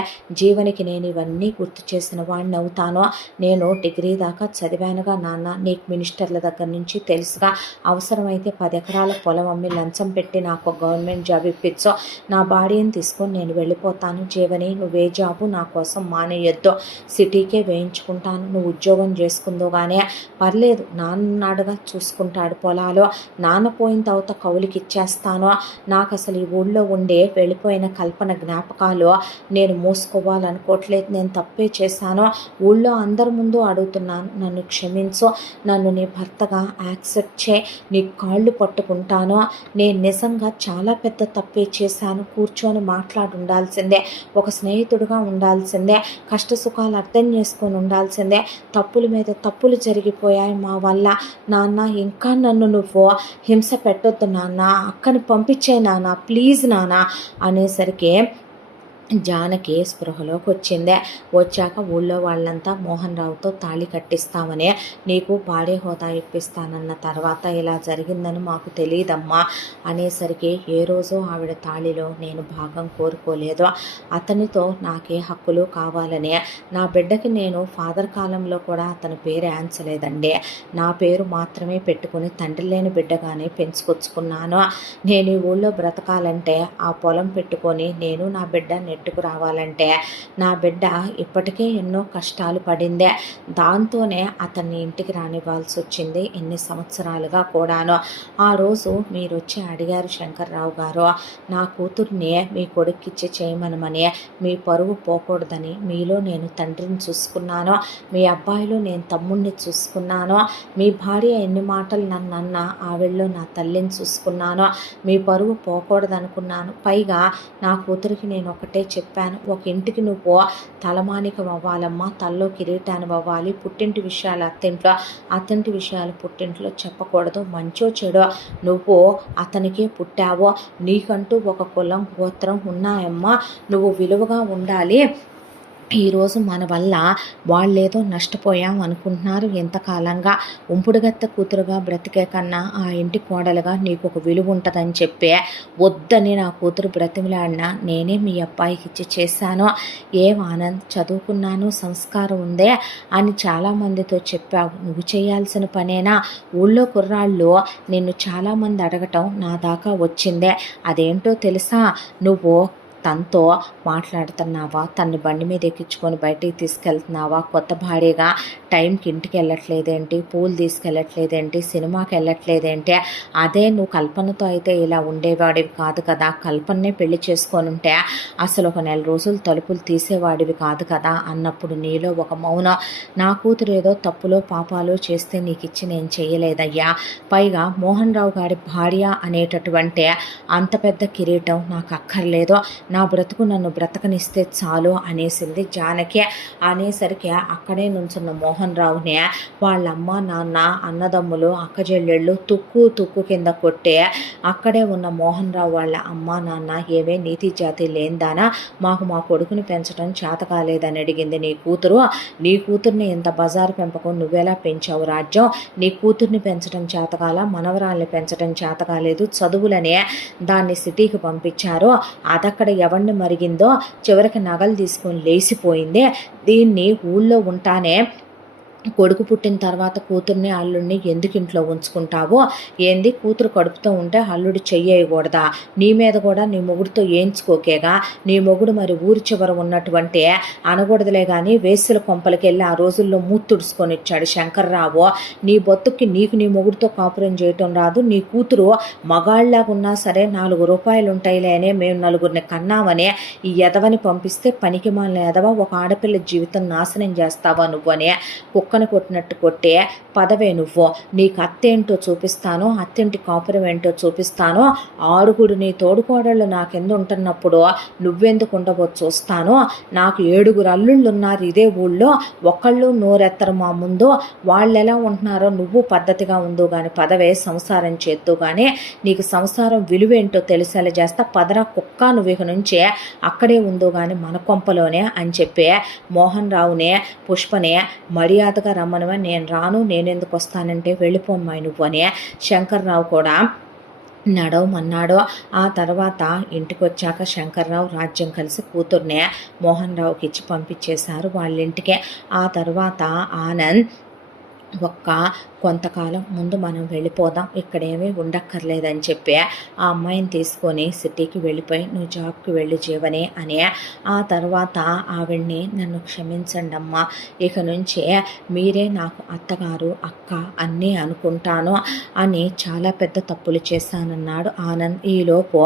జీవనికి నేను ఇవన్నీ గుర్తు చేసిన వాడిని అవుతాను, నేను డిగ్రీ దాకా చదివానుగా నాన్న, నీకు మినిస్టర్ల దగ్గర నుంచి తెలుసుగా, అవసరమైతే 10 ఎకరాల పొలం అమ్మి లంచం పెట్టి నాకు గవర్నమెంట్ జాబ్ ఇప్పించు, నా భార్యను తీసుకొని నేను వెళ్ళిపోతాను జీవని, నువ్వే జాబు నా కోసం మానేయొద్దు, సిటీకే వేయించుకుంటాను, నువ్వు ఉద్యోగం చేసుకుందో కానీ పర్లేదు, నాన్ననాడుగా చూసుకుంటాడు పొలాలు, నాన్న పోయిన తర్వాత కౌలికి ఇచ్చేస్తాను, నాకు అసలు ఈ ఊళ్ళో ఉండే వెళ్ళిపోయిన కల్పన జ్ఞాపకాలు నేను మూసుకోవాలనుకోవట్లేదు, నేను తప్పే చేశాను, ఊళ్ళో అందరి ముందు అడుగుతున్నాను, నన్ను క్షమించు, నన్ను నీ భర్తగా యాక్సెప్ట్ చేయి, నీ కాళ్ళు పట్టుకుంటాను, నేను నిజంగా చాలా పెద్ద తప్పే చేశాను, కూర్చొని మాట్లాడి ఉండాల్సిందే, ఒక స్నేహితుడిగా ఉండాల్సిందే, కష్ట సుఖాలు అర్థం చేసుకొని ఉండాల్సిందే, తప్పుల మీద తప్పులు జరిగిపోయాయి మా వల్ల, నాన్న ఇంకా నన్ను నువ్వు హింస పెట్టొద్దు నాన్న, అక్కని పంపించే నాన్న ప్లీజ్ నాన్న అనేసరికి జానకి స్పృహలోకి వచ్చిందే, వచ్చాక ఊళ్ళో వాళ్ళంతా మోహన్ రావుతో తాళి కట్టిస్తామని, నీకు భార్య హోదా ఇప్పిస్తానన్న తర్వాత ఇలా జరిగిందని మాకు తెలియదమ్మా అనేసరికి, ఏ రోజు ఆవిడ తాళిలో నేను భాగం కోరుకోలేదు, అతనితో నాకే హక్కులు కావాలని, నా బిడ్డకి నేను ఫాదర్ కాలంలో కూడా అతని పేరు ఆన్సలేదండి, నా పేరు మాత్రమే పెట్టుకుని తండ్రి లేని బిడ్డగానే పెంచుకొచ్చుకున్నాను, నేను ఈ ఊళ్ళో బ్రతకాలంటే ఆ పొలం పెట్టుకొని నేను నా బిడ్డ నెట్టుకు రావాలంటే నా బిడ్డ ఇప్పటికే ఎన్నో కష్టాలు పడిందే, దాంతోనే అతన్ని ఇంటికి రానివ్వాల్సి వచ్చింది ఎన్ని సంవత్సరాలుగా కూడాను, ఆ రోజు మీరు వచ్చి అడిగారు శంకర్రావు గారు, నా కూతుర్ని మీ కొడుక్కిచ్చి చేయమనమని, మీ పరువు పోకూడదని మీలో నేను తండ్రిని చూసుకున్నాను, మీ అబ్బాయిలో నేను తమ్ముడిని చూసుకున్నాను, మీ భార్య ఎన్ని మాటలు నన్ను అన్న ఆవిడలో నా తల్లిని చూసుకున్నాను, మీ పరువు పోకూడదనుకున్నాను, పైగా నా కూతురికి నేను ఒకటే చెప్పాను, ఒక ఇంటికి నువ్వు తలమానికం అవ్వాలమ్మా, తల్లో కిరీటాన్ని అవ్వాలి, పుట్టింటి విషయాలు అత్తింట్లో, అత్తింటి విషయాలు పుట్టింట్లో చెప్పకూడదు, మంచో చెడో నువ్వు అతనికే పుట్టావో, నీకంటూ ఒక కులం గోత్రం ఉన్నాయమ్మా, నువ్వు విలువగా ఉండాలి, ఈరోజు మన వల్ల వాళ్ళేదో నష్టపోయాం అనుకుంటున్నారు, ఎంతకాలంగా ఉంపుడుగత్త కూతురుగా బ్రతికే కన్నా ఆ ఇంటి కోడలుగా నీకు ఒక విలువ ఉంటుందని చెప్పి వద్దని నా కూతురు బ్రతిమలాడినా నేనే మీ అబ్బాయికి ఇచ్చి చేశాను, ఏం ఆనంద్ చదువుకున్నాను సంస్కారం ఉందే అని చాలామందితో చెప్పావు, నువ్వు చేయాల్సిన పనేనా, ఊళ్ళో కుర్రాళ్ళు నిన్ను చాలామంది అడగటం నా దాకా వచ్చిందే, అదేంటో తెలుసా, నువ్వు తనతో మాట్లాడుతున్నావా, తన్ని బండి మీద ఎక్కించుకొని బయటికి తీసుకెళ్తున్నావా, కొత్త భార్యగా టైంకి ఇంటికి వెళ్ళట్లేదేంటి, పూలు తీసుకెళ్ళట్లేదేంటి, సినిమాకి వెళ్ళట్లేదేంటి, అదే నువ్వు కల్పనతో అయితే ఇలా ఉండేవాడివి కాదు కదా, కల్పననే పెళ్లి చేసుకొని ఉంటే అసలు ఒక నెల రోజులు తలుపులు తీసేవాడివి కాదు కదా అన్నప్పుడు నీలో ఒక మౌనం. నా కూతురు ఏదో తప్పులో పాపాలు చేస్తే నీకు ఇచ్చి నేను చేయలేదయ్యా, పైగా మోహన్ రావు గారి భార్య అనేటటువంటి అంత పెద్ద కిరీటం నాకు అక్కర్లేదు, నా బ్రతుకు నన్ను బ్రతకనిస్తే చాలు అనేసింది జానకి. అనేసరికి అక్కడే నుంచున్న మోహన్ రావుని వాళ్ళ అమ్మ నాన్న అన్నదమ్ములు అక్కజెల్లెళ్ళు తుక్కు కింద కొట్టే అక్కడే ఉన్న మోహన్ రావు వాళ్ళ అమ్మ నాన్న, ఏమే నీతి జాతి లేందానా, మాకు మా కొడుకుని పెంచడం చేత కాలేదని అడిగింది నీ కూతురు. నీ కూతుర్ని ఇంత బజారు పెంపకం నువ్వెలా పెంచావు రాజ్యం, నీ కూతుర్ని పెంచడం చేతకాల, మనవరాల్ని పెంచడం చేత కాలేదు, చదువులనే దాన్ని సిటీకి పంపించారు, అదక్కడ ఎవరిని మరిగిందో చివరికి నగలు తీసుకొని లేసిపోయింది, దీన్ని ఊళ్ళో ఉంటానే కొడుకు పుట్టిన తర్వాత కూతుర్ని అల్లుడిని ఎందుకు ఇంట్లో ఉంచుకుంటావో, ఏంది కూతురు కడుపుతో ఉంటే అల్లుడు చెయ్యకూడదా, నీ మీద కూడా నీ మొగుడితో ఏంచుకోకేగా, నీ మొగుడు మరి ఊరి చివర ఉన్నటువంటి అనకూడదులే కానీ వేసుల కొంపలకి వెళ్ళి ఆ రోజుల్లో మూతుడుచుకొని ఇచ్చాడు శంకర్రావు, నీ బొత్తుకి నీకు నీ మొగుడితో కాపురం చేయటం రాదు, నీ కూతురు మగాళ్ళలాగా ఉన్నా సరే 4 రూపాయలు ఉంటాయిలే అనే మేము నలుగురిని కన్నామనే ఈ ఎదవని పంపిస్తే పనికి మాలిన ఎదవ, ఒక ఆడపిల్ల జీవితం నాశనం చేస్తావా నువ్వనే కుక్కను కొట్టినట్టు కొట్టే పదవే నువ్వు, నీకు అత్తేంటో చూపిస్తాను, అత్తింటి కాపురం ఏంటో చూపిస్తాను, ఆరుగురు నీ తోడుకోడళ్ళు నాకెందు ఉంటున్నప్పుడు నువ్వెందుకు ఉండవో చూస్తాను, నాకు 7 అల్లుళ్ళు ఉన్నారు ఇదే ఊళ్ళో, ఒకళ్ళు నోరెత్తరు మా ముందు, వాళ్ళు ఎలా ఉంటున్నారో నువ్వు పద్ధతిగా ఉందో కానీ పదవే, సంసారం చేద్దు కానీ నీకు సంసారం విలువేంటో తెలిసేలా చేస్తా, పదరా కుక్క, నువ్వు ఇక నుంచే అక్కడే ఉందో కానీ మన కొంపలోనే అని చెప్పే మోహన్ రావునే పుష్పనే మర్యాదగా రమ్మనమని, నేను రాను, నేనెందుకు వస్తానంటే వెళ్ళిపోమ్మాయి నువ్వు అని శంకర్రావు కూడా నడవమన్నాడు. ఆ తర్వాత ఇంటికి వచ్చాక శంకర్రావు రాజ్యం కలిసి కూతుర్నే మోహన్ రావుకి ఇచ్చి పంపించేశారు వాళ్ళ ఇంటికి. ఆ తర్వాత ఆనంద్ కొంతకాలం ముందు మనం వెళ్ళిపోదాం, ఇక్కడేమీ ఉండక్కర్లేదని చెప్పి ఆ అమ్మాయిని తీసుకొని సిటీకి వెళ్ళిపోయి నువ్వు జాబ్కి వెళ్ళి జీవని అని. ఆ తర్వాత ఆవిడ్ని నన్ను క్షమించండి అమ్మా, ఇక నుంచి మీరే నాకు అత్తగారు అక్క అన్నీ అనుకుంటాను అని చాలా పెద్ద తప్పులు చేశానన్నాడు ఆనంద్. ఈలోపు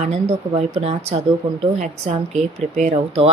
ఆనంద్ ఒకవైపున చదువుకుంటూ ఎగ్జామ్కి ప్రిపేర్ అవుతూ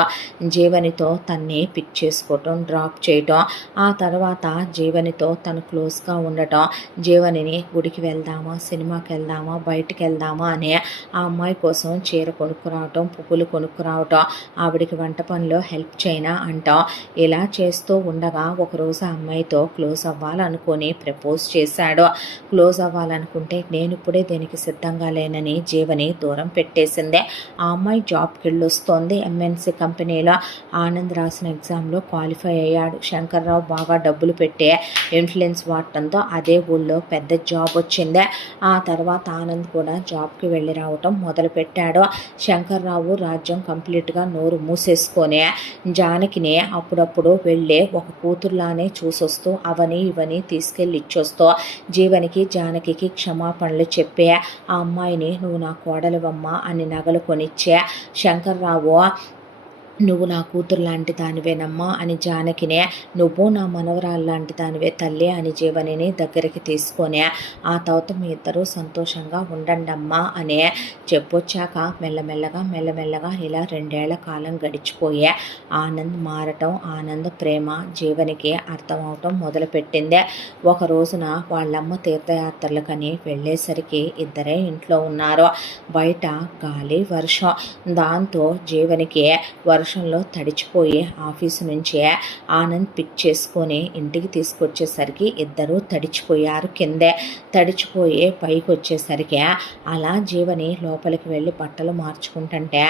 జీవనితో తన్ని పిక్ చేసుకోవటం, డ్రాప్ చేయటం, ఆ తర్వాత జీవనితో తను క్లోజ్గా ఉండటం, జీవనిని గుడికి వెళ్దామా, సినిమాకి వెళ్దామా, బయటికి వెళ్దామా అని ఆ అమ్మాయి కోసం చీర కొనుక్కురావటం, పువ్వులు కొనుక్కురావటం, ఆవిడికి వంట పనిలో హెల్ప్ చేయనా అంటాం. ఇలా చేస్తూ ఉండగా ఒకరోజు ఆ అమ్మాయితో క్లోజ్ అవ్వాలనుకొని ప్రపోజ్ చేశాడు. క్లోజ్ అవ్వాలనుకుంటే నేను ఇప్పుడే దీనికి సిద్ధంగా లేనని జీవని దూరం పెట్టేసిందే. ఆ అమ్మాయి జాబ్కి వెళ్ళొస్తోంది ఎంఎన్సి కంపెనీలో. ఆనంద్ రాసిన ఎగ్జామ్లో క్వాలిఫై అయ్యాడు. శంకర్రావు బాగా డబ్బులు పెట్టే ఇన్ఫ్లుయెన్స్ వాడటంతో అదే ఊళ్ళో పెద్ద జాబ్ వచ్చిందే. ఆ తర్వాత ఆనంద్ కూడా జాబ్కి వెళ్ళి రావటం మొదలుపెట్టాడు. శంకర్రావు రాజ్యం కంప్లీట్గా నోరు మూసేసుకొని జానకిని అప్పుడప్పుడు వెళ్ళి ఒక కూతురులానే చూసొస్తూ అవని ఇవని తీసుకెళ్ళి ఇచ్చొస్తూ జీవనికి జానకి క్షమాపణలు చెప్పే ఆ అమ్మాయిని నువ్వు నా కోడలివమ్మ అని నగలు కొనిచ్చే శంకర్రావు నువ్వు నా కూతురు లాంటి దానివేనమ్మా అని జానకినే నువ్వు నా మనవరాలు లాంటి దానివే తల్లి అని జీవనిని దగ్గరికి తీసుకొని ఆ తర్వాత మీ ఇద్దరూ సంతోషంగా ఉండండమ్మా అనే చెప్పొచ్చాక మెల్లమెల్లగా ఇలా 2 ఏళ్ల కాలం గడిచిపోయే ఆనంద్ మారటం, ఆనంద్ ప్రేమ జీవనికి అర్థమవటం మొదలుపెట్టింది. ఒక రోజున వాళ్ళమ్మ తీర్థయాత్రలకని వెళ్ళేసరికి ఇద్దరే ఇంట్లో ఉన్నారు. బయట గాలి వర్షం, దాంతో జీవనికి వర్షంలో తడిచిపోయి ఆఫీసు నుంచే ఆనంద్ పిక్ చేసుకొని ఇంటికి తీసుకొచ్చేసరికి ఇద్దరు తడిచిపోయారు. కిందే తడిచిపోయి పైకి వచ్చేసరికి అలా జీవని లోపలికి వెళ్ళి బట్టలు మార్చుకుంటుంటే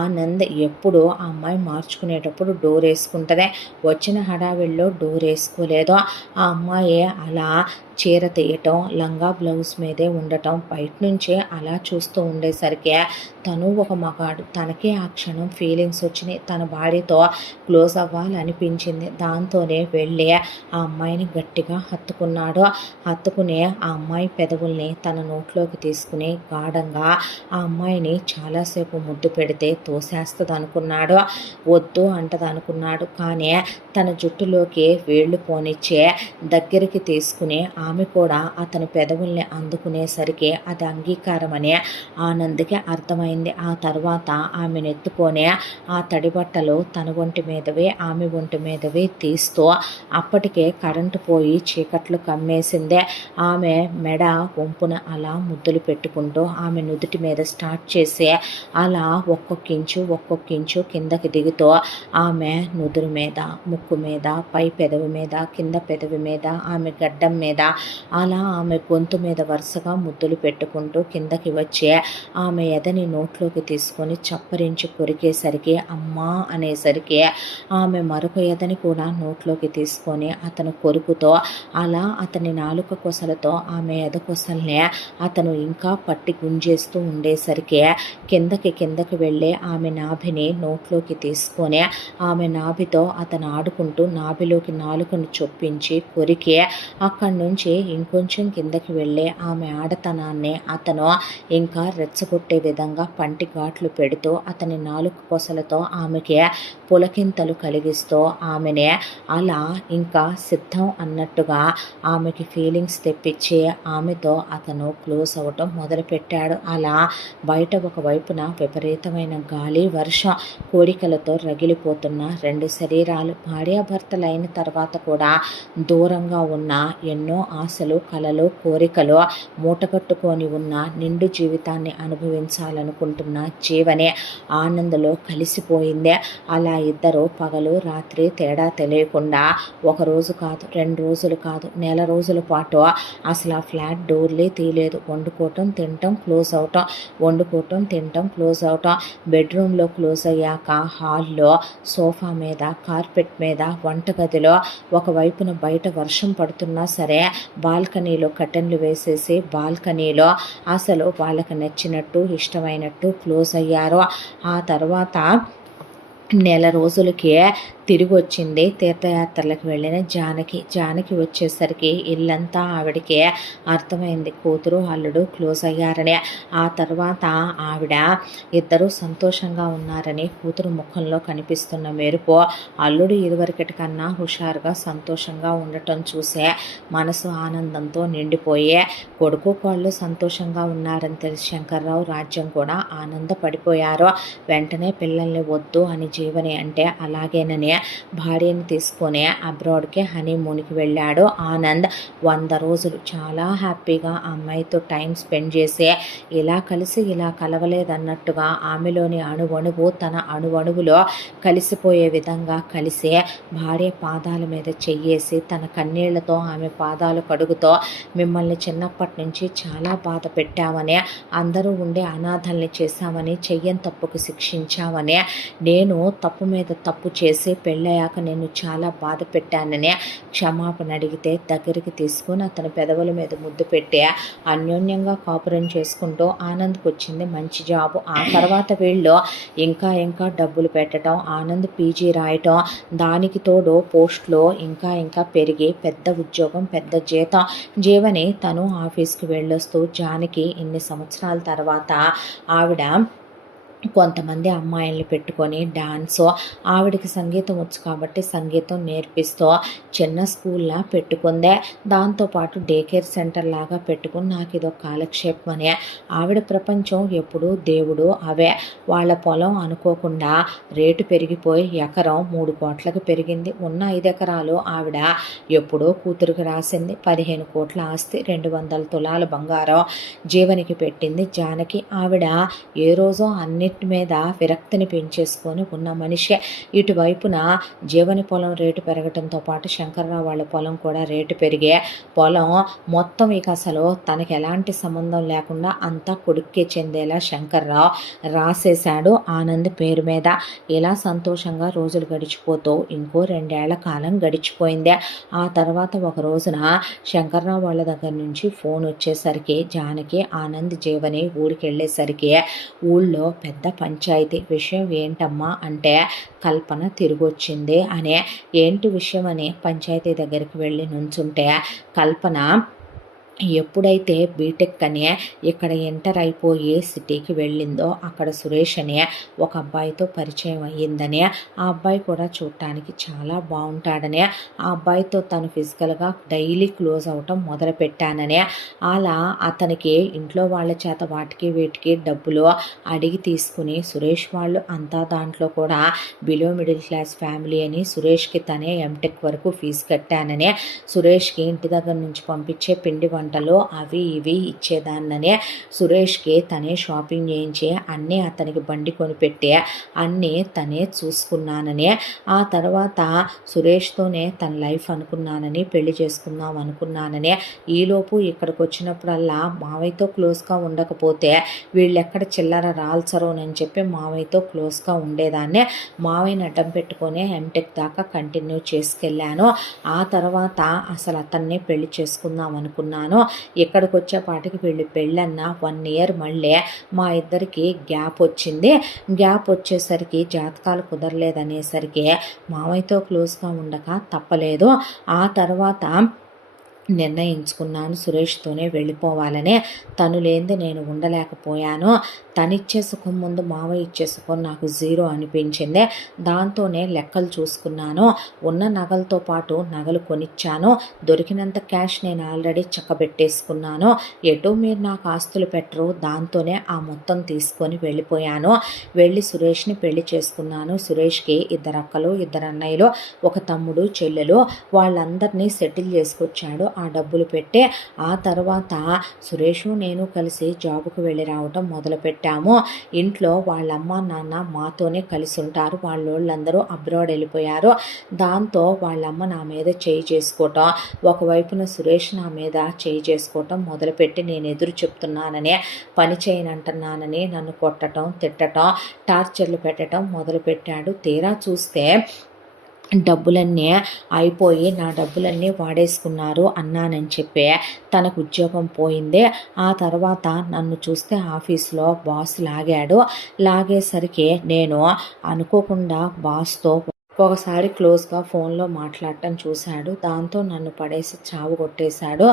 ఆనంద్ ఎప్పుడు ఆ అమ్మాయి మార్చుకునేటప్పుడు డోర్ వేసుకుంటుంది, వచ్చిన హడావిడిలో డోర్ వేసుకోలేదు. ఆ అమ్మాయి అలా చీర తీయటం, లంగా బ్లౌజ్ మీదే ఉండటం, బయట నుంచే అలా చూస్తూ ఉండేసరికి తను ఒక మగాడు, తనకే ఆ క్షణం ఫీలింగ్స్ వచ్చినాయి. తన భార్యతో క్లోజ్ అవ్వాలనిపించింది. దాంతోనే వెళ్ళి ఆ అమ్మాయిని గట్టిగా హత్తుకున్నాడు. హత్తుకునే ఆ అమ్మాయి పెదవుల్ని తన నోట్లోకి తీసుకుని గాఢంగా ఆ అమ్మాయిని చాలాసేపు ముద్దు పెడితే తోసేస్తుంది అనుకున్నాడు, వద్దు అంటది అనుకున్నాడు. కానీ తన జుట్టులోకి వేళ్ళు పోనిచ్చే దగ్గరికి తీసుకుని ఆమె కూడా అతని పెదవుల్ని అందుకునేసరికి అది అంగీకారమని ఆనంద్కి అర్థమైంది. ఆ తర్వాత ఆమెను ఎత్తుకొని ఆ తడి బట్టలు తన ఒంటి మీదవి ఆమె ఒంటి మీదవి తీస్తూ, అప్పటికే కరెంటు పోయి చీకట్లు కమ్మేసిందే, ఆమె మెడ వంపున అలా ముద్దులు పెట్టుకుంటూ ఆమె నుదుటి మీద స్టార్ట్ చేసి అలా ఒక్కొక్కించు కిందకి దిగుతూ ఆమె నుదురు మీద, ముక్కు మీద, పై పెదవి మీద, కింద పెదవి మీద, ఆమె గడ్డం మీద, అలా ఆమె గొంతు మీద వరుసగా ముద్దులు పెట్టుకుంటూ కిందకి వచ్చి ఆమె ఎదని నోట్లోకి తీసుకొని చప్పరించి కొరికేసరికి అమ్మా అనేసరికి ఆమె మరొక ఎదని కూడా నోట్లోకి తీసుకొని అతను కొరుకుతో అలా అతని నాలుక కొసలతో ఆమె ఎద కొసల్ని అతను ఇంకా పట్టి గుంజేస్తూ ఉండేసరికి కిందకి వెళ్ళి ఆమె నాభిని నోట్లోకి తీసుకొని ఆమె నాభితో అతను ఆడుకుంటూ నాభిలోకి నాలుకను చొప్పించి కొరికి అక్కడి నుంచి ఇంకొంచెం కిందకి వెళ్ళి ఆమె ఆడతనాన్ని అతను ఇంకా రెచ్చగొట్టే విధంగా పంటి ఘాట్లు పెడుతూ అతని నాలుక కొసలతో ఆమెకి పులకింతలు కలిగిస్తూ ఆమెనే అలా ఇంకా సిద్ధం అన్నట్టుగా ఆమెకి ఫీలింగ్స్ తెప్పించి ఆమెతో అతను క్లోజ్ అవ్వటం మొదలుపెట్టాడు. అలా బయట ఒకవైపున విపరీతమైన గాలి వర్షం, కోరికలతో రగిలిపోతున్న రెండు శరీరాలు, భార్యాభర్తలైన తర్వాత కూడా దూరంగా ఉన్న ఎన్నో ఆశలు, కలలు, కోరికలు మూటగట్టుకొని ఉన్న నిండు జీవితాన్ని అనుభవించాలనుకుంటున్న జీవనే ఆనందలో కలిసిపోయిందే. అలా ఇద్దరు పగలు రాత్రి తేడా తెలియకుండా ఒకరోజు కాదు, 2 రోజులు కాదు, నెల రోజుల పాటు అసలు ఆ ఫ్లాట్ డోర్లే తీయలేదు. వండుకోవటం, తినటం, క్లోజ్ అవటం, వండుకోవటం, తినటం, క్లోజ్ అవటం. బెడ్రూమ్లో క్లోజ్ అయ్యాక హాల్లో సోఫా మీద, కార్పెట్ మీద, వంటగదిలో, ఒకవైపున బయట వర్షం పడుతున్నా సరే బాల్కనీలో కర్టెన్లు వేసేసి బాల్కనీలో అసలు వాళ్ళకి నచ్చినట్టు ఇష్టమైనట్టు క్లోజ్ అయ్యారు. ఆ తర్వాత నెల రోజులకే తిరిగి వచ్చింది తీర్థయాత్రలకు వెళ్ళిన జానకి వచ్చేసరికి ఇల్లంతా ఆవిడకి అర్థమైంది, కూతురు అల్లుడు క్లోజ్ అయ్యారని. ఆ తర్వాత ఆవిడ ఇద్దరు సంతోషంగా ఉన్నారని కూతురు ముఖంలో కనిపిస్తున్న మెరుపు, అల్లుడు ఇదివరకటి కన్నా హుషారుగా సంతోషంగా ఉండటం చూసే మనసు ఆనందంతో నిండిపోయే, కొడుకు కోళ్ళు సంతోషంగా ఉన్నారని తెలిసి శంకర్రావు రాజ్యం కూడా ఆనందపడిపోయారు. వెంటనే పిల్లల్ని వద్దు అని జీవని అంటే అలాగేనని భార్యను తీసుకొని అబ్రాడ్కి హనీమూన్కి వెళ్ళాడు ఆనంద్. 100 రోజులు చాలా హ్యాపీగా ఆ అమ్మాయితో టైం స్పెండ్ చేసి ఇలా కలిసి ఇలా కలవలేదన్నట్టుగా ఆమెలోని అణువణువు తన అణువణువులో కలిసిపోయే విధంగా కలిసి భార్య పాదాల మీద చెయ్యేసి తన కన్నీళ్లతో ఆమె పాదాలు కడుగుతో, మిమ్మల్ని చిన్నప్పటి నుంచి చాలా బాధ పెట్టామని, అందరూ ఉండే అనాథల్ని చేశామని, చెయ్యని తప్పుకు శిక్షించామని, నేను తప్పు మీద తప్పు చేసి పెళ్ళయ్యాక నేను చాలా బాధ పెట్టానని క్షమాపణ అడిగితే దగ్గరికి తీసుకుని అతని పెదవుల మీద ముద్దు పెట్టి అన్యోన్యంగా కాపురం చేసుకుంటూ ఆనంద్కి వచ్చింది మంచి జాబు. ఆ తర్వాత వీళ్ళు ఇంకా డబ్బులు పెట్టడం, ఆనంద్ పీజీ రాయటం, దానికి తోడు పోస్ట్లో ఇంకా పెరిగి పెద్ద ఉద్యోగం, పెద్ద జీతం. జీవని తను ఆఫీస్కి వెళ్ళొస్తూ జానకి ఇన్ని సంవత్సరాల తర్వాత ఆవిడ కొంతమంది అమ్మాయిల్ని పెట్టుకొని డాన్సు, ఆవిడకి సంగీతం వచ్చు కాబట్టి సంగీతం నేర్పిస్తూ చిన్న స్కూల్లా పెట్టుకుందే. దాంతోపాటు డే కేర్ సెంటర్ లాగా పెట్టుకుని నాకు ఇదొక కాలక్షేపం అని ఆవిడ ప్రపంచం ఎప్పుడు దేవుడు అవే. వాళ్ళ పొలం అనుకోకుండా రేటు పెరిగిపోయి ఎకరం 3 కోట్లకు పెరిగింది. ఉన్న 5 ఎకరాలు ఆవిడ ఎప్పుడో కూతురికి రాసింది. 15 కోట్ల ఆస్తి, 200 తులాల బంగారం జీవనికి పెట్టింది జానకి. ఆవిడ ఏ రోజో అన్నీ ప్రాజెక్టు మీద విరక్తిని పెంచేసుకొని ఉన్న మనిషి. ఇటువైపున జీవని పొలం రేటు పెరగడంతో పాటు శంకర్రావు వాళ్ళ పొలం కూడా రేటు పెరిగే పొలం మొత్తం ఇక అసలు తనకి ఎలాంటి సంబంధం లేకుండా అంతా కొడుక్కే చెందేలా శంకర్రావు రాసేశాడు ఆనంద్ పేరు మీద. ఇలా సంతోషంగా రోజులు గడిచిపోతూ ఇంకో 2 ఏళ్ల కాలం గడిచిపోయింది. ఆ తర్వాత ఒక రోజున శంకర్రావు వాళ్ళ దగ్గర నుంచి ఫోన్ వచ్చేసరికి జానకి ఆనంద్ జీవని ఊరికి వెళ్ళేసరికి ఊళ్ళో పెద్ద పంచాయతీ. విషయం ఏంటమ్మా అంటే కల్పన తిరిగొచ్చింది అనే. ఏంటి విషయం అని పంచాయతీ దగ్గరికి వెళ్ళి నుంచుంటే కల్పన ఎప్పుడైతే బీటెక్ అనే ఇక్కడ ఎంటర్ అయిపోయి సిటీకి వెళ్ళిందో అక్కడ సురేష్ అనే ఒక అబ్బాయితో పరిచయం అయ్యిందని, ఆ అబ్బాయి కూడా చూడటానికి చాలా బాగుంటాడని, ఆ అబ్బాయితో తను ఫిజికల్గా డైలీ క్లోజ్ అవటం మొదలుపెట్టానని, అలా అతనికి ఇంట్లో వాళ్ళ చేత వాటికి వీటికి డబ్బులు అడిగి తీసుకుని సురేష్ వాళ్ళు అంతా దాంట్లో కూడా బిలో మిడిల్ క్లాస్ ఫ్యామిలీ అని సురేష్కి తనే ఎంటెక్ వరకు ఫీజు కట్టానని, సురేష్కి ఇంటి దగ్గర నుంచి పంపించే పిండి వంటలు అవి ఇవి ఇచ్చేదాన్ననే, సురేష్కి తనే షాపింగ్ చేయించి అన్నీ అతనికి బండి కొనిపెట్టి అన్నీ తనే చూసుకున్నానని, ఆ తర్వాత సురేష్తోనే తన లైఫ్ అనుకున్నానని, పెళ్లి చేసుకుందాం అనుకున్నానని, ఈలోపు ఇక్కడికి వచ్చినప్పుడల్లా మావయ్యతో క్లోజ్గా ఉండకపోతే వీళ్ళెక్కడ చిల్లర రాల్చరోనని చెప్పి మావయ్యతో క్లోజ్గా ఉండేదాన్ని. మావయ్యని అడ్డం పెట్టుకొని ఎంటెక్ దాకా కంటిన్యూ చేసుకెళ్ళాను. ఆ తర్వాత అసలు అతన్ని పెళ్లి చేసుకుందాం అనుకున్నాను. ఇక్కడికి వచ్చేపాటికి వీళ్ళు పెళ్ళన్న 1 ఇయర్ మళ్ళీ మా ఇద్దరికి గ్యాప్ వచ్చింది. గ్యాప్ వచ్చేసరికి జాతకాలు కుదరలేదనేసరికి మామయ్యతో క్లోజ్గా ఉండక తప్పలేదు. ఆ తర్వాత నిర్ణయించుకున్నాను సురేష్తోనే వెళ్ళిపోవాలని. తను లేనిది నేను ఉండలేకపోయాను. తనిచ్చే సుఖం ముందు మావయ్య ఇచ్చే సుఖం నాకు 0 అనిపించింది. దాంతోనే లెక్కలు చూసుకున్నాను. ఉన్న నగలతో పాటు నగలు కొనిచ్చాను. దొరికినంత క్యాష్ నేను ఆల్రెడీ చక్కబెట్టేసుకున్నాను. ఎటు మీరు నాకు ఆస్తులు పెట్టరు, దాంతోనే ఆ మొత్తం తీసుకొని వెళ్ళిపోయాను. వెళ్ళి సురేష్ని పెళ్లి చేసుకున్నాను. సురేష్కి 2 అక్కలు 2 అన్నయ్యలు, ఒక తమ్ముడు చెల్లెలు, వాళ్ళందరినీ సెటిల్ చేసుకొచ్చాడు ఆ డబ్బులు పెట్టి. ఆ తర్వాత సురేషు నేను కలిసి జాబుకు వెళ్ళి రావటం మొదలుపెట్టాము. ఇంట్లో వాళ్ళమ్మ నాన్న మాతోనే కలిసి ఉంటారు. వాళ్ళందరూ అబ్రాడ్ వెళ్ళిపోయారు. దాంతో వాళ్ళమ్మ నా మీద చేయి చేసుకోవటం, ఒకవైపున సురేష్ నా మీద చేయి చేసుకోవటం మొదలుపెట్టి నేను ఎదురు చెప్తున్నానని, పని చేయనంటున్నానని నన్ను కొట్టడం తిట్టడం టార్చర్లు పెట్టడం మొదలుపెట్టాడు. తీరా చూస్తే డబ్బులన్నీ అయిపోయి నా డబ్బులన్నీ వాడేసుకున్నారు అన్నానని చెప్పి తనకు ఉద్యోగం పోయింది. ఆ తర్వాత నన్ను చూస్తే ఆఫీస్లో బాస్ లాగాడు. లాగేసరికి నేను అనుకోకుండా బాస్తో ఒకసారి క్లోజ్గా ఫోన్లో మాట్లాడటం చూశాడు. దాంతో నన్ను పడేసి చావు కొట్టేశాడు.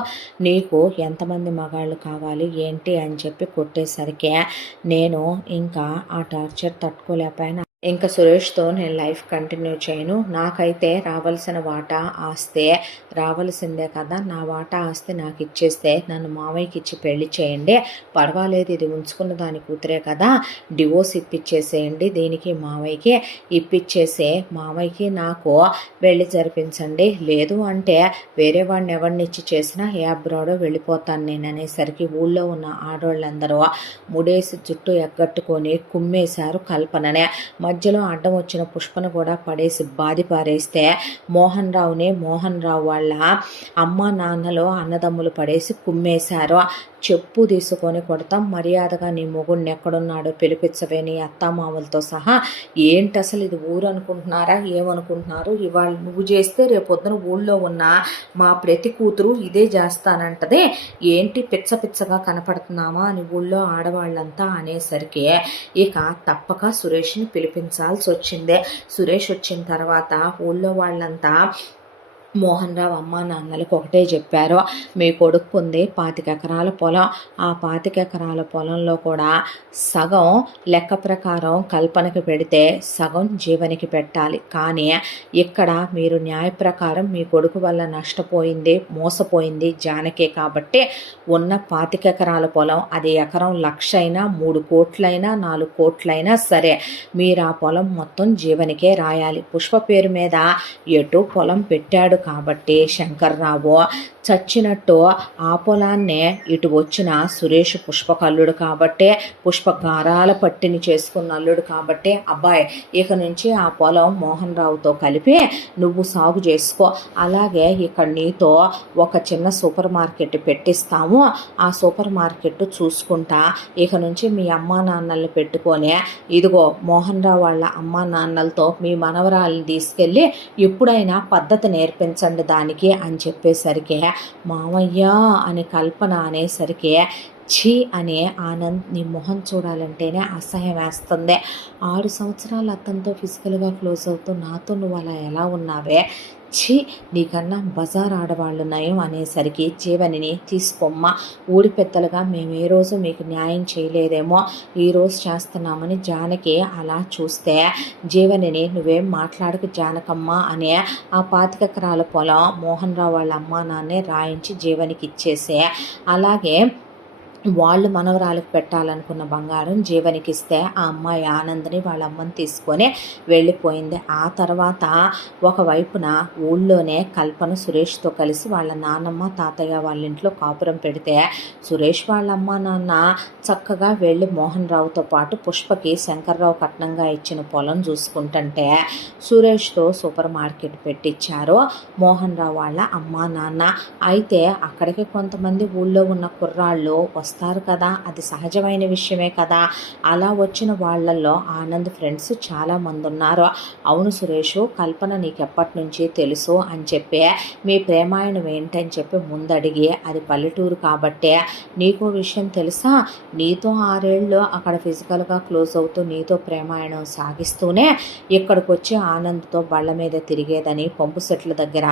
నీకు ఎంతమంది మగాళ్ళు కావాలి ఏంటి అని చెప్పి కొట్టేసరికి నేను ఇంకా ఆ టార్చర్ తట్టుకోలేకపోయాను. ఇంకా సురేష్తో నేను లైఫ్ కంటిన్యూ చేయను. నాకైతే రావాల్సిన వాటా ఆస్తే రావాల్సిందే కదా, నా వాటా ఆస్తి నాకు ఇచ్చేస్తే నన్ను మావయ్యకి ఇచ్చి పెళ్లి చేయండి, పర్వాలేదు ఇది ఉంచుకున్న దాని కూతురే కదా, డివోర్స్ ఇప్పించేసేయండి దీనికి మావయ్యకి, ఇప్పించేసే మావయ్యకి నాకు పెళ్లి జరిపించండి, లేదు అంటే వేరే వాడిని ఎవరిని ఇచ్చి చేసినా ఏ అబ్రాడో వెళ్ళిపోతాను నేను అనేసరికి ఊళ్ళో ఉన్న ఆడవాళ్ళందరూ ముడేసి జుట్టు ఎగ్గట్టుకొని కుమ్మేశారు కల్పననే. మధ్యలో అడ్డం వచ్చిన పుష్పను కూడా పడేసి బాది పారేస్తే మోహన్ రావు వాళ్ళ అమ్మ నాన్నలో అన్నదమ్ములు పడేసి కుమ్మేశారు. చెప్పు తీసుకొని కొడతాం, మర్యాదగా నీ మొగుడిని ఎక్కడున్నాడో పిలిపించవే నీ అత్తామామలతో సహా. ఏంటి అసలు ఇది ఊరు అనుకుంటున్నారా, ఏమనుకుంటున్నారు? ఇవాళ నువ్వు చేస్తే రేపొద్దున ఊళ్ళో ఉన్న మా ప్రతి కూతురు ఇదే చేస్తానంటది, ఏంటి పిచ్చగా కనపడుతున్నామా అని ఊళ్ళో ఆడవాళ్ళంతా అనేసరికి ఇక తప్పక సురేష్ని పిలిపించాల్సి వచ్చింది. సురేష్ వచ్చిన తర్వాత ఊళ్ళో వాళ్ళంతా మోహన్ రావు అమ్మ నాన్నలకు ఒకటే చెప్పారు, మీ కొడుకుంది 25 ఎకరాల పొలం. ఆ 25 ఎకరాల పొలంలో కూడా సగం లెక్క ప్రకారం కల్పనకి పెడితే సగం జీవనికి పెట్టాలి. కానీ ఇక్కడ మీరు న్యాయ ప్రకారం మీ కొడుకు వల్ల నష్టపోయింది మోసపోయింది జానకే కాబట్టి ఉన్న 25 ఎకరాల పొలం అది ఎకరం 1,00,000 అయినా 3 కోట్లైనా 4 కోట్లైనా సరే మీరు ఆ పొలం మొత్తం జీవనికే రాయాలి. పుష్ప పేరు మీద ఎటు పొలం పెట్టాడు కాబట్టి శంకర్రావు చచ్చినట్టు ఆ పొలాన్నే ఇటు వచ్చిన సురేష్ పుష్పకు అల్లుడు కాబట్టి, పుష్ప గారాల పట్టిని చేసుకున్న అల్లుడు కాబట్టి, అబ్బాయి ఇక నుంచి ఆ పొలం మోహన్ రావుతో కలిపి నువ్వు సాగు చేసుకో, అలాగే ఇక్కడ నీతో ఒక చిన్న సూపర్ మార్కెట్ పెట్టిస్తాము, ఆ సూపర్ మార్కెట్ చూసుకుంటా ఇక నుంచి మీ అమ్మా నాన్నల్ని పెట్టుకొని ఇదిగో మోహన్ రావు వాళ్ళ అమ్మా నాన్నలతో మీ మనవరాల్ని తీసుకెళ్ళి ఎప్పుడైనా పద్ధతి నేర్పించండి దానికి అని చెప్పేసరికి మామయ్య అని కల్పన అనేసరికి ఛీ అనే ఆనంద్ నీ మొహం చూడాలంటేనే అసహ్యం వేస్తుంది. 6 సంవత్సరాలు అతనితో ఫిజికల్గా క్లోజ్ అవుతూ నాతో నువ్వు అలా ఎలా ఉన్నావే, ఛీ నీకన్నా బజార్ ఆడవాళ్ళు నయం అనేసరికి జీవనిని తీసుకోమ్మ, ఊడి పెద్దలుగా మేము ఏ రోజు మీకు న్యాయం చేయలేదేమో ఈరోజు చేస్తున్నామని జానకి అలా చూస్తే, జీవనిని నువ్వేం మాట్లాడకు జానకమ్మ అనే ఆ 25 ఎకరాల పొలం మోహన్ రావు వాళ్ళ అమ్మా నాన్నే రాయించి జీవనికి ఇచ్చేసే, అలాగే వాళ్ళు మనవరాలకు పెట్టాలనుకున్న బంగారం జీవనికి ఇస్తే ఆ అమ్మాయి ఆనందని వాళ్ళ అమ్మని తీసుకొని వెళ్ళిపోయింది. ఆ తర్వాత ఒకవైపున ఊళ్ళోనే కల్పన సురేష్తో కలిసి వాళ్ళ నాన్నమ్మ తాతయ్య వాళ్ళ ఇంట్లో కాపురం పెడితే, సురేష్ వాళ్ళ అమ్మ నాన్న చక్కగా వెళ్ళి మోహన్ రావుతో పాటు పుష్పకి శంకర్రావు కట్నంగా ఇచ్చిన పొలం చూసుకుంటుంటే, సురేష్తో సూపర్ మార్కెట్ పెట్టించారు మోహన్ రావు వాళ్ళ అమ్మ నాన్న. అయితే అక్కడికి కొంతమంది ఊళ్ళో ఉన్న కుర్రాళ్ళు వస్తారు కదా, అది సహజమైన విషయమే కదా. అలా వచ్చిన వాళ్ళల్లో ఆనంద్ ఫ్రెండ్స్ చాలామంది ఉన్నారు. అవును సురేష్, కల్పన నీకెప్పటి నుంచి తెలుసు అని చెప్పి మీ ప్రేమాయణం ఏంటని చెప్పి ముందడిగి, అది పల్లెటూరు కాబట్టే నీకో విషయం తెలుసా, నీతో 6 ఏళ్ళు అక్కడ ఫిజికల్గా క్లోజ్ అవుతూ నీతో ప్రేమాయణం సాగిస్తూనే ఇక్కడికి వచ్చి ఆనంద్తో బళ్ళ మీద తిరిగేదని, పంపు సెట్ల దగ్గర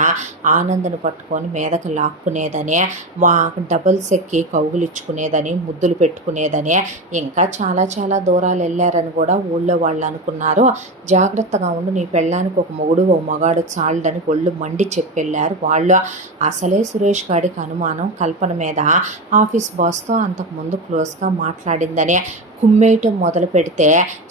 ఆనంద్ను పట్టుకొని మీదకు లాక్కునేదని, డబుల్స్ ఎక్కి కౌగులిచ్చుకునేదని, ముద్దులు పెట్టుకునేదని, ఇంకా చాలా చాలా దూరాలు వెళ్ళారని కూడా ఊళ్ళో వాళ్ళు అనుకున్నారు. జాగ్రత్తగా ఉండు, నీ పెళ్ళానికి ఒక మొగుడు ఓ మగాడు చాలుడని ఒళ్ళు మండి చెప్పెళ్ళారు వాళ్ళు. అసలే సురేష్ గాడికి అనుమానం కల్పన మీద ఆఫీస్ బాస్తో అంతకుముందు క్లోజ్గా మాట్లాడిందని. కుమ్మేయటం మొదలు పెడితే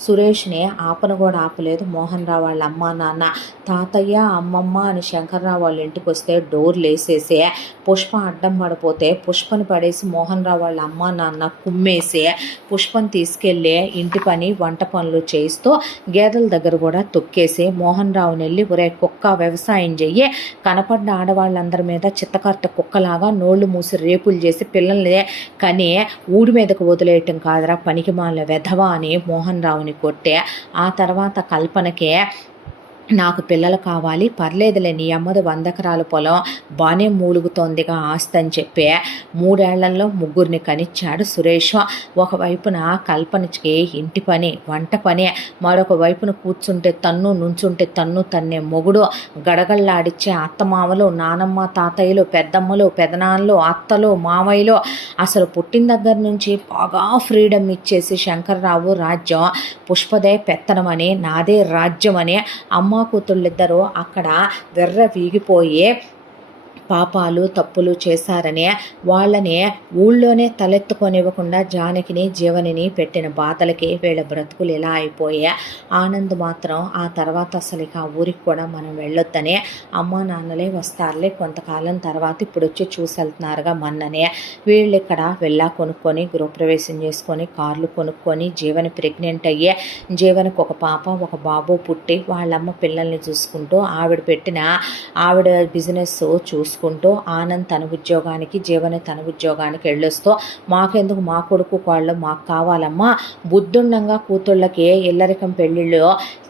సురేష్ని ఆపను కూడా ఆపలేదు మోహన్ రావు వాళ్ళ అమ్మ నాన్న. తాతయ్య అమ్మమ్మ అని శంకర్రావు వాళ్ళ ఇంటికి వస్తే డోర్లు వేసేసి పుష్ప అడ్డం పడిపోతే పుష్పని పడేసి మోహన్ రావు వాళ్ళ అమ్మ నాన్న కుమ్మేసి పుష్పని తీసుకెళ్ళి ఇంటి పని వంట పనులు చేయిస్తూ గేదెల దగ్గర కూడా తొక్కేసి మోహన్ రావుని వెళ్ళి ఒరే కుక్క వ్యవసాయం చెయ్యి, కనపడ్డ ఆడవాళ్ళందరి మీద చిత్తకర్త కుక్కలాగా నోళ్లు మూసి రేపులు చేసి పిల్లల్ని కని ఊడి మీదకు వదిలేయటం కాదురా పనికి మాల వెధవా అని మోహన్ రావుని కొట్టే, ఆ తర్వాత కల్పనకే నాకు పిల్లలు కావాలి, పర్లేదులే నీ అమ్మది 100 ఎకరాల పొలం బాగానే మూలుగుతోందిగా ఆస్తి అని చెప్పి 3 ఏళ్లలో 3 కనిచ్చాడు సురేష్. ఒకవైపున కల్పనకి ఇంటి పని వంట పని, మరొక వైపున కూర్చుంటే తన్ను నుంచుంటే తన్ను తన్నే మొగుడు, గడగళ్ళాడిచ్చే అత్తమామలు, నానమ్మ తాతయ్యలు, పెద్దమ్మలు పెదనాన్నలు, అత్తలు మామయ్యలు, అసలు పుట్టిన దగ్గర నుంచి బాగా ఫ్రీడమ్ ఇచ్చేసి శంకర్రావు రాజ్యం పుష్పదే పెత్తనమని, నాదే రాజ్యం అని అమ్మ కూతుళ్ళిద్దరూ అక్కడ వెర్ర వీగిపోయి పాపాలు తప్పులు చేశారని వాళ్ళని ఊళ్ళోనే తలెత్తుకొనివ్వకుండా జానకిని జీవనిని పెట్టిన బాధలకి వీళ్ళ బ్రతుకులు ఇలా అయిపోయా. ఆనంద్ మాత్రం ఆ తర్వాత అసలు ఇక ఆ ఊరికి కూడా మనం వెళ్ళొద్దని, అమ్మా నాన్నలే వస్తారులే కొంతకాలం తర్వాత ఇప్పుడు వచ్చి చూసి వెళ్తున్నారుగా మొన్ననే, వీళ్ళు ఇక్కడ వెళ్ళా కొనుక్కొని గృహప్రవేశం చేసుకొని కార్లు కొనుక్కొని జీవని ప్రెగ్నెంట్ అయ్యే, జీవనికి ఒక పాప ఒక బాబు పుట్టి వాళ్ళమ్మ పిల్లల్ని చూసుకుంటూ ఆవిడ బిజినెస్ చూసుకుంటూ ఆనంద్ తన ఉద్యోగానికి జీవని తన ఉద్యోగానికి వెళ్ళొస్తూ మాకెందుకు మా కొడుకు వాళ్ళు మాకు కావాలమ్మా, బుద్ధుండంగా కూతుళ్ళకి ఇల్లరికం పెళ్ళిళ్ళు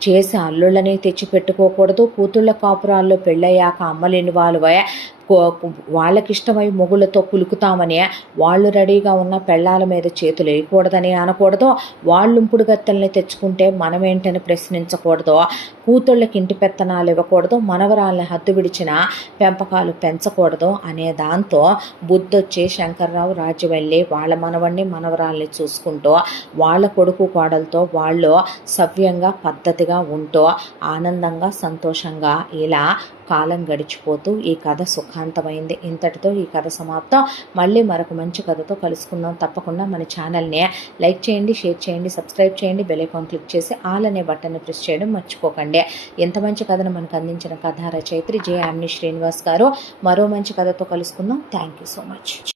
చేసి అల్లుళ్ళని తెచ్చి పెట్టుకోకూడదు, కూతుళ్ళ కాపురాల్లో పెళ్ళయ్యాక అమ్మలేని వాళ్ళవే వాళ్ళకిష్టమై మొగుళ్ళతో కులుకుతామని వాళ్ళు రెడీగా ఉన్న పెళ్ళాల మీద చేతులు వేయకూడదని అనకూడదు, వాళ్ళుంపుడు గత్తెల్ని తెచ్చుకుంటే మనమేంటని ప్రశ్నించకూడదు, కూతుళ్ళకి ఇంటి పెత్తనాలు ఇవ్వకూడదు, మనవరాళ్ళని హద్దు విడిచిన పెంపకాలు పెంచకూడదు అనే దాంతో బుద్ధొచ్చి శంకర్రావు రాజ్యం వెళ్ళి వాళ్ళ మనవణ్ణి మనవరాల్ని చూసుకుంటూ వాళ్ళ కొడుకు కోడలతో వాళ్ళు సవ్యంగా పద్ధతిగా ఉంటూ ఆనందంగా సంతోషంగా ఇలా కాలం గడిచిపోతూ ఈ కథ సుఖాంతమైంది. ఇంతటితో ఈ కథ సమాప్తం. మళ్ళీ మరొక మంచి కథతో కలుసుకుందాం. తప్పకుండా మన ఛానల్ని లైక్ చేయండి, షేర్ చేయండి, సబ్స్క్రైబ్ చేయండి, బెల్ ఐకాన్ క్లిక్ చేసి ఆల్ అనే బటన్ని ప్రెస్ చేయడం మర్చిపోకండి. ఎంత మంచి కథను మనకు అందించిన కథా రచయిత్రి జె. యామిని శ్రీనివాస్ గారు. మరో మంచి కథతో కలుసుకుందాం. Thank you so much.